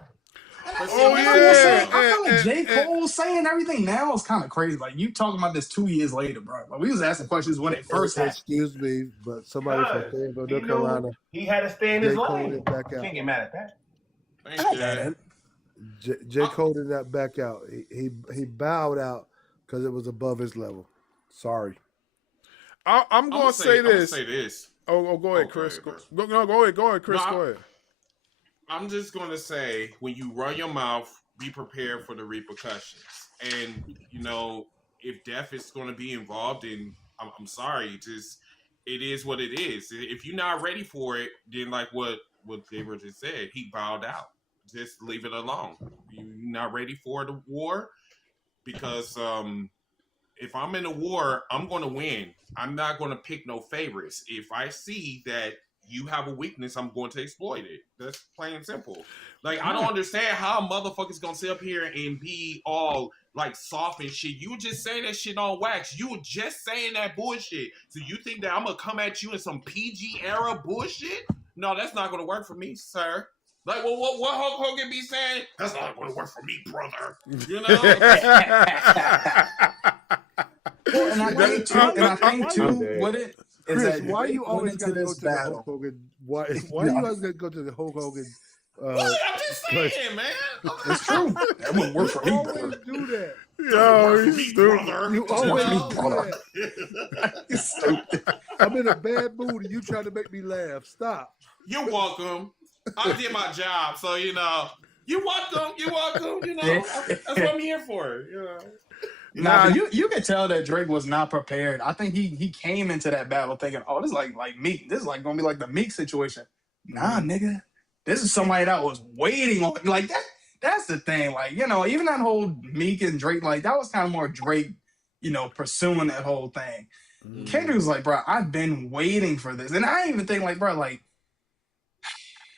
I feel like J. Cole saying everything now is kind of crazy. Like, you talking about this 2 years later, bro. Like, we was asking questions when it first happened. Excuse me, but somebody from Fayetteville, North Carolina. He had to stay in his lane. Can't get mad at that. J. Cole did not back out. He bowed out because it was above his level. Sorry. I'm going to say this. Oh, go ahead, Chris. Go ahead, Chris. Go ahead. I'm just going to say, when you run your mouth, be prepared for the repercussions. And, you know, if death is going to be involved, and I'm sorry, it is what it is. If you're not ready for it, then like what Gabriel just said, he bowed out. Just leave it alone. You're not ready for the war because if I'm in a war, I'm going to win. I'm not going to pick no favorites. If I see that you have a weakness, I'm going to exploit it. That's plain and simple. Like, I don't understand how motherfuckers gonna sit up here and be all like soft and shit. You were just saying that shit on wax. You were just saying that bullshit. So you think that I'm gonna come at you in some PG era bullshit? No, that's not gonna work for me, sir. Like, well, what Hulk Hogan be saying? That's not gonna work for me, brother. You know? Well, and I think too, what it is Chris, that why you always got to go to the battle? Hulk Hogan? Why you always got to go to the Hulk Hogan? I'm just saying, man. It's true. That wouldn't work for me. You always do that. Yo, he's stupid. You always do that. You're stupid. I'm in a bad mood and you trying to make me laugh. Stop. You're welcome. I did my job, so you know. You're welcome. You know, that's what I'm here for. You know. Nah, you can tell that Drake was not prepared. I think he came into that battle thinking, oh, this is like Meek. This is like gonna be like the Meek situation. Nah, nigga. This is somebody that was waiting on like that. That's the thing. Like, you know, even that whole Meek and Drake, like that was kind of more Drake, you know, pursuing that whole thing. Kendrick was like, bro, I've been waiting for this. And I even think like, bro, like,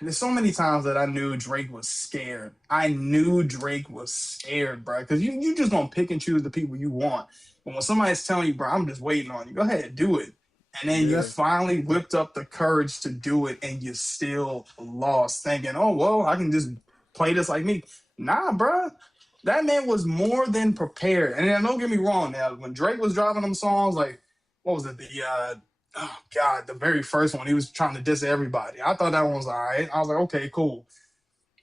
there's so many times that I knew Drake was scared. I knew Drake was scared, bro. Because you just gonna pick and choose the people you want. But when somebody's telling you, bro, I'm just waiting on you, go ahead, do it. And then you finally whipped up the courage to do it, and you still lost, thinking, oh, well, I can just play this like me. Nah, bruh. That man was more than prepared. And then don't get me wrong now, when Drake was dropping them songs, like, what was it? The very first one, he was trying to diss everybody. I thought that one was all right. I was like, okay, cool.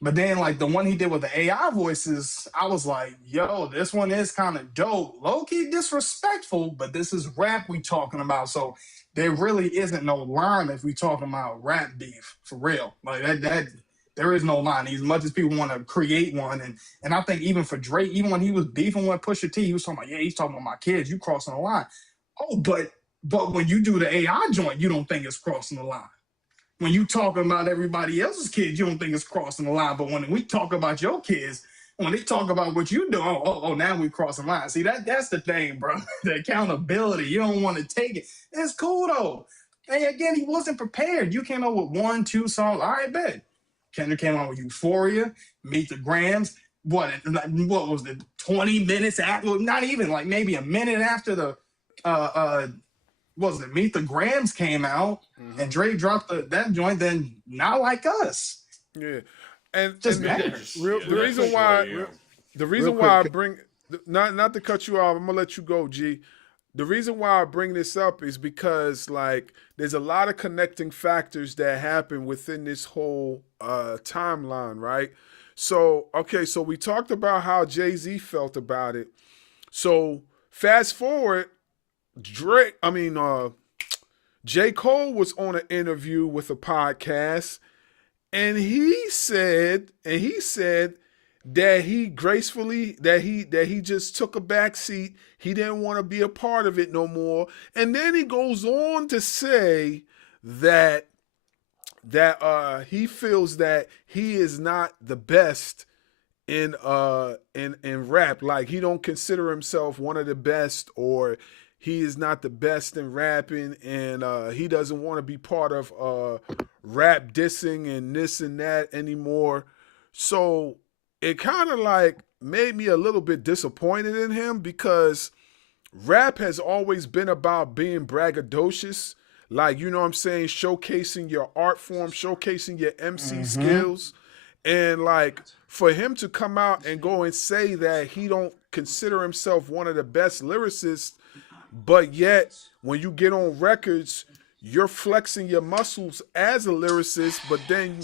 But then, like, the one he did with the AI voices, I was like, yo, this one is kind of dope. Low-key disrespectful, but this is rap we talking about. So there really isn't no line if we talking about rap beef, for real. Like, that there is no line. As much as people want to create one, and I think even for Drake, even when he was beefing with Pusha T, he was talking about, yeah, he's talking about my kids, you crossing the line. Oh, but when you do the AI joint, you don't think it's crossing the line. When you talking about everybody else's kids, you don't think it's crossing the line. But when we talk about your kids, when they talk about what you do, now we crossing the line. See, that's the thing, bro. The accountability. You don't want to take it. It's cool though. And again, he wasn't prepared. You came out with 1, 2 songs. All right, bet. Kendrick came out with Euphoria, Meet the Grams. What was it? 20 minutes after? Not even, like maybe a minute after the was it Meet the Grams came out and Drake dropped that joint, then Not Like Us. Yeah. And Just the reason why I bring not to cut you off, I'm gonna let you go, G. The reason why I bring this up is because like there's a lot of connecting factors that happen within this whole timeline, right? So so we talked about how Jay-Z felt about it. So fast forward, J. Cole was on an interview with a podcast, and he said that he gracefully that he just took a back seat. He didn't want to be a part of it no more. And then he goes on to say that he feels that he is not the best in rap. Like he don't consider himself one of the best, or he is not the best in rapping, and he doesn't want to be part of rap dissing and this and that anymore. So it kind of like made me a little bit disappointed in him, because rap has always been about being braggadocious. Like, you know what I'm saying? Showcasing your art form, showcasing your MC skills. And like for him to come out and go and say that he don't consider himself one of the best lyricists, but yet when you get on records, you're flexing your muscles as a lyricist, but then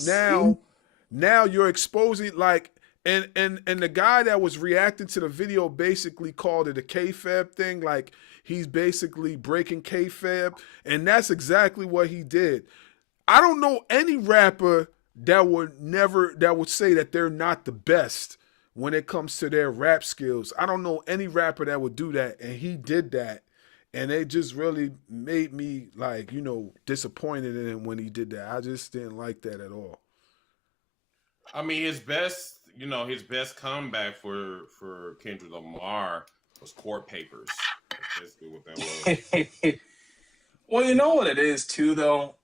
now you're exposing like and the guy that was reacting to the video basically called it a kayfabe thing, like he's basically breaking kayfabe, and that's exactly what he did. I don't know any rapper that would say that they're not the best when it comes to their rap skills. I don't know any rapper that would do that, and he did that. And it just really made me like, disappointed in him when he did that. I just didn't like that at all. I mean, his best comeback for Kendrick Lamar was Court Papers. That's basically what that was. Well, you know what it is too, though?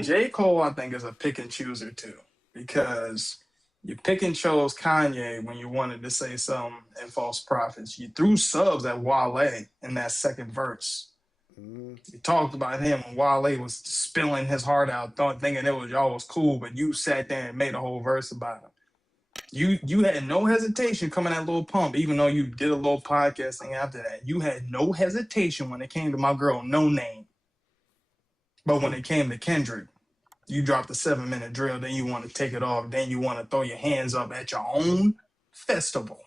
J. Cole, I think, is a pick and chooser too, because you pick and chose Kanye when you wanted to say something in False Prophets. You threw subs at Wale in that second verse. You talked about him when Wale was spilling his heart out, thinking y'all was cool, but you sat there and made a whole verse about him. You had no hesitation coming at Lil Pump, even though you did a little podcast thing after that. You had no hesitation when it came to my girl, No Name. But when it came to Kendrick, you dropped the 7-minute drill, then you want to take it off, then you want to throw your hands up at your own festival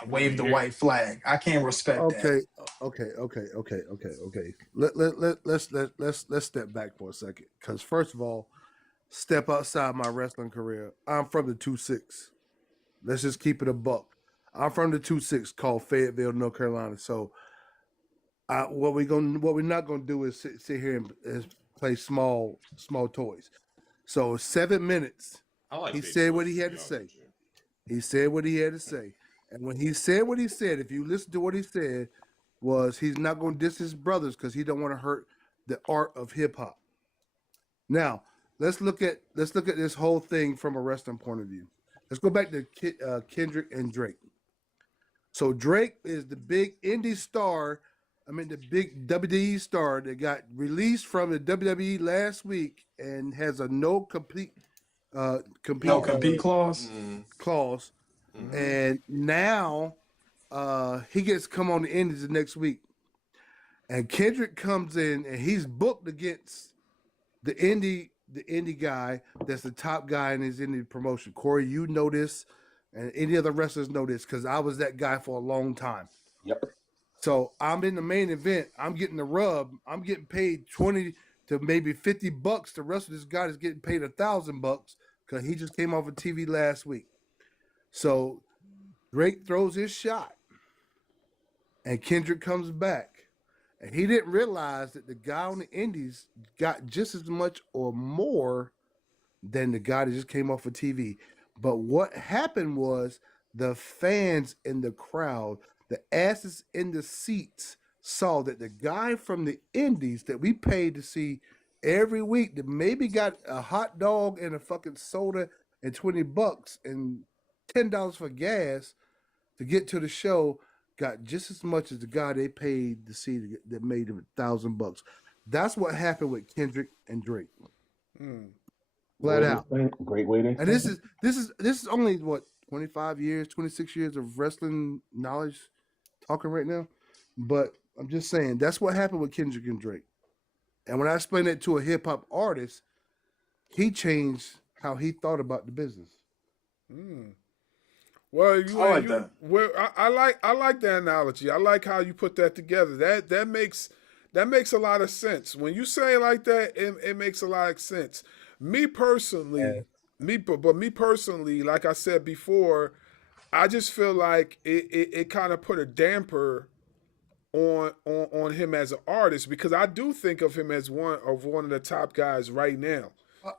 and wave the white flag. I can't respect that. Okay. Let's step back for a second, because first of all, step outside my wrestling career. I'm from the 2-6. Let's just keep it a buck. I'm from the 2-6 called Fayetteville, North Carolina. So what we're not gonna do is sit here and play small toys. So 7 minutes. He said what he had to say. He said what he had to say. And when he said what he said, if you listen to what he said, was he's not going to diss his brothers because he don't want to hurt the art of hip hop. Now, let's look at this whole thing from a wrestling point of view. Let's go back to Kendrick and Drake. So Drake is the big indie star, the big WWE star that got released from the WWE last week and has a no complete compete No compete clause. clause, and now he gets to come on the Indies the next week, and Kendrick comes in and he's booked against the indie guy that's the top guy in his indie promotion. Corey, you know this, and any other wrestlers know this because I was that guy for a long time. Yep. So I'm in the main event. I'm getting the rub. I'm getting paid $20 to maybe $50 to wrestle this guy that's getting paid $1,000 because he just came off of TV last week. So Drake throws his shot, and Kendrick comes back. And he didn't realize that the guy on the Indies got just as much or more than the guy that just came off of TV. But what happened was the fans in the crowd, the asses in the seats, saw that the guy from the Indies that we paid to see every week that maybe got a hot dog and a fucking soda and $20 and $10 for gas to get to the show got just as much as the guy they paid to see that made him $1,000. That's what happened with Kendrick and Drake. Flat out. Great way to. And this is only what 25 years, 26 years of wrestling knowledge talking right now. But I'm just saying that's what happened with Kendrick and Drake. And when I explained it to a hip hop artist, he changed how he thought about the business. Well, I like that. Well, I like that analogy. I like how you put that together. That makes a lot of sense. When you say it like that, it makes a lot of sense. Me personally, like I said before, I just feel like it kind of put a damper on him as an artist because I do think of him as one of the top guys right now.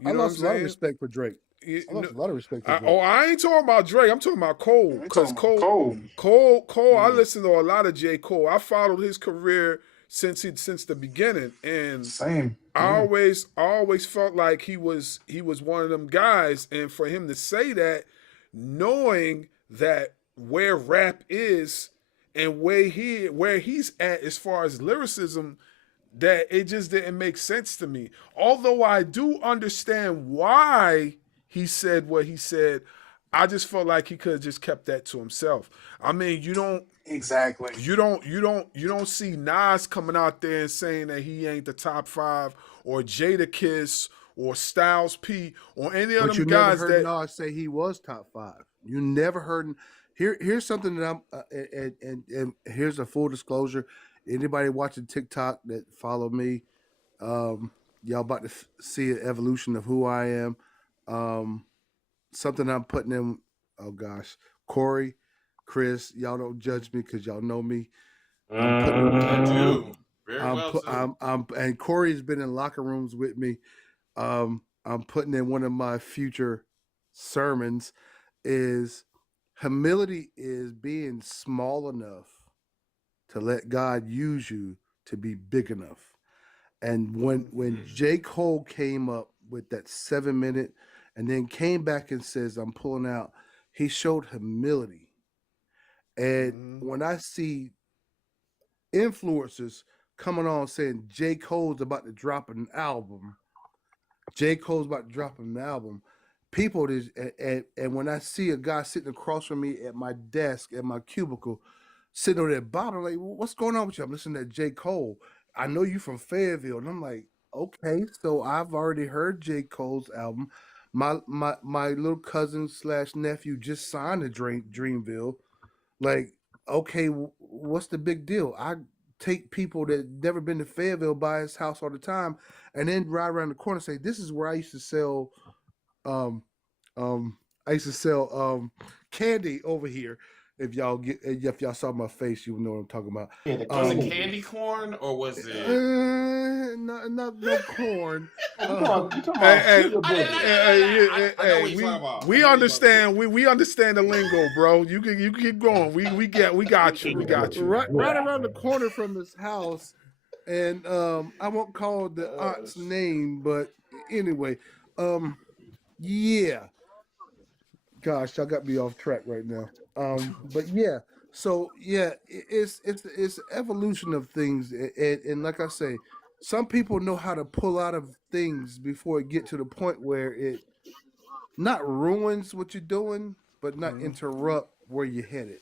I lost a lot of respect for Drake. I lost a lot of respect for Drake. I ain't talking about Drake. I'm talking about Cole. Because Cole, I listen to a lot of J. Cole. I followed his career since the beginning, and Same. I always felt like he was one of them guys. And for him to say that, knowing that where rap is and where he's at as far as lyricism, that it just didn't make sense to me. Although I do understand why he said what he said, I just felt like he could have just kept that to himself. I mean, you don't see Nas coming out there and saying that he ain't the top 5, or Jadakiss or Styles P or any of them guys never heard Nas say he was top 5. You never heard. Here's something that I'm and here's a full disclosure. Anybody watching TikTok that follow me, y'all about to see an evolution of who I am. Something I'm putting in. Oh gosh, Corey, Chris, y'all don't judge me because y'all know me. I do. And Corey's been in locker rooms with me. I'm putting in one of my future sermons is humility is being small enough to let God use you to be big enough. And when J. Cole came up with that 7-minute and then came back and says, I'm pulling out, he showed humility. And when I see influencers coming on saying J. Cole's about to drop an album, people and when I see a guy sitting across from me at my desk, at my cubicle, sitting on that bottom, like, what's going on with you? I'm listening to J. Cole. I know you from Fayetteville. And I'm like, okay, so I've already heard J. Cole's album. My little cousin / nephew just signed to Dreamville. Like, okay, what's the big deal? I take people that never been to Fayetteville by his house all the time, and then ride around the corner and say, this is where I used to sell candy over here. If y'all saw my face, you would know what I'm talking about. Was it candy corn or was it? No corn. We understand. We understand the lingo, bro. You can keep going. We got you. Right around the corner from his house, and I won't call the aunt's name, but anyway, yeah. Gosh, y'all got me off track right now. But yeah, so yeah, it's evolution of things, and like I say, some people know how to pull out of things before it get to the point where not ruins what you're doing, but not interrupt where you're headed.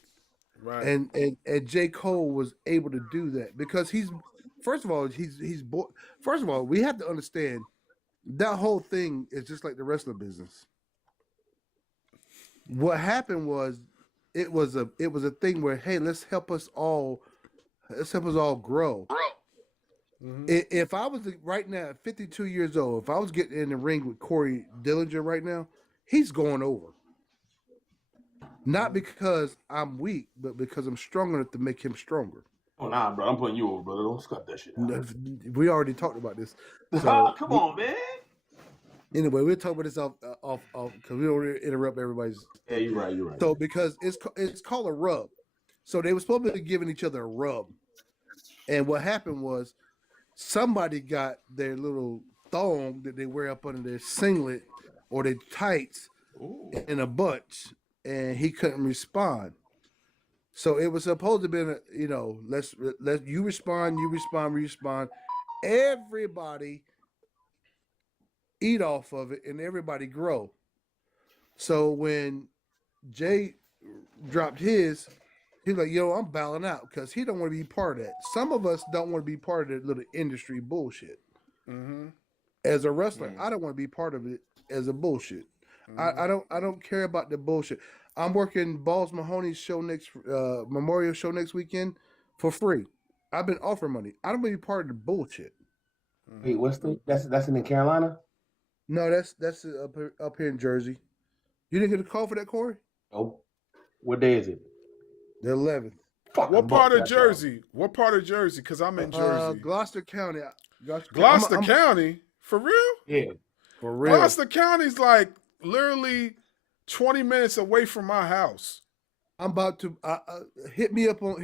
Right. And J. Cole was able to do that because first of all, first of all, we have to understand that whole thing is just like the wrestling business. What happened was it was a thing where, hey, let's help us all grow. If I was right now at 52 years old, if I was getting in the ring with Corey Dillinger right now, he's going over. Not because I'm weak, but because I'm strong enough to make him stronger. Oh nah, bro, I'm putting you over, brother. Don't cut that shit out. We already talked about this. So Come on, man. Anyway, we'll talk about this off because we don't want to interrupt everybody's. Yeah, you're right. So because it's called a rub, so they were supposed to be giving each other a rub, and what happened was somebody got their little thong that they wear up under their singlet or their tights in a bunch, and he couldn't respond. So it was supposed to be, let's you respond, we respond. Everybody eat off of it, and everybody grow. So when Jay dropped his, he's like, "Yo, I'm bowing out," because he don't want to be part of that. Some of us don't want to be part of that little industry bullshit. As a wrestler, I don't want to be part of it as a bullshit. I don't care about the bullshit. I'm working Balls Mahoney's show Memorial show next weekend for free. I've been offered money. I don't want to be part of the bullshit. Wait, that's in Carolina? No, that's up here in Jersey. You didn't get a call for that, Corey? Oh, what day is it? The 11th. What part of Jersey? What part of Jersey? Because I'm in Jersey. Gloucester County. Gloucester County? For real? Yeah. For real. Gloucester County's like literally 20 minutes away from my house. I'm about to hit me up on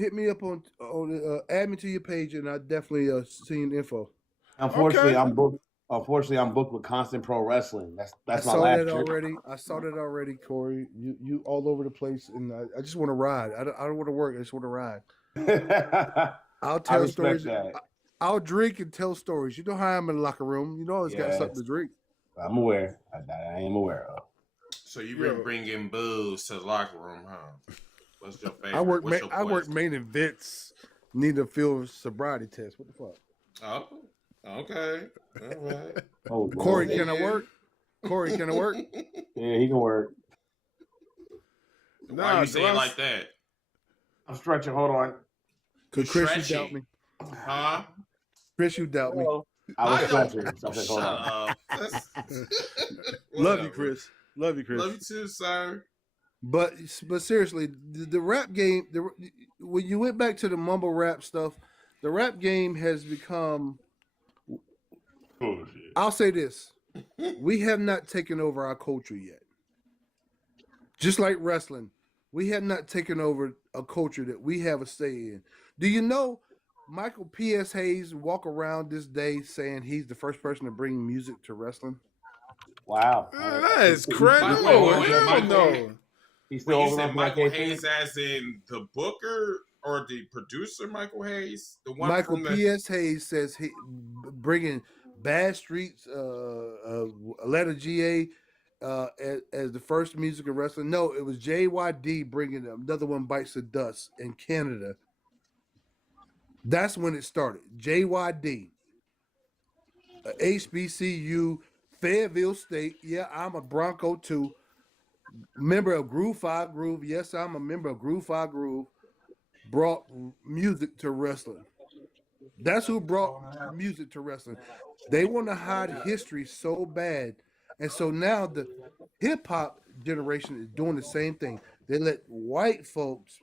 add me to your page, and I definitely send you the info. Unfortunately, I'm booked. Unfortunately, I'm booked with Constant Pro Wrestling. That's my last trip. I saw that already, Corey. You all over the place, and I just want to ride. I don't want to work. I just want to ride. I'll tell stories. That. I'll drink and tell stories. You know how I am in the locker room. You know I always got something to drink. I'm aware. I am aware of. So you've been bringing booze to the locker room, huh? What's your favorite? I work main events. Need a field sobriety test. What the fuck? Oh, okay. All right. Oh, Corey, can I work? Corey, can I work? Yeah, he can work. Why you say it like that? I'm stretching. Hold on. Because Chris, you doubt me. Huh? Chris, you doubt me. I was stretching. So hold on. Love you, Chris. Love you too, sir. But seriously, the rap game. When you went back to the mumble rap stuff, the rap game has become. I'll say this: we have not taken over our culture yet. Just like wrestling, we have not taken over a culture that we have a say in. Do you know Michael P.S. Hayes walk around this day saying he's the first person to bring music to wrestling? Wow, that is crazy. No. He's still you said Michael Hayes as in the booker or the producer Michael Hayes? The one Michael from P.S. Hayes says he bringing Bad Streets, Atlanta GA as the first music of wrestling. No, it was JYD bringing another one bites the dust in Canada. That's when it started. JYD, HBCU, Fayetteville State. Yeah, I'm a Bronco too. Member of Groove 5 Groove. Yes, I'm a member of Groove 5 Groove. Brought music to wrestling. That's who brought music to wrestling. They want to hide history so bad. And so now the hip hop generation is doing the same thing. They let white folks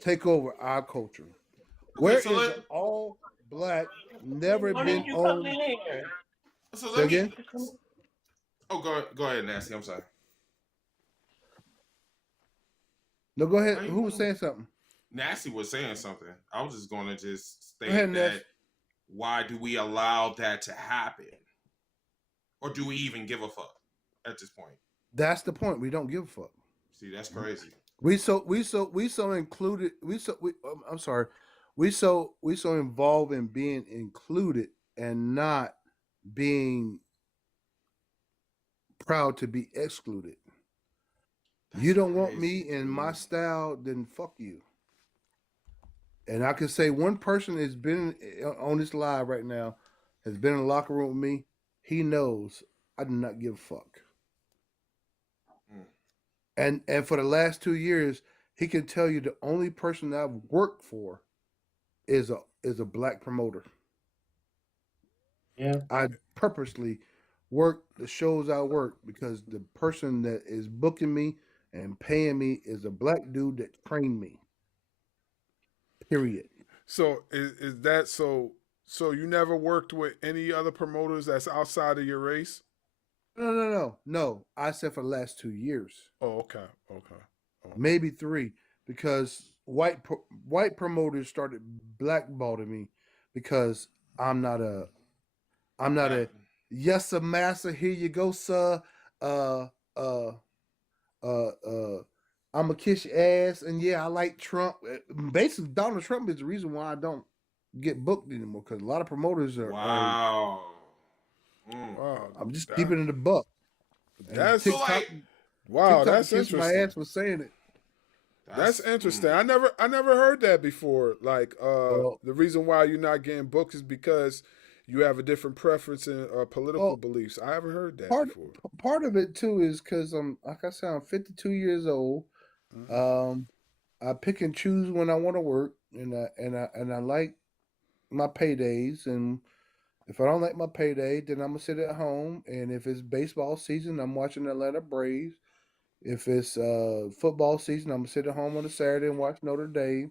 take over our culture. Where is all black, never been owned? So Say again? Oh, go ahead, Nasty. I'm sorry. No, go ahead. Who was saying something? Nasty was saying something. I was just going to just state ahead, that Nash. Why do we allow that to happen? Or do we even give a fuck at this point? That's the point. We don't give a fuck. See, that's crazy. We so included. I'm sorry. We so involved in being included and not being proud to be excluded. You don't want me in my style, then fuck you. And I can say one person has been on this live right now, has been in the locker room with me. He knows I do not give a fuck. And for the last 2 years, he can tell you the only person that I've worked for is a black promoter. Yeah. I purposely work the shows I work because the person that is booking me and paying me is a black dude that trained me. Period. So is that so? So you never worked with any other promoters that's outside of your race? No. I said for the last 2 years. Oh, okay. Maybe 3, because white promoters started blackballing me because I'm not a yes sir, master, here you go, sir. I'm gonna kiss your ass, and yeah, I like Trump. Basically, Donald Trump is the reason why I don't get booked anymore, because a lot of promoters are. Wow. I'm just keeping it a buck. That's TikTok, wow. TikTok That's kissed my interesting. ass for saying it. That's interesting. I never heard that before. Like the reason why you're not getting booked is because you have a different preference in political beliefs. I haven't heard that before. Part of it too is because like I said, I'm 52 years old. I pick and choose when I want to work, and I like my paydays. And if I don't like my payday, then I'm gonna sit at home. And if it's baseball season, I'm watching the Atlanta Braves. If it's football season, I'm gonna sit at home on a Saturday and watch Notre Dame.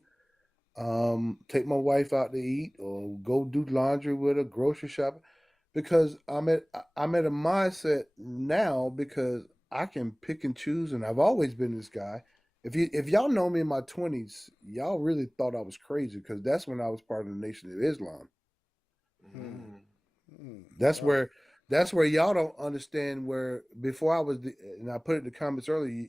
Take my wife out to eat or go do laundry with her, grocery shopping, because I'm at a mindset now because I can pick and choose, and I've always been this guy. If y'all know me in my 20s, y'all really thought I was crazy because that's when I was part of the Nation of Islam. That's where y'all don't understand where before I was and I put it in the comments earlier,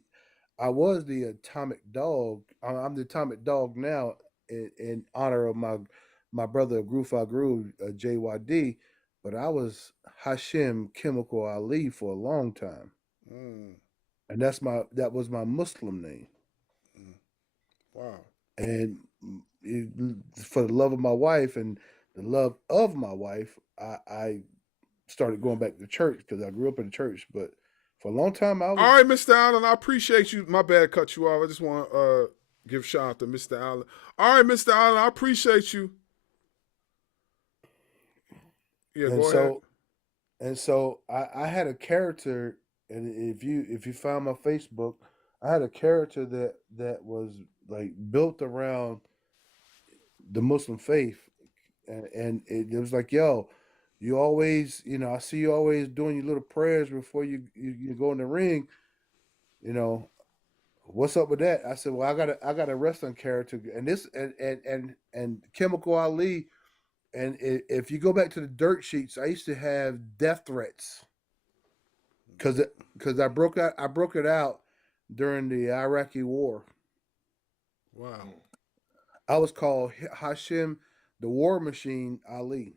I was the Atomic Dog. I'm the Atomic Dog now in honor of my brother Grufa Gru, JYD, but I was Hashim Chemical Ali for a long time. And that was my Muslim name. Wow. And for the love of my wife and the love of my wife, I started going back to church because I grew up in the church. But for a long time, I was. All right, Mr. Allen, I appreciate you. My bad, cut you off. I just want to give shout out to Mr. Allen. All right, Mr. Allen, I appreciate you. Yeah, and go ahead. And so I had a character, and if you find my Facebook, I had a character that was like built around the Muslim faith, and it was like, yo, you always, I see you always doing your little prayers before you go in the ring. What's up with that? I said, well, I got a wrestling character, and this and Chemical Ali. And if you go back to the dirt sheets, I used to have death threats because I broke it out during the Iraqi War. Wow. I was called Hashim, the War Machine Ali.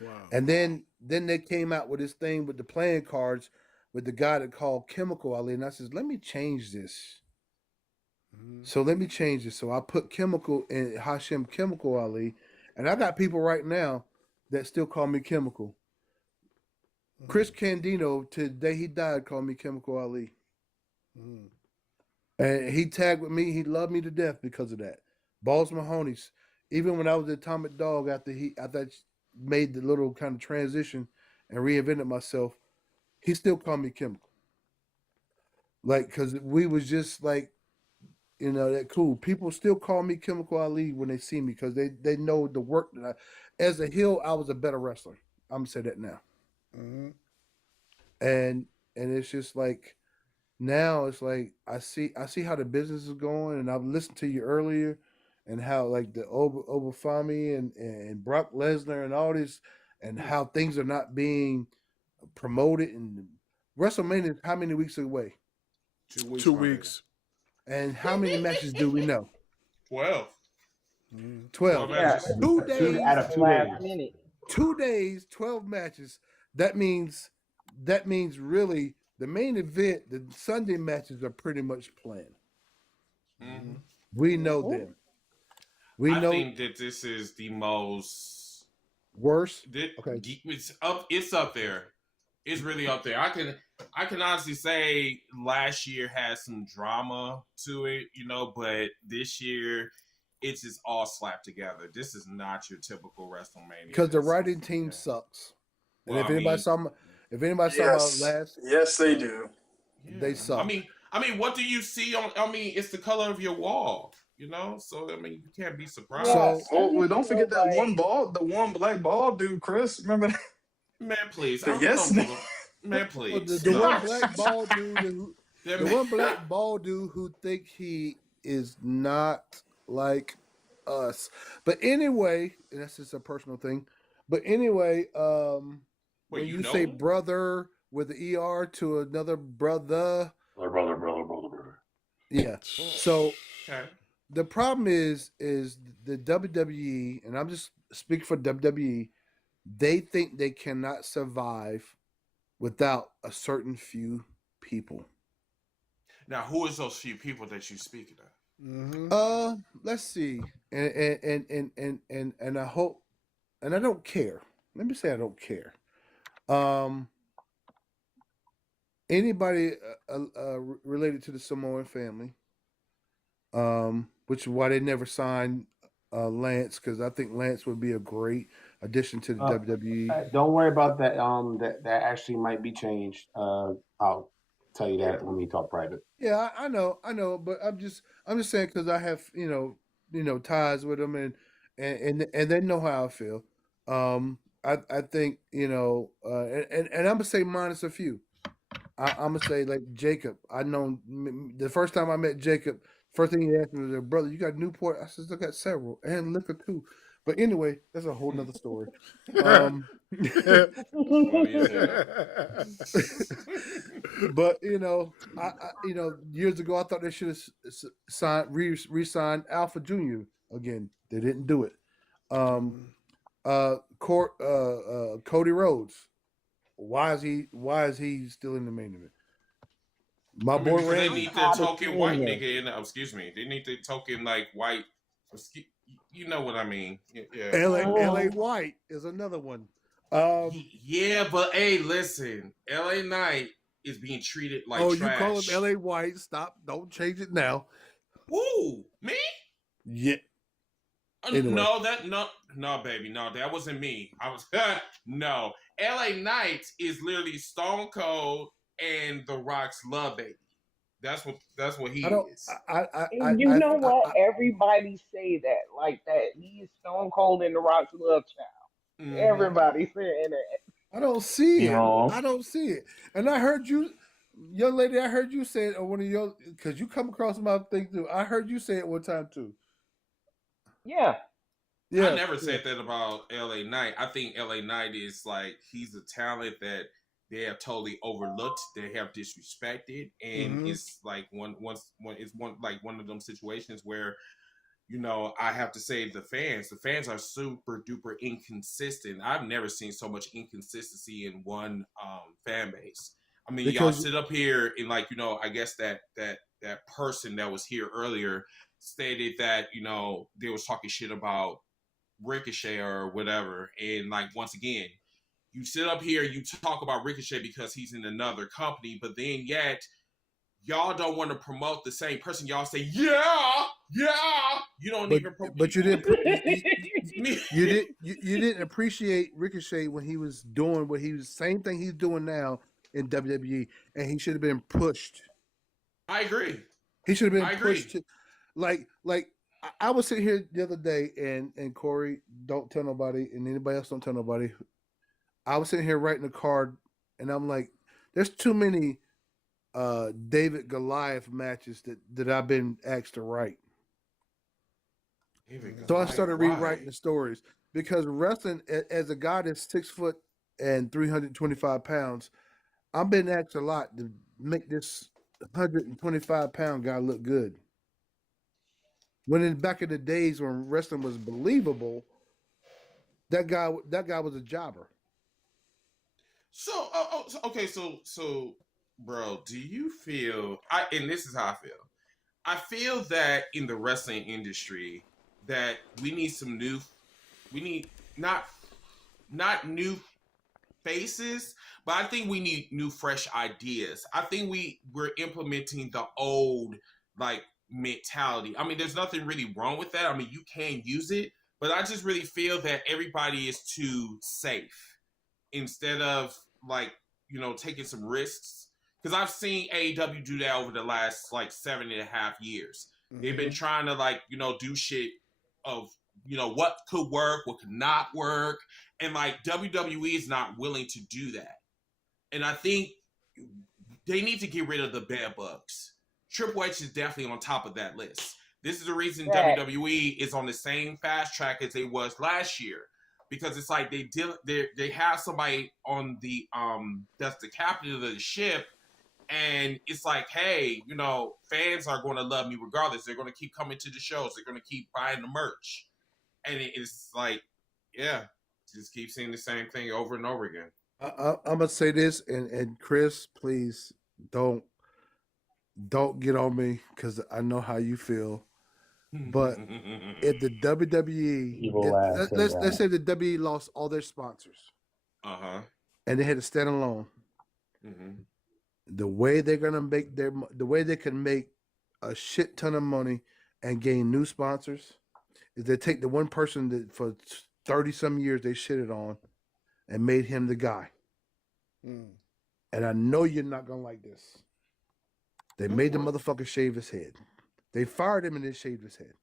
Wow. And then they came out with this thing with the playing cards with the guy that called Chemical Ali, and I said, let me change this. So let me change this. So I put Chemical in Hashim Chemical Ali. And I got people right now that still call me Chemical. Chris Candino, to the day he died, called me Chemical Ali. And he tagged with me. He loved me to death because of that. Barz Mahoney's, even when I was the Atomic Dog, after I made the little kind of transition and reinvented myself, he still called me Chemical. Like, because we was just like, that cool. People still call me Chemical Ali when they see me because they know the work that as a heel, I was a better wrestler. I'm gonna say that now. And it's just like now it's like I see how the business is going, and I've listened to you earlier, and how like the Obafemi and Brock Lesnar and all this, and how things are not being promoted. And WrestleMania is how many weeks away? 2 weeks. And how many matches do we know? 12. 12. Yeah. 2 days. Out of 2 days. 2 days, 12 matches. That means that means really the main event, the Sunday matches are pretty much planned. Mhm. We know them. We I know think that this is the most worse. It's up there. It's really up there. I can honestly say last year had some drama to it, but this year it's just all slapped together. This is not your typical WrestleMania. because the writing team sucks. And Well, if anybody saw last, Yes, they do. they suck. I mean, what do you see on? I mean, it's the color of your wall, So I mean, you can't be surprised. Well, don't forget that one the one black ball dude, Chris. Remember that? Man, please. Yes. Man, please. The one black bald dude, the one black bald dude who think he is not like us. But anyway, and that's just a personal thing. But anyway, when you say brother with the ER to another brother. Brother. Yeah. So Okay. the problem is the WWE, and I'm just speaking for WWE, they think they cannot survive without a certain few people. Now, who is those few people that you speaking of? Let's see. And I hope, and I don't care. Let me say I don't care. Anybody related to the Samoan family, which is why they never signed Lance, because I think Lance would be a great addition to the WWE. Don't worry about that. That actually might be changed. I'll tell you that when we talk private. Yeah, I know, but I'm just saying because I have ties with them and they know how I feel. I think and I'm gonna say minus a few. I'm gonna say like Jacob. I know the first time I met Jacob, first thing he asked me was, "Brother, you got Newport?" I said, "I got several and liquor too." But anyway, that's a whole nother story. But I years ago I thought they should have re-signed Alpha Jr. again. They didn't do it. Cody Rhodes. Why is he still in the main event? My boy They Randy. need the token white nigga in. Excuse me. They need the token like white. You know what I mean? Yeah. LA White is another one. Yeah, but hey, listen, LA Knight is being treated like trash. You call him LA White? Stop! Don't change it now. Who? Me? Yeah. Anyway. No, baby, no, that wasn't me. I was no. LA Knight is literally Stone Cold and The Rock's love baby. That's what he is. You know what? Everybody say that like that. He's Stone Cold and The Rock's love child. Mm-hmm. Everybody saying that. I don't see it. No. I don't see it. And I heard you, young lady. I heard you say it on one of your because you come across my thing too. I heard you say it one time too. Yeah. I never said that about LA Knight. I think LA Knight is like he's a talent that they have totally overlooked. They have disrespected, and it's like one of them situations where I have to say the fans are super duper inconsistent. I've never seen so much inconsistency in one fan base. I mean, y'all sit up here and I guess that person that was here earlier stated that they was talking shit about Ricochet or whatever, and once again, you sit up here, you talk about Ricochet because he's in another company, but then yet y'all don't want to promote the same person. Y'all say, yeah. You don't even promote. But you didn't. You didn't appreciate Ricochet when he was doing what he was. Same thing he's doing now in WWE, and he should have been pushed. I agree. He should have been pushed. I was sitting here the other day, and Corey, don't tell nobody, and anybody else don't tell nobody. I was sitting here writing a card, and I'm like, there's too many David Goliath matches that I've been asked to write. So I started rewriting the stories because wrestling, as a guy that's 6 foot and 325 pounds, I've been asked a lot to make this 125-pound guy look good. When back in the days when wrestling was believable, that guy was a jobber. Okay, so, bro, do you feel? And this is how I feel. I feel that in the wrestling industry, that we need some new. We need not new faces, but I think we need new, fresh ideas. I think we're implementing the old like mentality. I mean, there's nothing really wrong with that. I mean, you can use it, but I just really feel that everybody is too safe instead of like taking some risks. Because I've seen AEW do that over the last like 7.5 years. They've been trying to like do shit of what could work, what could not work, and like WWE is not willing to do that. And I think they need to get rid of the bed bugs. Triple H is definitely on top of that list. This is the reason WWE is on the same fast track as they was last year, because it's like they have somebody on the that's the captain of the ship, and it's like, hey, fans are going to love me regardless. They're going to keep coming to the shows. They're going to keep buying the merch, and it's like, yeah, just keep seeing the same thing over and over again. I'm gonna say this, and Chris, please don't get on me because I know how you feel. But if the WWE, let's say the WWE lost all their sponsors, and they had to stand alone, the way they're gonna make the way they can make a shit ton of money and gain new sponsors is they take the one person that for 30 some years they shitted on and made him the guy. And I know you're not gonna like this. They made the motherfucker shave his head. They fired him and they shaved his head.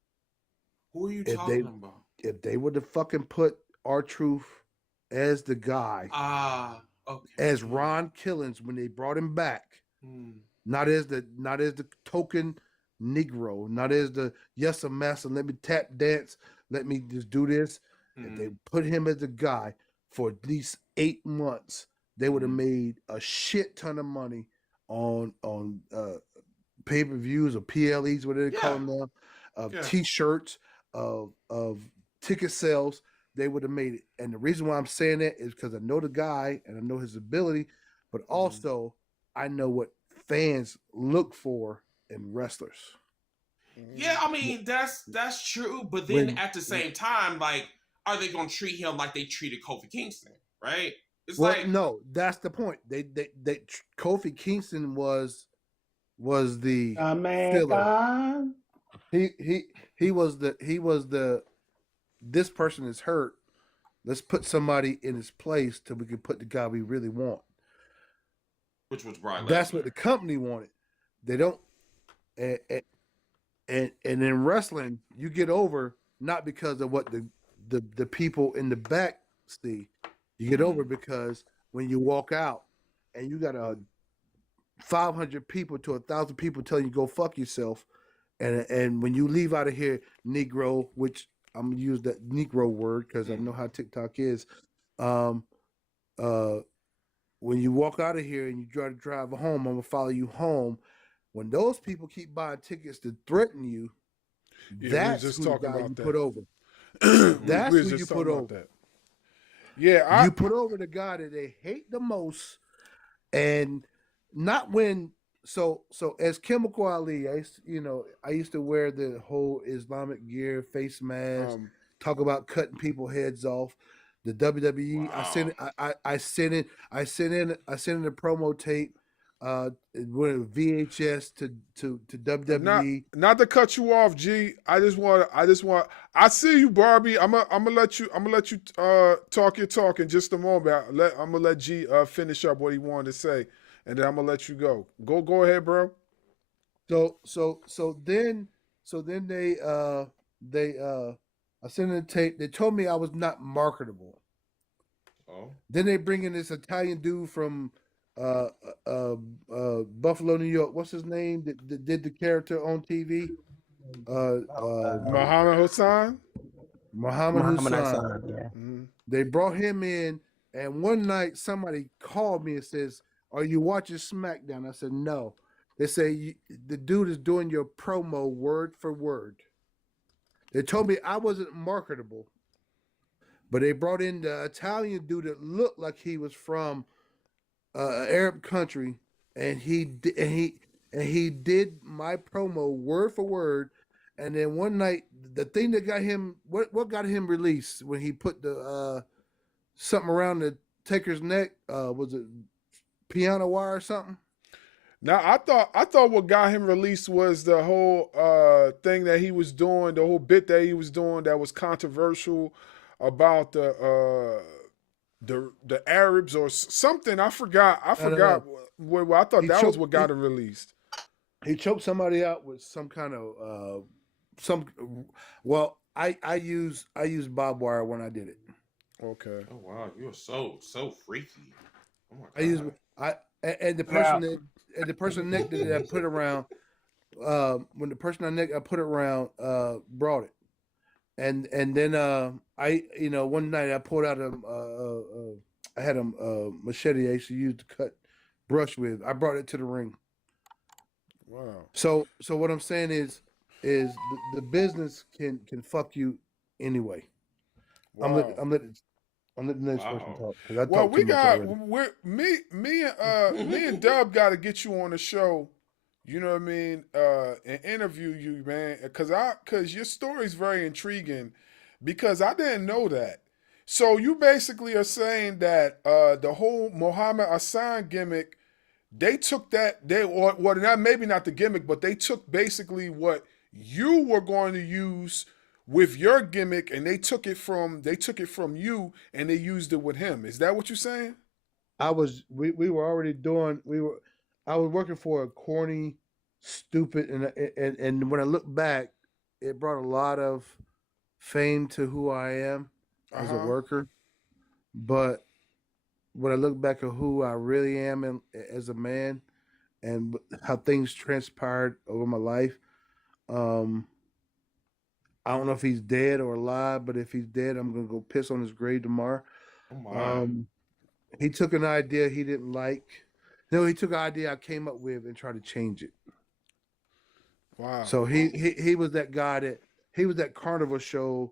Who are you talking about? If they would have fucking put R-Truth as the guy, okay, as Ron Killings when they brought him back, not as the token Negro, not as the yes a master, let me tap dance, let me just do this. If they put him as the guy for at least 8 months, they would have made a shit ton of money on pay-per-views or PLEs, whatever they call them now, of T-shirts, of ticket sales. They would have made it. And the reason why I'm saying that is because I know the guy and I know his ability, but also I know what fans look for in wrestlers. Yeah, I mean that's true, but then at the same time, like, are they gonna treat him like they treated Kofi Kingston, right? It's no, that's the point. They Kofi Kingston was the filler. He was the this person is hurt. Let's put somebody in his place till we can put the guy we really want. Which was Brock Lesnar. That's what the company wanted. They don't, and in wrestling, you get over not because of what the people in the back see. You get over because when you walk out and you got 500 people to 1,000 people telling you go fuck yourself, and when you leave out of here, Negro, which I'm gonna use that Negro word because I know how TikTok is. When you walk out of here and you try to drive home, I'm gonna follow you home. When those people keep buying tickets to threaten you, that's who you put over. That's who you put over. Yeah, you put over the guy that they hate the most, and not when. So as Chemical Ali, I used to wear the whole Islamic gear, face mask, talk about cutting people heads off. The WWE, wow. I sent in a promo tape, with VHS to WWE. Not to cut you off, G. I see you, Barbie. I'm gonna let you talk your talk in just a moment. I'm gonna let G finish up what he wanted to say, and then I'm gonna let you go. Go ahead, bro. So then I sent in a tape. They told me I was not marketable. Oh. Then they bring in this Italian dude from Buffalo, New York. What's his name? That did the character on TV? Muhammad Hassan. Muhammad Hassan. Yeah. Mm-hmm. They brought him in, and one night somebody called me and says, "Are you watching SmackDown?" I said, "No." They say the dude is doing your promo word for word. They told me I wasn't marketable, but they brought in the Italian dude that looked like he was from Arab country, and he did my promo word for word. And then one night, the thing that got him what got him released when he put the something around the Taker's neck, was it piano wire or something? Now I thought what got him released was the whole thing that he was doing, the whole bit that he was doing that was controversial about the Arabs or something. I forgot. No. What I thought He that was choked- what got him released. He choked somebody out with some kind of some. Well, I use barbed wire when I did it. Okay. Oh wow, you're so freaky. Oh my god. I use and the person the person neck that I put around when the person I put around brought it, and then I one night I pulled out I had a machete I used to use to cut brush with. I brought it to the ring. Wow. So what I'm saying is the business can fuck you anyway. Wow. I'm letting the next person talk because I Well, talked we too much got already. me and Dub got to get you on the show. You know what I mean? And interview you, man, because your story's very intriguing. Because I didn't know that. So you basically are saying that the whole Muhammad Hassan gimmick, they took that not maybe not the gimmick, but they took basically what you were going to use with your gimmick, and they took it from you and they used it with him. Is that what you're saying? We were already doing I was working for a corny, stupid, and when I look back, it brought a lot of fame to who I am as a worker. But when I look back at who I really am as a man and how things transpired over my life, I don't know if he's dead or alive, but if he's dead, I'm gonna go piss on his grave tomorrow. Oh my. He took an idea he didn't like. No, he took an idea I came up with and tried to change it. Wow. So he was that guy he was that carnival show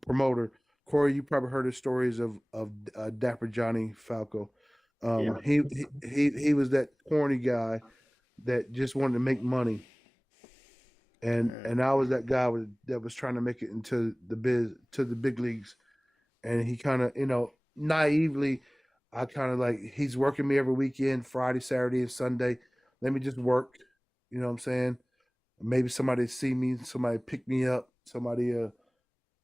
promoter. Corey, you probably heard the stories of Dapper Johnny Falco. He was that corny guy that just wanted to make money. And I was that guy that was trying to make it into the big leagues. And he kind of, naively, I kind of like, he's working me every weekend, Friday, Saturday, and Sunday. Let me just work. You know what I'm saying? Maybe somebody see me, somebody pick me up, somebody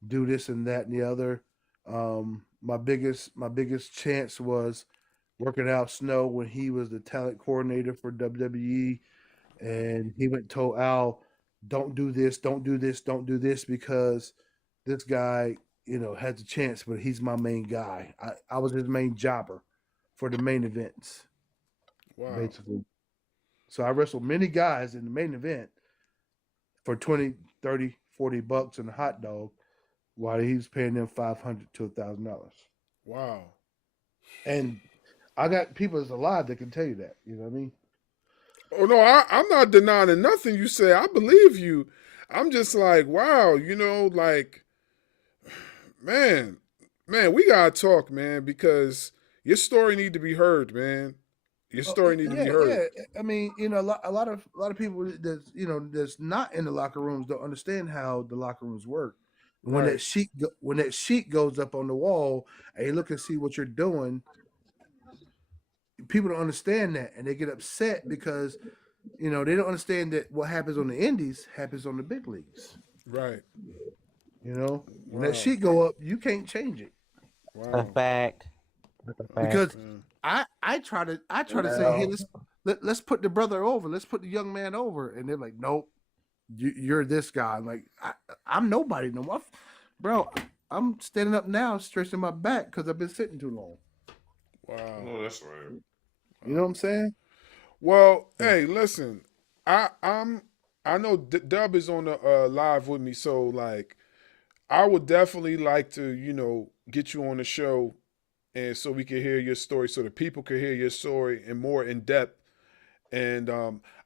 do this and that and the other. My biggest chance was working out Snow when he was the talent coordinator for WWE, and he went and told Al, don't do this, don't do this, don't do this, because this guy, has a chance, but he's my main guy. I was his main jobber for the main events. Wow. Basically. So I wrestled many guys in the main event for 20, 30, 40 bucks and a hot dog while he was paying them $500 to $1,000. Wow. And I got people that's alive that can tell you that. You know what I mean? Oh no, I'm not denying nothing you say. I believe you. I'm just like, wow, like, man, we gotta talk, man, because your story need to be heard, man. Your story need to be heard. Yeah. I mean, a lot of people that's not in the locker rooms don't understand how the locker rooms work. When Right. that sheet goes up on the wall and you look and see what you're doing, people don't understand that, and they get upset because they don't understand that what happens on the indies happens on the big leagues. Right. When that sheet go up, you can't change it. A fact. Because I try to say, hey, let's put the brother over, let's put the young man over, and they're like, nope, you're this guy. I'm like, I'm nobody no more, bro. I'm standing up now, stretching my back because I've been sitting too long. Wow. Oh, that's right. You know what I'm saying? Well, hey, listen, I know Dub is on the live with me, so like, I would definitely like to get you on the show, and so we can hear your story, so the people can hear your story and more in depth. And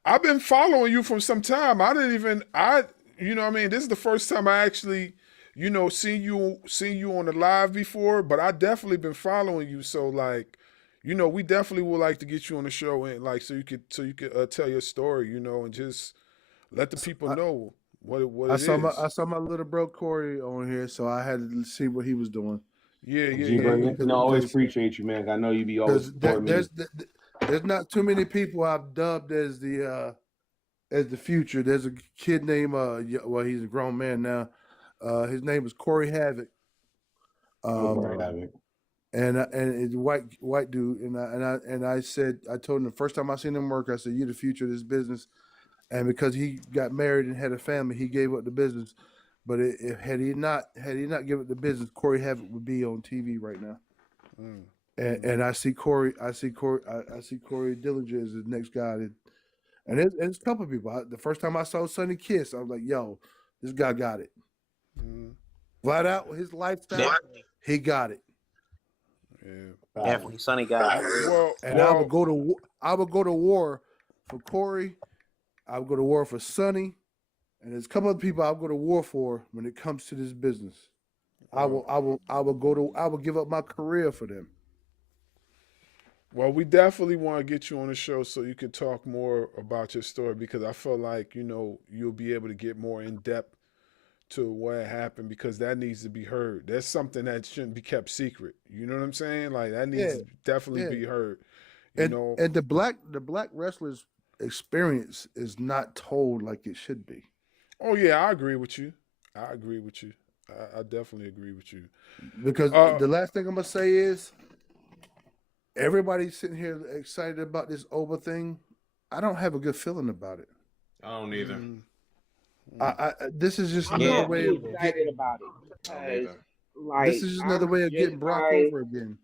I've been following you from some time. This is the first time I actually seen you on the live before, but I definitely been following you. So like, we definitely would like to get you on the show and like so you could tell your story, and just let the people know what I it saw my is. little bro Corey on here, so I had to see what he was doing. Yeah, G Bro, I always Because appreciate you, man. I know you be always supporting me. there's not too many people I've dubbed as the future. There's a kid named well, he's a grown man now. His name is Corey Havoc. Corey Havoc. And it's a white dude, and I said, I told him the first time I seen him work, I said, "You're the future of this business." And because he got married and had a family, he gave up the business. But had he not given up the business, Corey Havoc would be on TV right now. And I see Corey Dillinger as the next guy. And it's a couple of people. The first time I saw Sonny Kiss, I was like, "Yo, this guy got it." Flat out, his lifestyle, he got it. Yeah, definitely, Sonny got it. I would go to war for Corey. I would go to war for Sonny, and there's a couple of people I'll go to war for when it comes to this business. I will give up my career for them. Well, we definitely want to get you on the show so you can talk more about your story because I feel like, you'll be able to get more in depth to what happened because that needs to be heard. That's something that shouldn't be kept secret. You know what I'm saying? Like that needs to definitely be heard. And the black wrestlers experience is not told like it should be. Oh yeah, I agree with you. I definitely agree with you. Because the last thing I'm gonna say is everybody's sitting here excited about this Oba thing. I don't have a good feeling about it. I don't either. This is just I'm another not way too of excited about it because, like, this is just another way of getting Brock over again.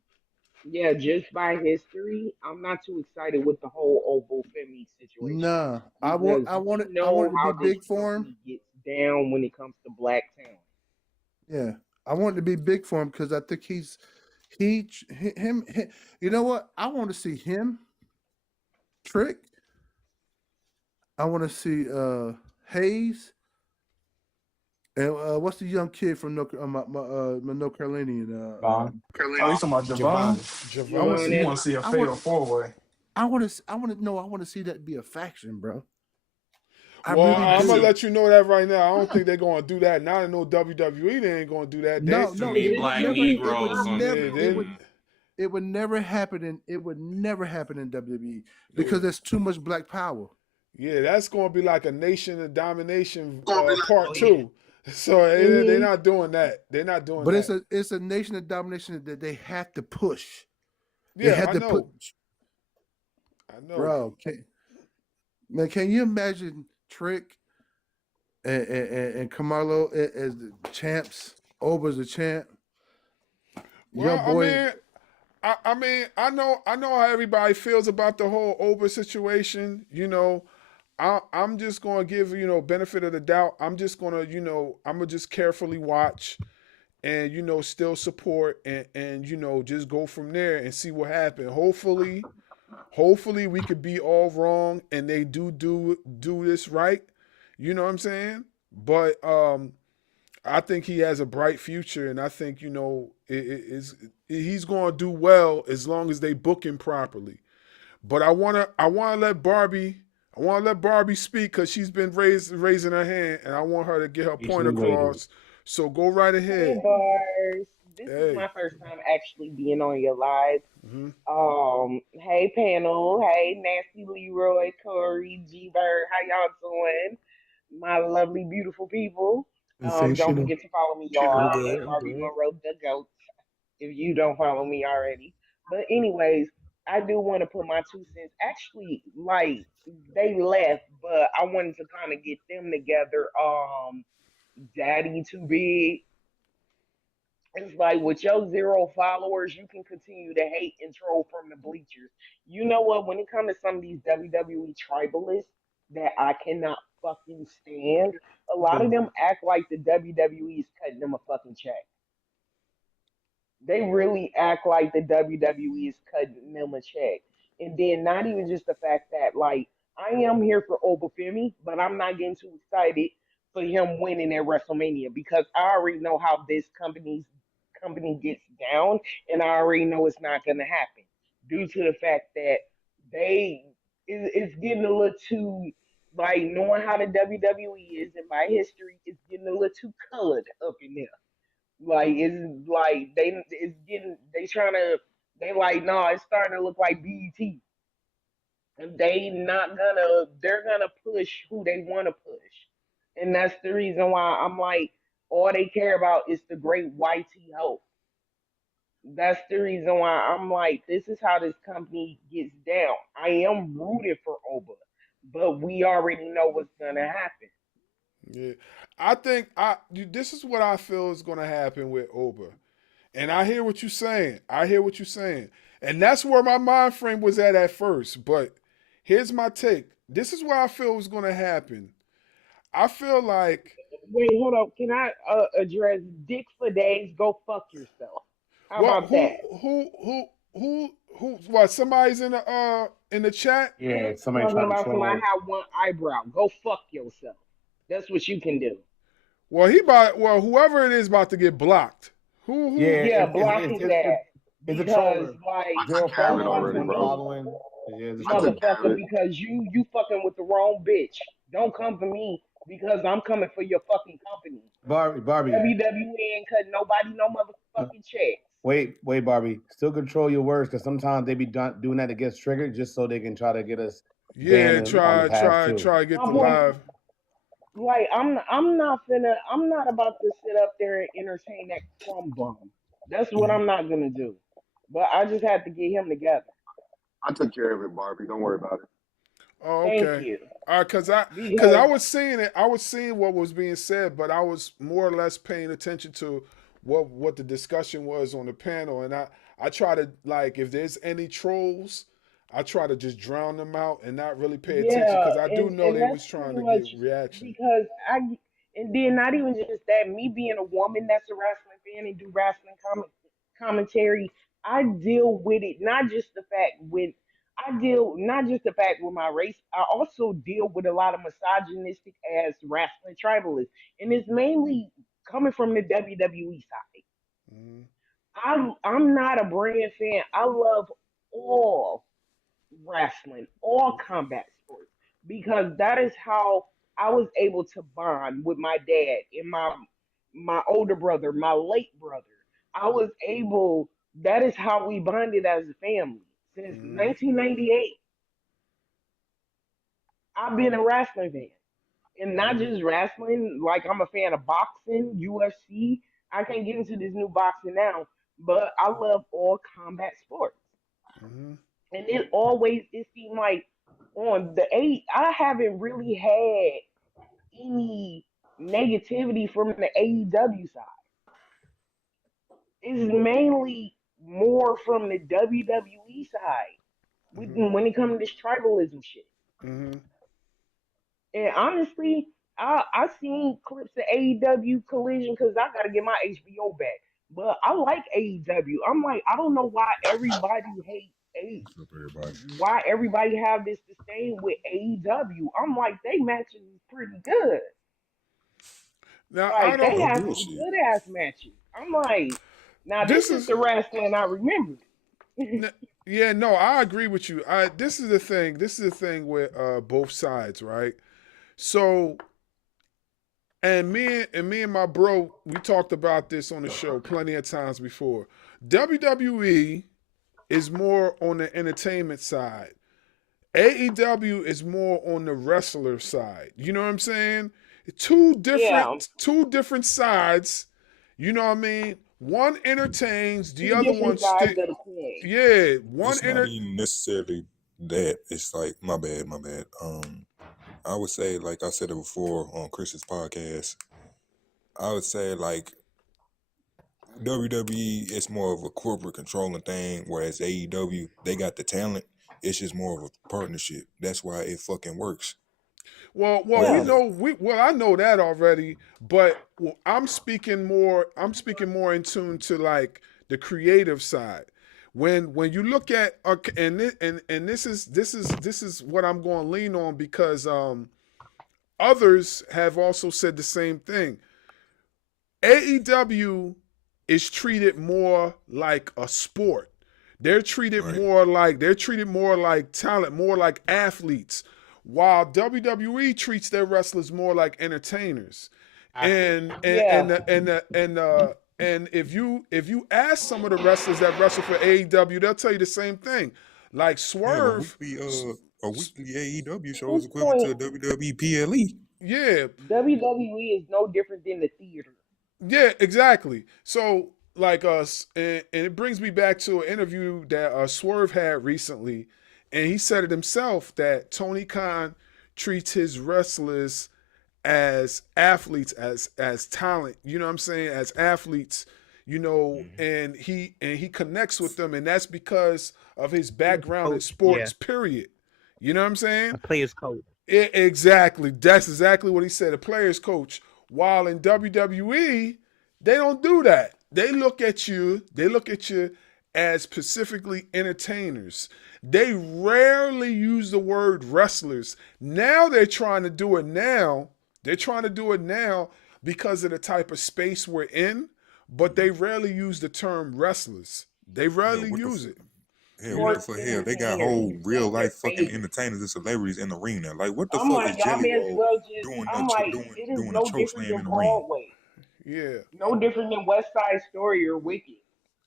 Yeah, just by history, I'm not too excited with the whole Oval Femi situation. Nah, I want it to be big for him. Gets down when it comes to black talent. Yeah, I want it to be big for him because I think him. You know what? I want to see him. Trick. I want to see Hayes. And what's the young kid from North Carolinian? Vaughn. Oh, you talking about Javon? Javon. You want to see a fatal four-way? I want to see that be a faction, bro. I'm gonna let you know that right now. I don't think they're gonna do that. Not in no WWE, they ain't gonna do that. It would never happen in WWE because there's too much black power. Yeah, that's gonna be like a Nation of Domination part 2. So they're not doing that. They're not doing that. But it's a Nation of Domination that they have to push. I know. I know, bro. Can you imagine Trick and Carmelo as the champs? Oba's the champ. Well, I know how everybody feels about the whole Oba situation. I'm just gonna give benefit of the doubt. I'm just gonna I'm gonna just carefully watch, and still support and just go from there and see what happens. Hopefully we could be all wrong and they do this right. You know what I'm saying? But I think he has a bright future, and I think he's gonna do well as long as they book him properly. But I wanna let Barbie speak because she's been raising her hand, and I want her to get her point across. So go right ahead. Hey, Barz. This is my first time actually being on your live. Hey, panel. Hey, Nasty Leroy, Corey, G-Bird. How y'all doing? My lovely, beautiful people. Don't forget to follow me, y'all. At Barbie Monroe the Goat. If you don't follow me already. But anyways, I do want to put my 2 cents. Actually, like, they left, but I wanted to kind of get them together. Daddy Too Big. It's like with your 0 followers, you can continue to hate and troll from the bleachers. You know what? When it comes to some of these WWE tribalists that I cannot fucking stand, a lot of them act like the WWE is cutting them a fucking check. They really act like the WWE is cutting them a check. And then not even just the fact that, like, I am here for Obafemi, but I'm not getting too excited for him winning at WrestleMania because I already know how this company gets down, and I already know it's not going to happen due to the fact that it's getting a little too like knowing how the WWE is in my history, it's getting a little too colored up in there. Like it's like they trying to they like no, it's starting to look like BET. And they're gonna push who they want to push, and that's the reason why I'm like all they care about is the great YT hope. That's the reason why I'm like this is how this company gets down. I am rooted for Oba, but we already know what's gonna happen. Yeah, I think this is what I feel is going to happen with Oba, and I hear what you're saying. I hear what you're saying, and that's where my mind frame was at first. But here's my take. This is what I feel is going to happen. I feel like Wait, hold up. Can I address Dick for days? Go fuck yourself. How well, about that? who? What? Somebody's in the chat. Yeah, somebody Talking trying to about somebody troll. have one eyebrow. Go fuck yourself. That's what you can do. Well, whoever it is about to get blocked. Who? Yeah, Yeah, block his ass. it's a Because troller. like Girl don't following, come to one me, following. Yeah, it's a troller. motherfucker, because you fucking with the wrong bitch. Don't come for me because I'm coming for your fucking company. Barbie. WWE ain't cutting nobody no motherfucking checks. Wait, Barbie. Still control your words because sometimes they be doing that to get triggered just so they can try to get us Yeah, banned on the past too. try to get My the point, live. like I'm not about to sit up there and entertain that crumb bum. That's what I'm not gonna do. But I just had to get him together. I took care of it, Barbie. Don't worry about it. Oh, Thank okay. you. All right, cause I Because was seeing it. I was seeing what was being said, but I was more or less paying attention to what the discussion was on the panel, and I try to like if there's any trolls, I try to just drown them out and not really pay attention yeah, because I do know and they that's was trying pretty to much get reaction. because and then not even just that, me being a woman that's a wrestling fan and do wrestling commentary, I deal with it I deal not just the fact with my race, I also deal with a lot of misogynistic ass wrestling tribalists. And it's mainly coming from the WWE side. Mhm. I'm not a brand fan. I love all wrestling, all combat sports, because that is how I was able to bond with my dad and my older brother, my late brother. I was able. That is how we bonded as a family since Mhm. 1998. I've been a wrestling fan, and not Mhm. just wrestling. Like I'm a fan of boxing, UFC. I can't get into this new boxing now, but I love all combat sports. Mhm. And it seemed like on the eight I haven't really had any negativity from the AEW side. It's mainly more from the WWE side Mhm. when it comes to this tribalism shit. Mhm. And honestly, I seen clips of AEW Collision because I gotta get my HBO back. But I like AEW. I'm like, I don't know why everybody hates A What's up, everybody? why everybody have this disdain with AEW. I'm like, they matches is pretty good. Now I Like they No don't. have some bullshit. good ass matches. I'm like, now this This is is the wrestling I remember. N- Yeah, no, I agree with you. This is the thing. This is the thing with both sides, right? So, and me and my bro, we talked about this on the show plenty of times before. WWE is more on the entertainment side. AEW is more on the wrestler side. You know what I'm saying? Yeah, Two different sides. You know what I mean? One entertains, the two other different one sides stick. of the coin. Yeah, one It's not enter. even necessarily that. It's like my bad, my bad. I would say, like I said it before on Chris's podcast, I would say like WWE is more of a corporate controlling thing, whereas AEW they got the talent. It's just more of a partnership. That's why it fucking works. Well, we Yeah, Whether know I know that already, but I'm speaking more. I'm speaking more in tune to like the creative side. When you look at and this is what I'm going to lean on because others have also said the same thing. AEW is treated more like a sport. They're treated more like talent, more like athletes, while WWE treats their wrestlers more like entertainers. And if you ask some of the wrestlers that wrestle for AEW, they'll tell you the same thing. Like Swerve, a weekly AEW show is equivalent to a WWE PLE. Yeah. WWE is no different than the theater. Yeah, exactly. So like us, and it brings me back to an interview that Swerve had recently, and he said it himself that Tony Khan treats his wrestlers as athletes, as talent. You know what I'm saying? As athletes, you know, and he connects with them, and that's because of his background in sports. Period. You know what I'm saying? A player's coach. Exactly. That's exactly what he said. A player's coach. While in WWE, they don't do that. They look at you as specifically entertainers. They rarely use the word wrestlers. Now they're trying to do it now. They're trying to do it now because of the type of space we're in, but they rarely use the term wrestlers. They rarely use it. Hell, what the fuck? Hell, they got whole real life fucking entertainers and celebrities in the arena. Like, what the fuck is Jelly Roll doing a choke slam in the ring? Yeah. No different than West Side Story or Wicked.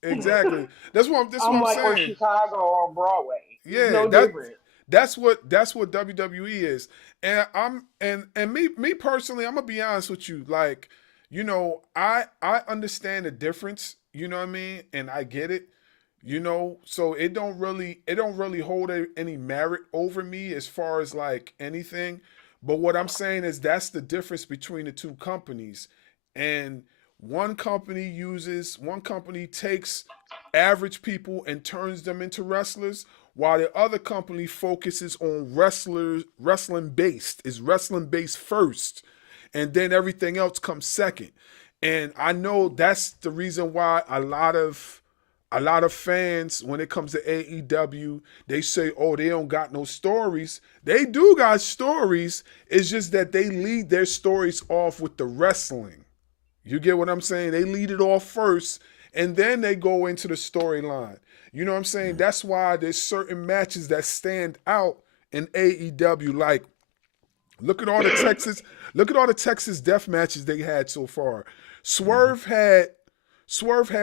Exactly. That's what I'm like, saying. Or Chicago on Broadway. Yeah, no different. That's what WWE is. And me personally, I'm gonna be honest with you. Like, you know, I understand the difference. You know what I mean, and I get it. You know, so it don't really hold any merit over me as far as like anything. But what I'm saying is that's the difference between the two companies. And one company takes average people and turns them into wrestlers, while the other company focuses on wrestling based first, and then everything else comes second. And I know that's the reason why a lot of fans, when it comes to AEW, they say, oh, they don't got no stories. They do got stories. It's just that they lead their stories off with the wrestling. You get what I'm saying? They lead it off first, and then they go into the storyline. You know what I'm saying? That's why there's certain matches that stand out in AEW. Like, look at all the Texas death matches they had so far. Swerve had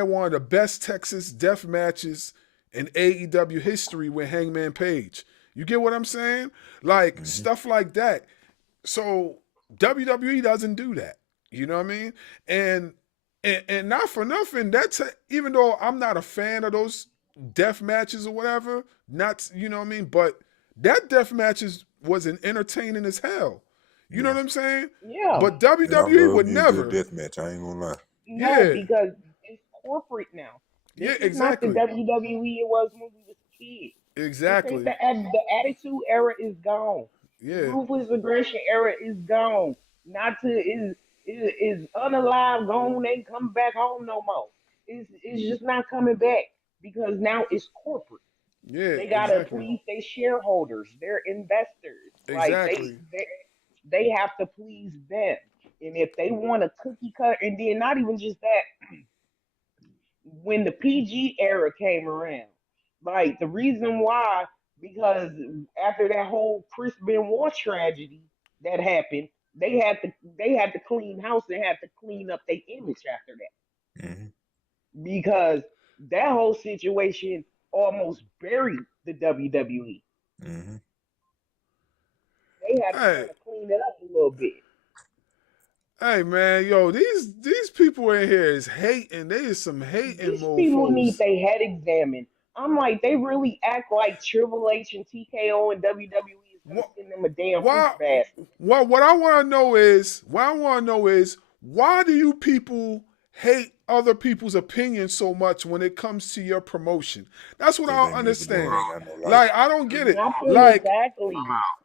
one of the best Texas death matches in AEW history with Hangman Page. You get what I'm saying? Like, stuff like that. So WWE doesn't do that. You know what I mean? And not for nothing, even though I'm not a fan of those death matches or whatever, you know what I mean? But that death matches was entertaining as hell. You know what I'm saying? Yeah. But WWE would never. Death match, I ain't gonna lie. No, because it's corporate now. This is exactly. not the WWE it was when we was kids. Exactly. The Attitude Era is gone. Yeah. The Ruthless Aggression Era is gone. Is unalive, gone, ain't come back home no more. It's just not coming back because now it's corporate. Yeah. They gotta please their shareholders, their investors. Exactly. Like they have to please them. And if they want a cookie cut, and then not even just that, when the PG era came around, like the reason why, because after that whole Chris Benoit tragedy that happened, they had to clean house and had to clean up their image after that. Because that whole situation almost buried the WWE. They had to kind of clean it up a little bit. Hey man, yo, these people in here is hating. They is some hating mofos. People need their head examined. I'm like, they really act like Triple H and TKO and WWE is gonna send them a damn fruit basket. What I want to know is, why do you people hate other people's opinions so much when it comes to your promotion? That's what I don't understand. Like, I don't get it. Like, exactly.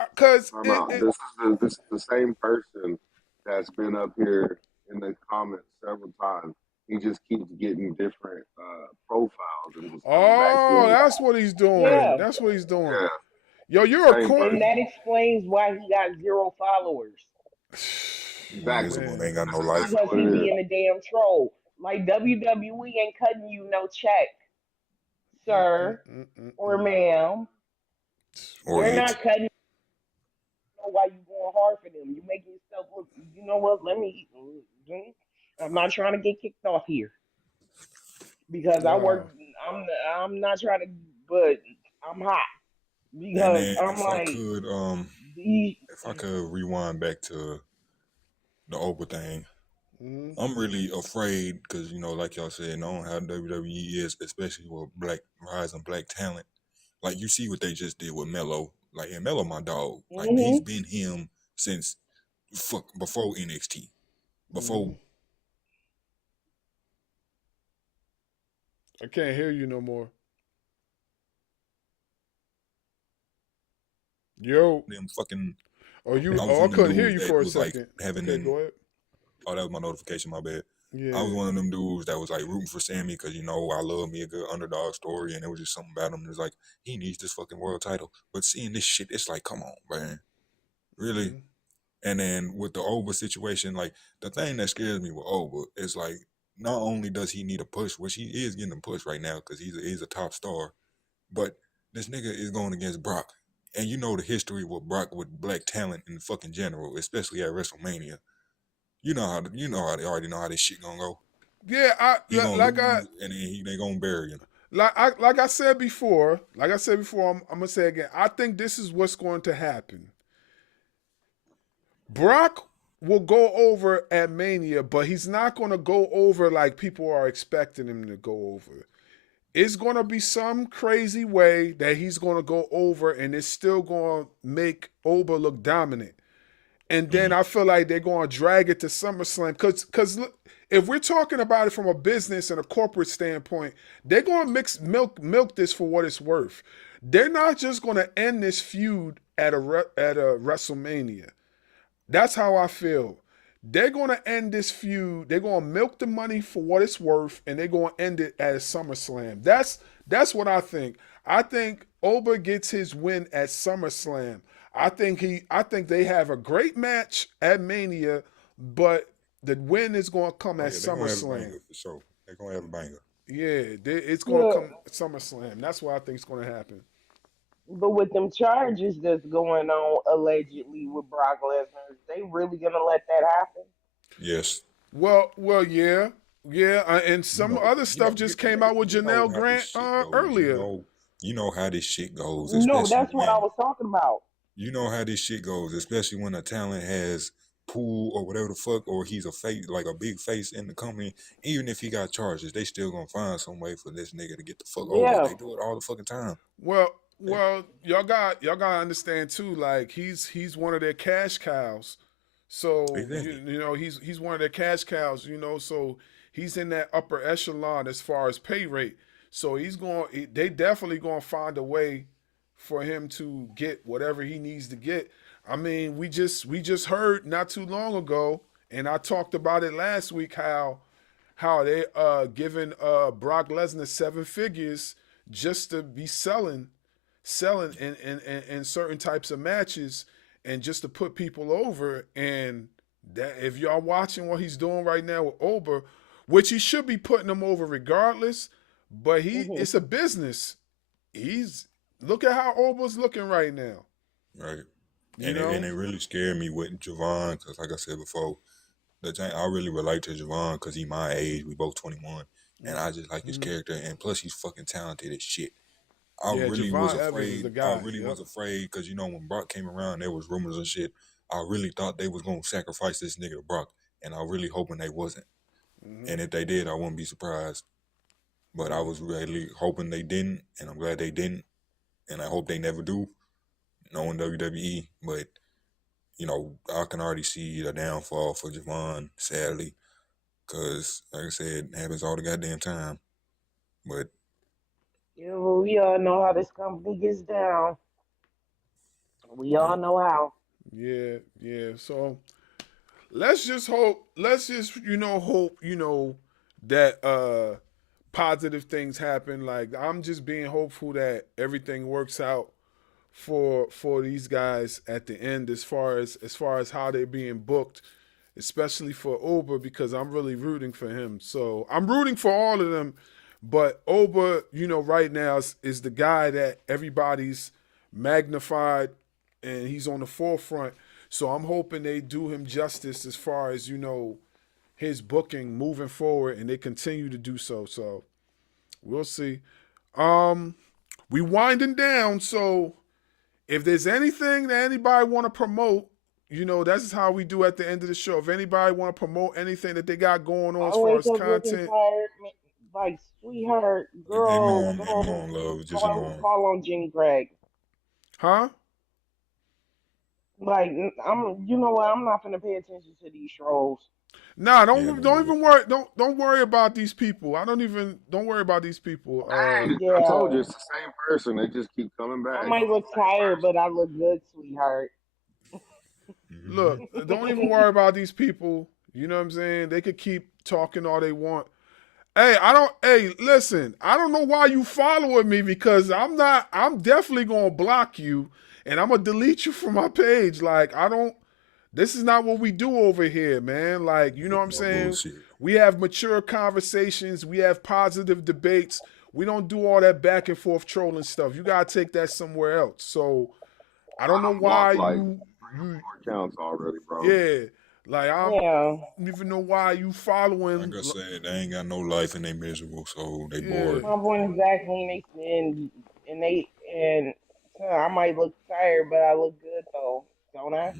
Because this is the same person that's been up here in the comments several times. He just keeps getting different profiles. And just that's what he's doing. Yeah. That's what he's doing. Yeah. Yo, you're a corny. And that explains why he got 0 followers. Exactly. Invincible. They ain't got no life. Because he being a damn troll. Like WWE ain't cutting you no check, sir or ma'am. Or They're it. not cutting. Know why you going hard for them? You making yourself look. You know what? Let me. I'm not trying to get kicked off here because I Wow. work. I'm not trying to, but I'm hot And because then I'm like the. if I could rewind back to the Oprah thing, I'm really afraid because like y'all said, knowing how WWE is, especially with rising black talent. Like you see what they just did with Melo. Like, and Melo, my dog. Like he's been him since before NXT, before. I can't hear you no more. Yo. Them fucking. Oh, you. I was Oh, I one of them couldn't hear dudes you that for a was like second. having Okay, go ahead. Oh, that was my notification. My bad. Yeah. I was one of them dudes that was like rooting for Sammy because I love me a good underdog story, and there was just something about him. It was like he needs this fucking world title. But seeing this shit, it's like, come on, man, really. And then with the Oba situation, like the thing that scares me with Oba is like not only does he need a push, which he is getting a push right now because he's a top star, but this nigga is going against Brock, and you know the history with Brock with black talent in fucking general, especially at WrestleMania. You know how they already know how this shit gonna go. Yeah, He gonna lose, and then they gonna bury him. Like I said before, I'm gonna say again. I think this is what's going to happen. Brock will go over at Mania, but he's not going to go over like people are expecting him to go over. It's going to be some crazy way that he's going to go over, and it's still going to make Oba look dominant. And then I feel like they're going to drag it to SummerSlam because if we're talking about it from a business and a corporate standpoint, they're going to milk this for what it's worth. They're not just going to end this feud at a WrestleMania. That's how I feel. They're going to end this feud. They're going to milk the money for what it's worth, and they're going to end it at a SummerSlam. That's what I think. I think Oba gets his win at SummerSlam. I think they have a great match at Mania, but the win is going to come at They're gonna have a SummerSlam. banger for sure. They're gonna have a banger. Yeah, it's going to come at SummerSlam. That's what I think is going to happen. But with them charges that's going on allegedly with Brock Lesnar, is they really gonna let that happen? Yes. Well, yeah, and some other stuff just came out with Janelle Grant earlier. You know how this shit goes. No, that's what I was talking about. You know how this shit goes, especially when a talent has pool or whatever the fuck, or he's a face, like a big face in the company. Even if he got charges, they still gonna find some way for this nigga to get the fuck over. They do it all the fucking time. Well, y'all got to understand too. Like he's one of their cash cows. So he's one of their cash cows. So he's in that upper echelon as far as pay rate. So they definitely going to find a way for him to get whatever he needs to get. I mean, we just heard not too long ago, and I talked about it last week how they giving Brock Lesnar 7 figures just to be selling in certain types of matches and just to put people over. And that if y'all watching what he's doing right now with Oba, which he should be putting him over regardless, but it's a business. Look at how Oba's looking right now. Right. And it really scared me with Javon because, like I said before, I really relate to Javon because he my age. We both 21, and I just like his character. And plus, he's fucking talented as shit. I really was afraid. I really was afraid because when Brock came around, there was rumors and shit. I really thought they was gonna sacrifice this nigga to Brock, and I really hoping they wasn't. And if they did, I wouldn't be surprised. But I was really hoping they didn't, and I'm glad they didn't, and I hope they never do. Knowing WWE, but I can already see the downfall for Javon, sadly, because like I said, it happens all the goddamn time. But yeah, well, we all know how this company gets down. We all know how. Yeah. So let's just hope. Hope that positive things happen. Like I'm just being hopeful that everything works out for these guys at the end as far as how they're being booked, especially for Oba, because I'm really rooting for him. So I'm rooting for all of them, but Oba, right now is the guy that everybody's magnified, and he's on the forefront. So I'm hoping they do him justice as far as his booking moving forward, and they continue to do so. So we'll see. We winding down, so if there's anything that anybody want to promote, that's how we do at the end of the show. If anybody want to promote anything that they got going on as far as content, like, sweetheart, girl, call on Jenny Craig. Huh? Like, you know what? I'm not gonna pay attention to these trolls. Nah, don't even worry. Don't worry about these people. Don't worry about these people. I told you it's the same person. They just keep coming back. I might look tired, but I look good, sweetheart. Look, don't even worry about these people. You know what I'm saying? They could keep talking all they want. Hey, listen, I don't know why you following me, because I'm definitely gonna block you, and I'm gonna delete you from my page. Like, this is not what we do over here, man. Like, you know what I'm saying? Bullshit. We have mature conversations. We have positive debates. We don't do all that back and forth trolling stuff. You gotta take that somewhere else. So I don't know why you accounts already, bro. Yeah. Like, I don't even know why you following. Like I said, they ain't got no life and they miserable, so they bored. My point exactly, and I might look tired, but I look good though, don't I?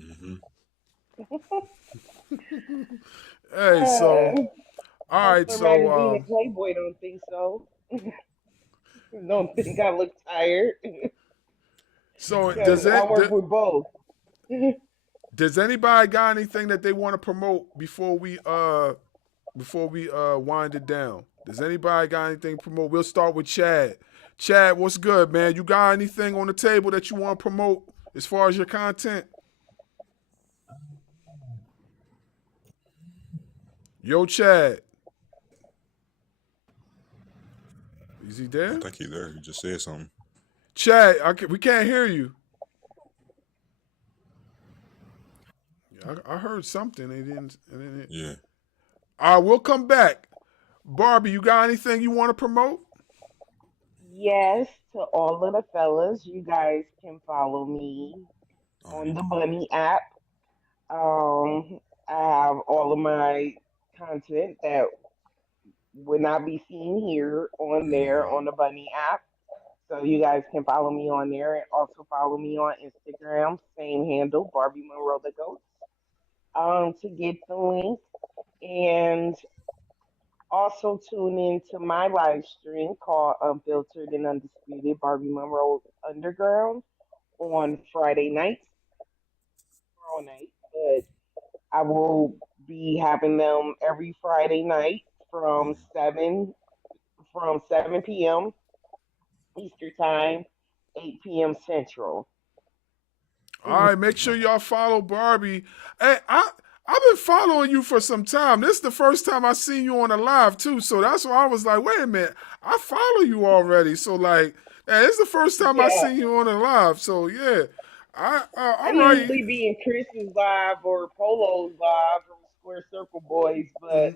Hey, so all right, so Magazine and Playboy don't think so. Don't think I look tired. So I work with both. Does anybody got anything that they want to promote before we wind it down? Does anybody got anything to promote? We'll start with Chad. Chad, what's good, man? You got anything on the table that you want to promote as far as your content? Yo, Chad. Is he there? I think he's there. He just said something. Chad, we can't hear you. I heard something. They didn't. Yeah. All right, we'll come back. Barbie, you got anything you want to promote? Yes, to all of the fellas, you guys can follow me on the Bunny app. I have all of my content that would not be seen here on there on the Bunny app. So you guys can follow me on there, and also follow me on Instagram, same handle, Barbie Monroe the Goat, to get the link. And also tune in to my live stream called Unfiltered and Undisputed Barbie Monroe Underground on Friday nights. Tomorrow night, but I will be having them every Friday night from 7 p.m. Eastern Time, 8 p.m. Central. All right, make sure y'all follow Barbie. Hey, I've been following you for some time. This is the first time I seen you on a live too, so that's why I was like, wait a minute, I follow you already. So like, this is the first time I seen you on a live. So yeah, I usually be in Chris's live or Polo's live from Square Circle Boys, but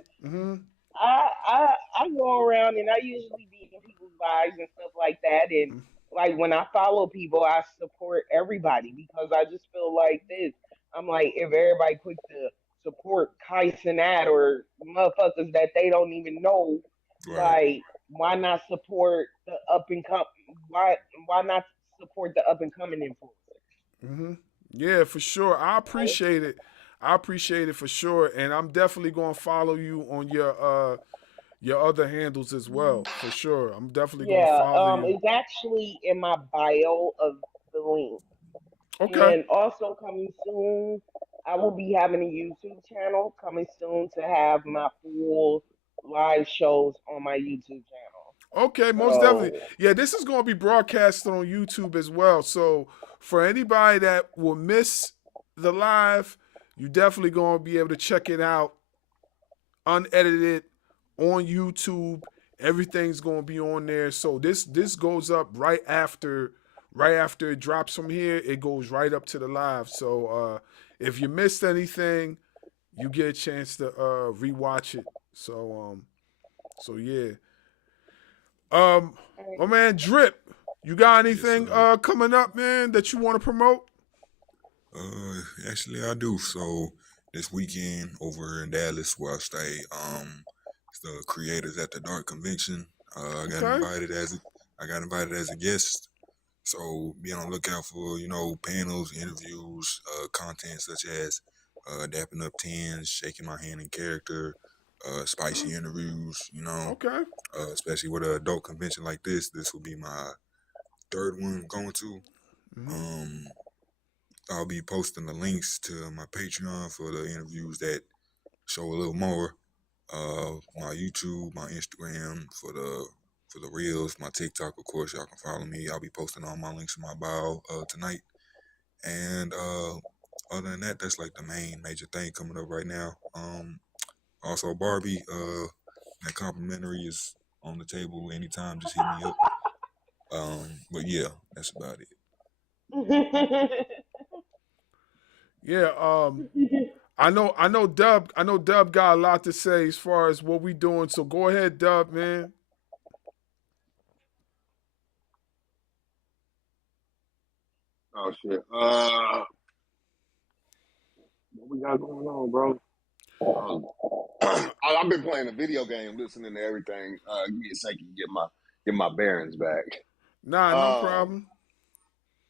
I go around and I usually be in people's lives and stuff like that. And like when I follow people, I support everybody because I just feel like this. I'm like, if everybody quick to support Kai Cenat or motherfuckers that they don't even know, like why not support the up and come? Why not support the up and coming influencers? Yeah, for sure. I appreciate it. I appreciate it for sure, and I'm definitely gonna follow you on your other handles as well, for sure. I'm definitely gonna follow you. It's actually in my bio of the link. Okay. And also coming soon, I will be having a YouTube channel coming soon to have my full live shows on my YouTube channel. Okay, most definitely. Yeah, this is going to be broadcasted on YouTube as well. So for anybody that will miss the live, you definitely going to be able to check it out unedited on YouTube. Everything's going to be on there. So this goes up right after right after it drops from here, it goes right up to the live. So if you missed anything, you get a chance to rewatch it. So yeah. My man Drip, you got anything coming up, man, that you want to promote? Actually, I do. So this weekend over in Dallas, where I stay, it's the Creators at the Dark convention. I got invited as a guest. So be on the lookout for panels, interviews, content such as dapping up tens, shaking my hand in character, spicy interviews. Okay. Especially with an adult convention like this. This will be my third one I'm going to. I'll be posting the links to my Patreon for the interviews that show a little more. My YouTube, my Instagram for the reels, my TikTok, of course, y'all can follow me. I'll be posting all my links in my bio tonight. And other than that, that's like the major thing coming up right now. Also Barbie, that complimentary is on the table anytime. Just hit me up. But yeah, that's about it. Yeah, I know Dub got a lot to say as far as what we doing. So go ahead, Dub, man. Oh shit. What we got going on, bro? I've been playing a video game, listening to everything. Give me a second to get my bearings back. Nah, no problem.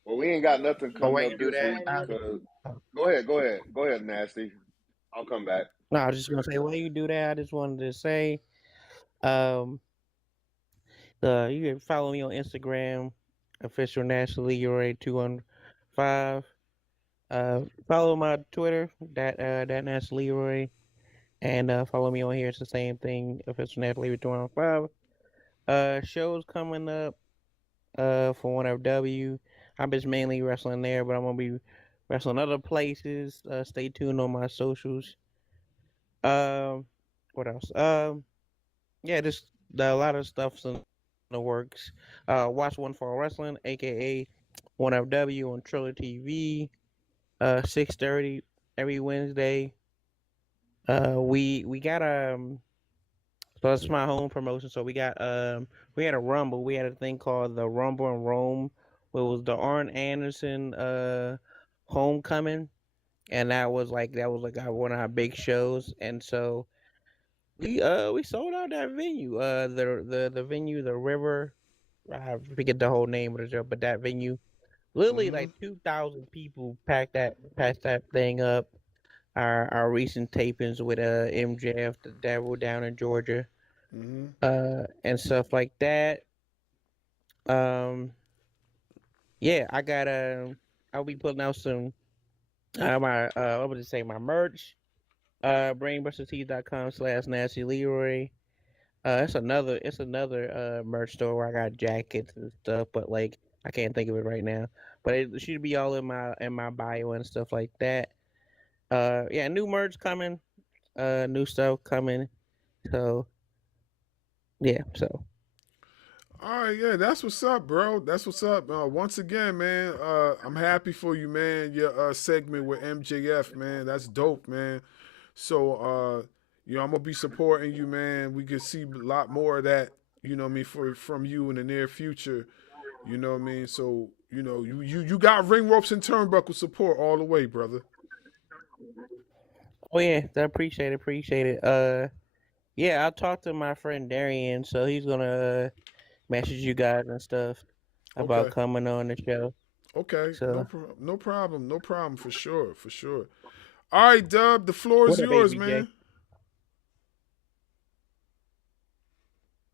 Well, we ain't got nothing But coming while up you do this week. Go ahead, Nasty. I'll come back. No, I was just gonna say while you do that, I just wanted to say, you can follow me on Instagram, official National Leroy 215. Follow my Twitter, that National Leroy, and follow me on here. It's the same thing, official National Leroy 215. Shows coming up for 1FW. I'm just mainly wrestling there, but I'm gonna be wrestling other places. Stay tuned on my socials. What else? Yeah, just a lot of stuff's in the works. Watch One Fall Wrestling, aka 1FW on Triller TV. 6:30 every Wednesday. We got so it's my home promotion. So we had a rumble. We had a thing called the Rumble in Rome, where it was the Arn Anderson homecoming, and that was like one of our big shows. And so we sold out that venue. The venue, the River. I forget the whole name of the show, but that venue, literally like 2,000 people packed that thing up. Our recent tapings with MJF, the Devil down in Georgia, and stuff like that. Yeah, I'll be putting out some my I would just say my merch. brainbustertees.com/Nasty Leroy. It's another merch store where I got jackets and stuff, but like I can't think of it right now. But it should be all in my bio and stuff like that. Yeah, new merch coming, new stuff coming. So yeah, so. All right, yeah, that's what's up, bro. That's what's up. Once again, man, I'm happy for you, man. Your segment with MJF, man, that's dope, man. So, I'm gonna be supporting you, man. We could see a lot more of that, what I mean, from you in the near future. You know what I mean? So, you got ring ropes and turnbuckle support all the way, brother. Oh yeah, I appreciate it. Yeah, I'll talk to my friend Darian, so he's gonna message you guys and stuff about coming on the show. Okay, so no problem, for sure. All right, Dub, the floor is yours, man.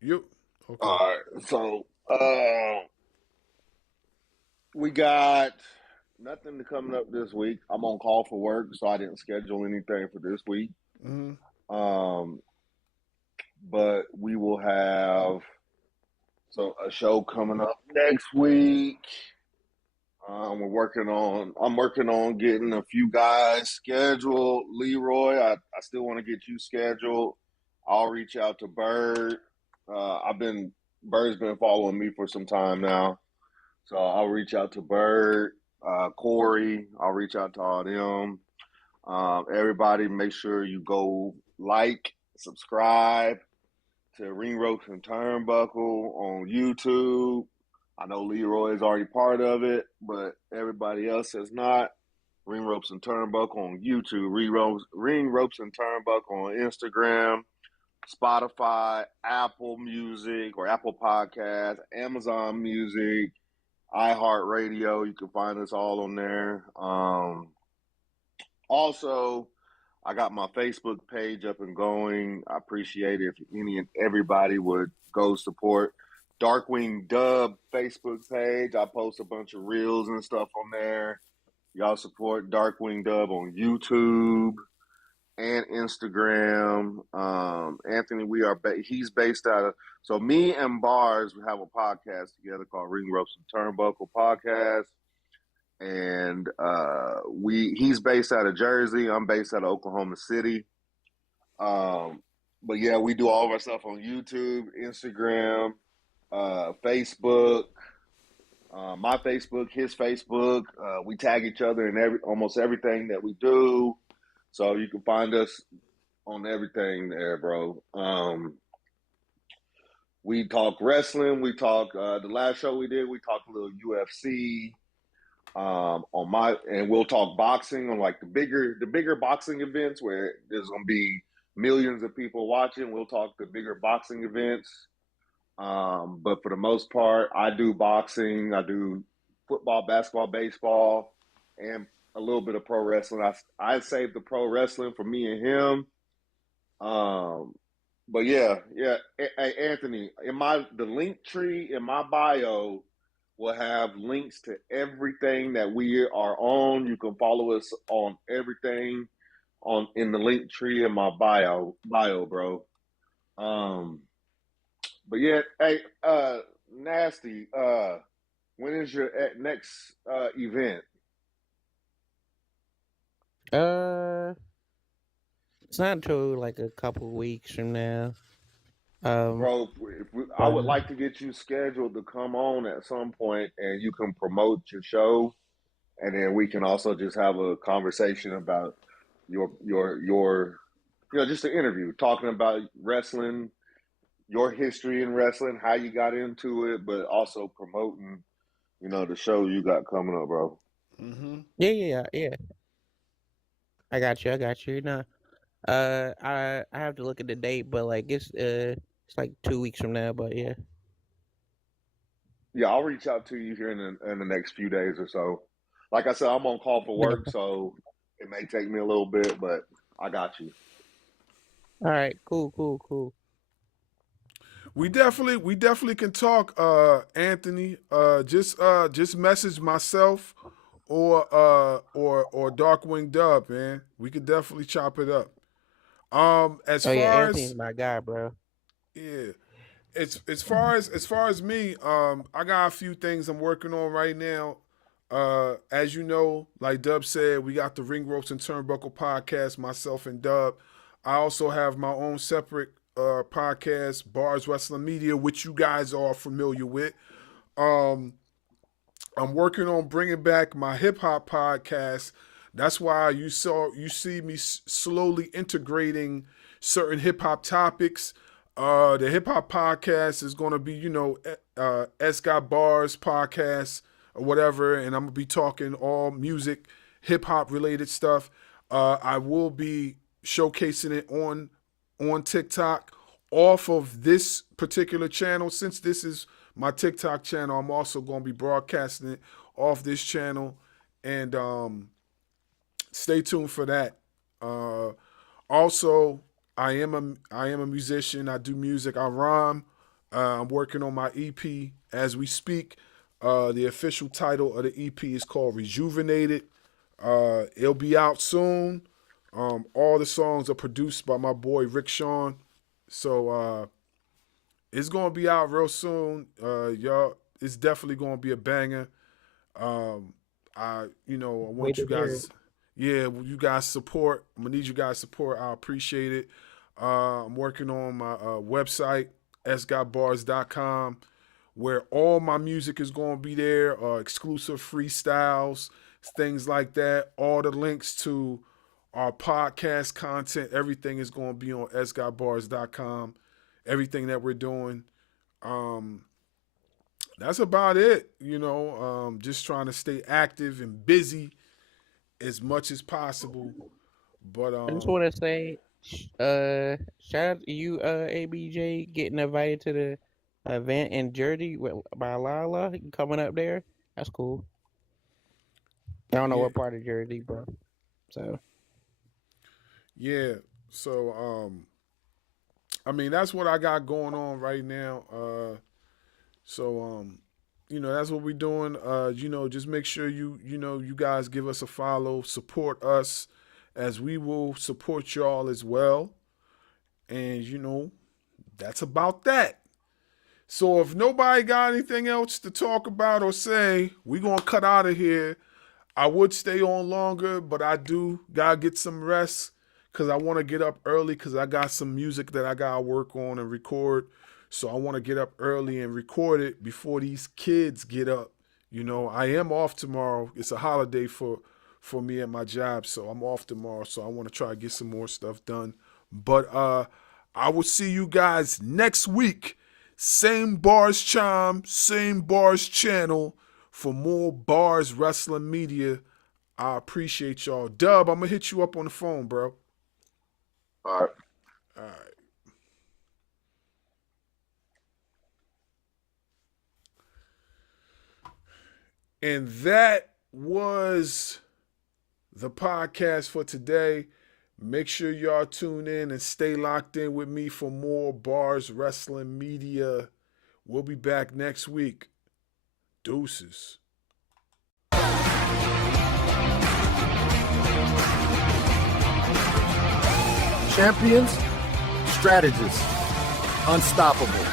You okay? All right, so we got nothing coming up this week. I'm on call for work, so I didn't schedule anything for this week. But we will have a show coming up next week. I'm working on getting a few guys scheduled. Leroy, I still want to get you scheduled. I'll reach out to Bird. Bird's been following me for some time now. So I'll reach out to Bird, Corey. I'll reach out to all them. Everybody, make sure you go like, subscribe to Ring Ropes and Turnbuckle on YouTube. I know Leroy is already part of it, but everybody else is not. Ring Ropes and Turnbuckle on YouTube. Ring Ropes and Turnbuckle on Instagram, Spotify, Apple Music or Apple Podcasts, Amazon Music, iHeartRadio. You can find us all on there. Also, I got my Facebook page up and going. I appreciate it if any and everybody would go support Darkwing Dub Facebook page. I post a bunch of reels and stuff on there. Y'all support Darkwing Dub on YouTube and Instagram. Anthony, he's based out of, so me and Barz have a podcast together called Ring Ropes and Turnbuckle Podcast. And he's based out of Jersey. I'm based out of Oklahoma City. But yeah, we do all of our stuff on YouTube, Instagram, Facebook, my Facebook, his Facebook. We tag each other in almost everything that we do. So you can find us on everything there, bro. We talk wrestling. We talk the last show we did. We talked a little UFC. And we'll talk boxing on like the bigger boxing events where there's gonna be millions of people watching. We'll talk the bigger boxing events. But for the most part, I do boxing. I do football, basketball, baseball, and a little bit of pro wrestling. I saved the pro wrestling for me and him. But yeah. Hey, Anthony, the link tree in my bio will have links to everything that we are on. You can follow us on everything in the link tree in my bio, bro. But yeah, hey, Nasty, when is your next event? It's not until like a couple weeks from now. Bro, I would like to get you scheduled to come on at some point and you can promote your show. And then we can also just have a conversation about your just an interview, talking about wrestling, your history in wrestling, how you got into it, but also promoting, the show you got coming up, bro. Mm-hmm. Yeah. I got you. No, I have to look at the date, but like it's like 2 weeks from now. But yeah. Yeah, I'll reach out to you here in the next few days or so. Like I said, I'm on call for work, so it may take me a little bit, but I got you. All right, cool. We definitely can talk, Anthony. Just message myself or Darkwing Dub, man. We could definitely chop it up. Anthony's my guy, bro. Yeah. As far as me, I got a few things I'm working on right now. As you know, like Dub said, we got the Ring Ropes and Turnbuckle podcast, myself and Dub. I also have my own separate podcast, Barz Wrestling Media, which you guys are familiar with. I'm working on bringing back my hip hop podcast. That's why you see me slowly integrating certain hip hop topics. The hip hop podcast is going to be, S Got Bars podcast or whatever, and I'm gonna be talking all music, hip hop related stuff. I will be showcasing it on TikTok off of this particular channel. Since this is my TikTok channel, I'm also going to be broadcasting it off this channel, and stay tuned for that. Also, I am a musician. I do music. I rhyme. I'm working on my EP as we speak. The official title of the EP is called Rejuvenated. It'll be out soon. All the songs are produced by my boy Rick Sean. So it's gonna be out real soon. Y'all, it's definitely gonna be a banger. I want you guys. Yeah, you guys support. I'm gonna need you guys support. I appreciate it. I'm working on my website, sgotbars.com. where all my music is going to be there, exclusive freestyles, things like that. All the links to our podcast content, everything is going to be on sgotbars.com. Everything that we're doing. That's about it. Just trying to stay active and busy as much as possible. But I just want to say, shout out to you, ABJ, getting invited to the event in Jersey by Lala coming up there. That's cool. I don't know what part of Jersey, bro. So yeah. So that's what I got going on right now. That's what we're doing. Just make sure you guys give us a follow, support us, as we will support y'all as well. And that's about that. So if nobody got anything else to talk about or say, we're gonna cut out of here. I would stay on longer, but I do gotta get some rest because I want to get up early because I got some music that I gotta work on and record. So I want to get up early and record it before these kids get up. I am off tomorrow. It's a holiday for me at my job, so I'm off tomorrow. So I want to try to get some more stuff done. But I will see you guys next week. Same Barz Chime, same Barz channel for more Barz Wrestling Media. I appreciate y'all. Dub, I'm going to hit you up on the phone, bro. All right. All right. And that was the podcast for today. Make sure y'all tune in and stay locked in with me for more Barz Wrestling Media. We'll be back next week. Deuces. Champions, strategists, unstoppable.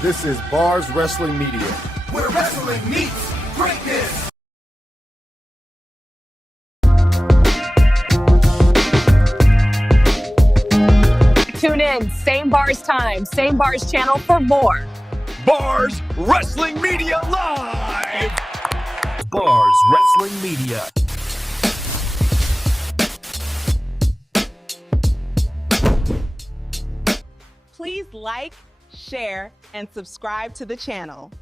This is Barz Wrestling Media. Where wrestling meets greatness. Tune in, same Barz time, same Barz channel for more. Barz Wrestling Media Live. Barz Wrestling Media. Please like, share, and subscribe to the channel.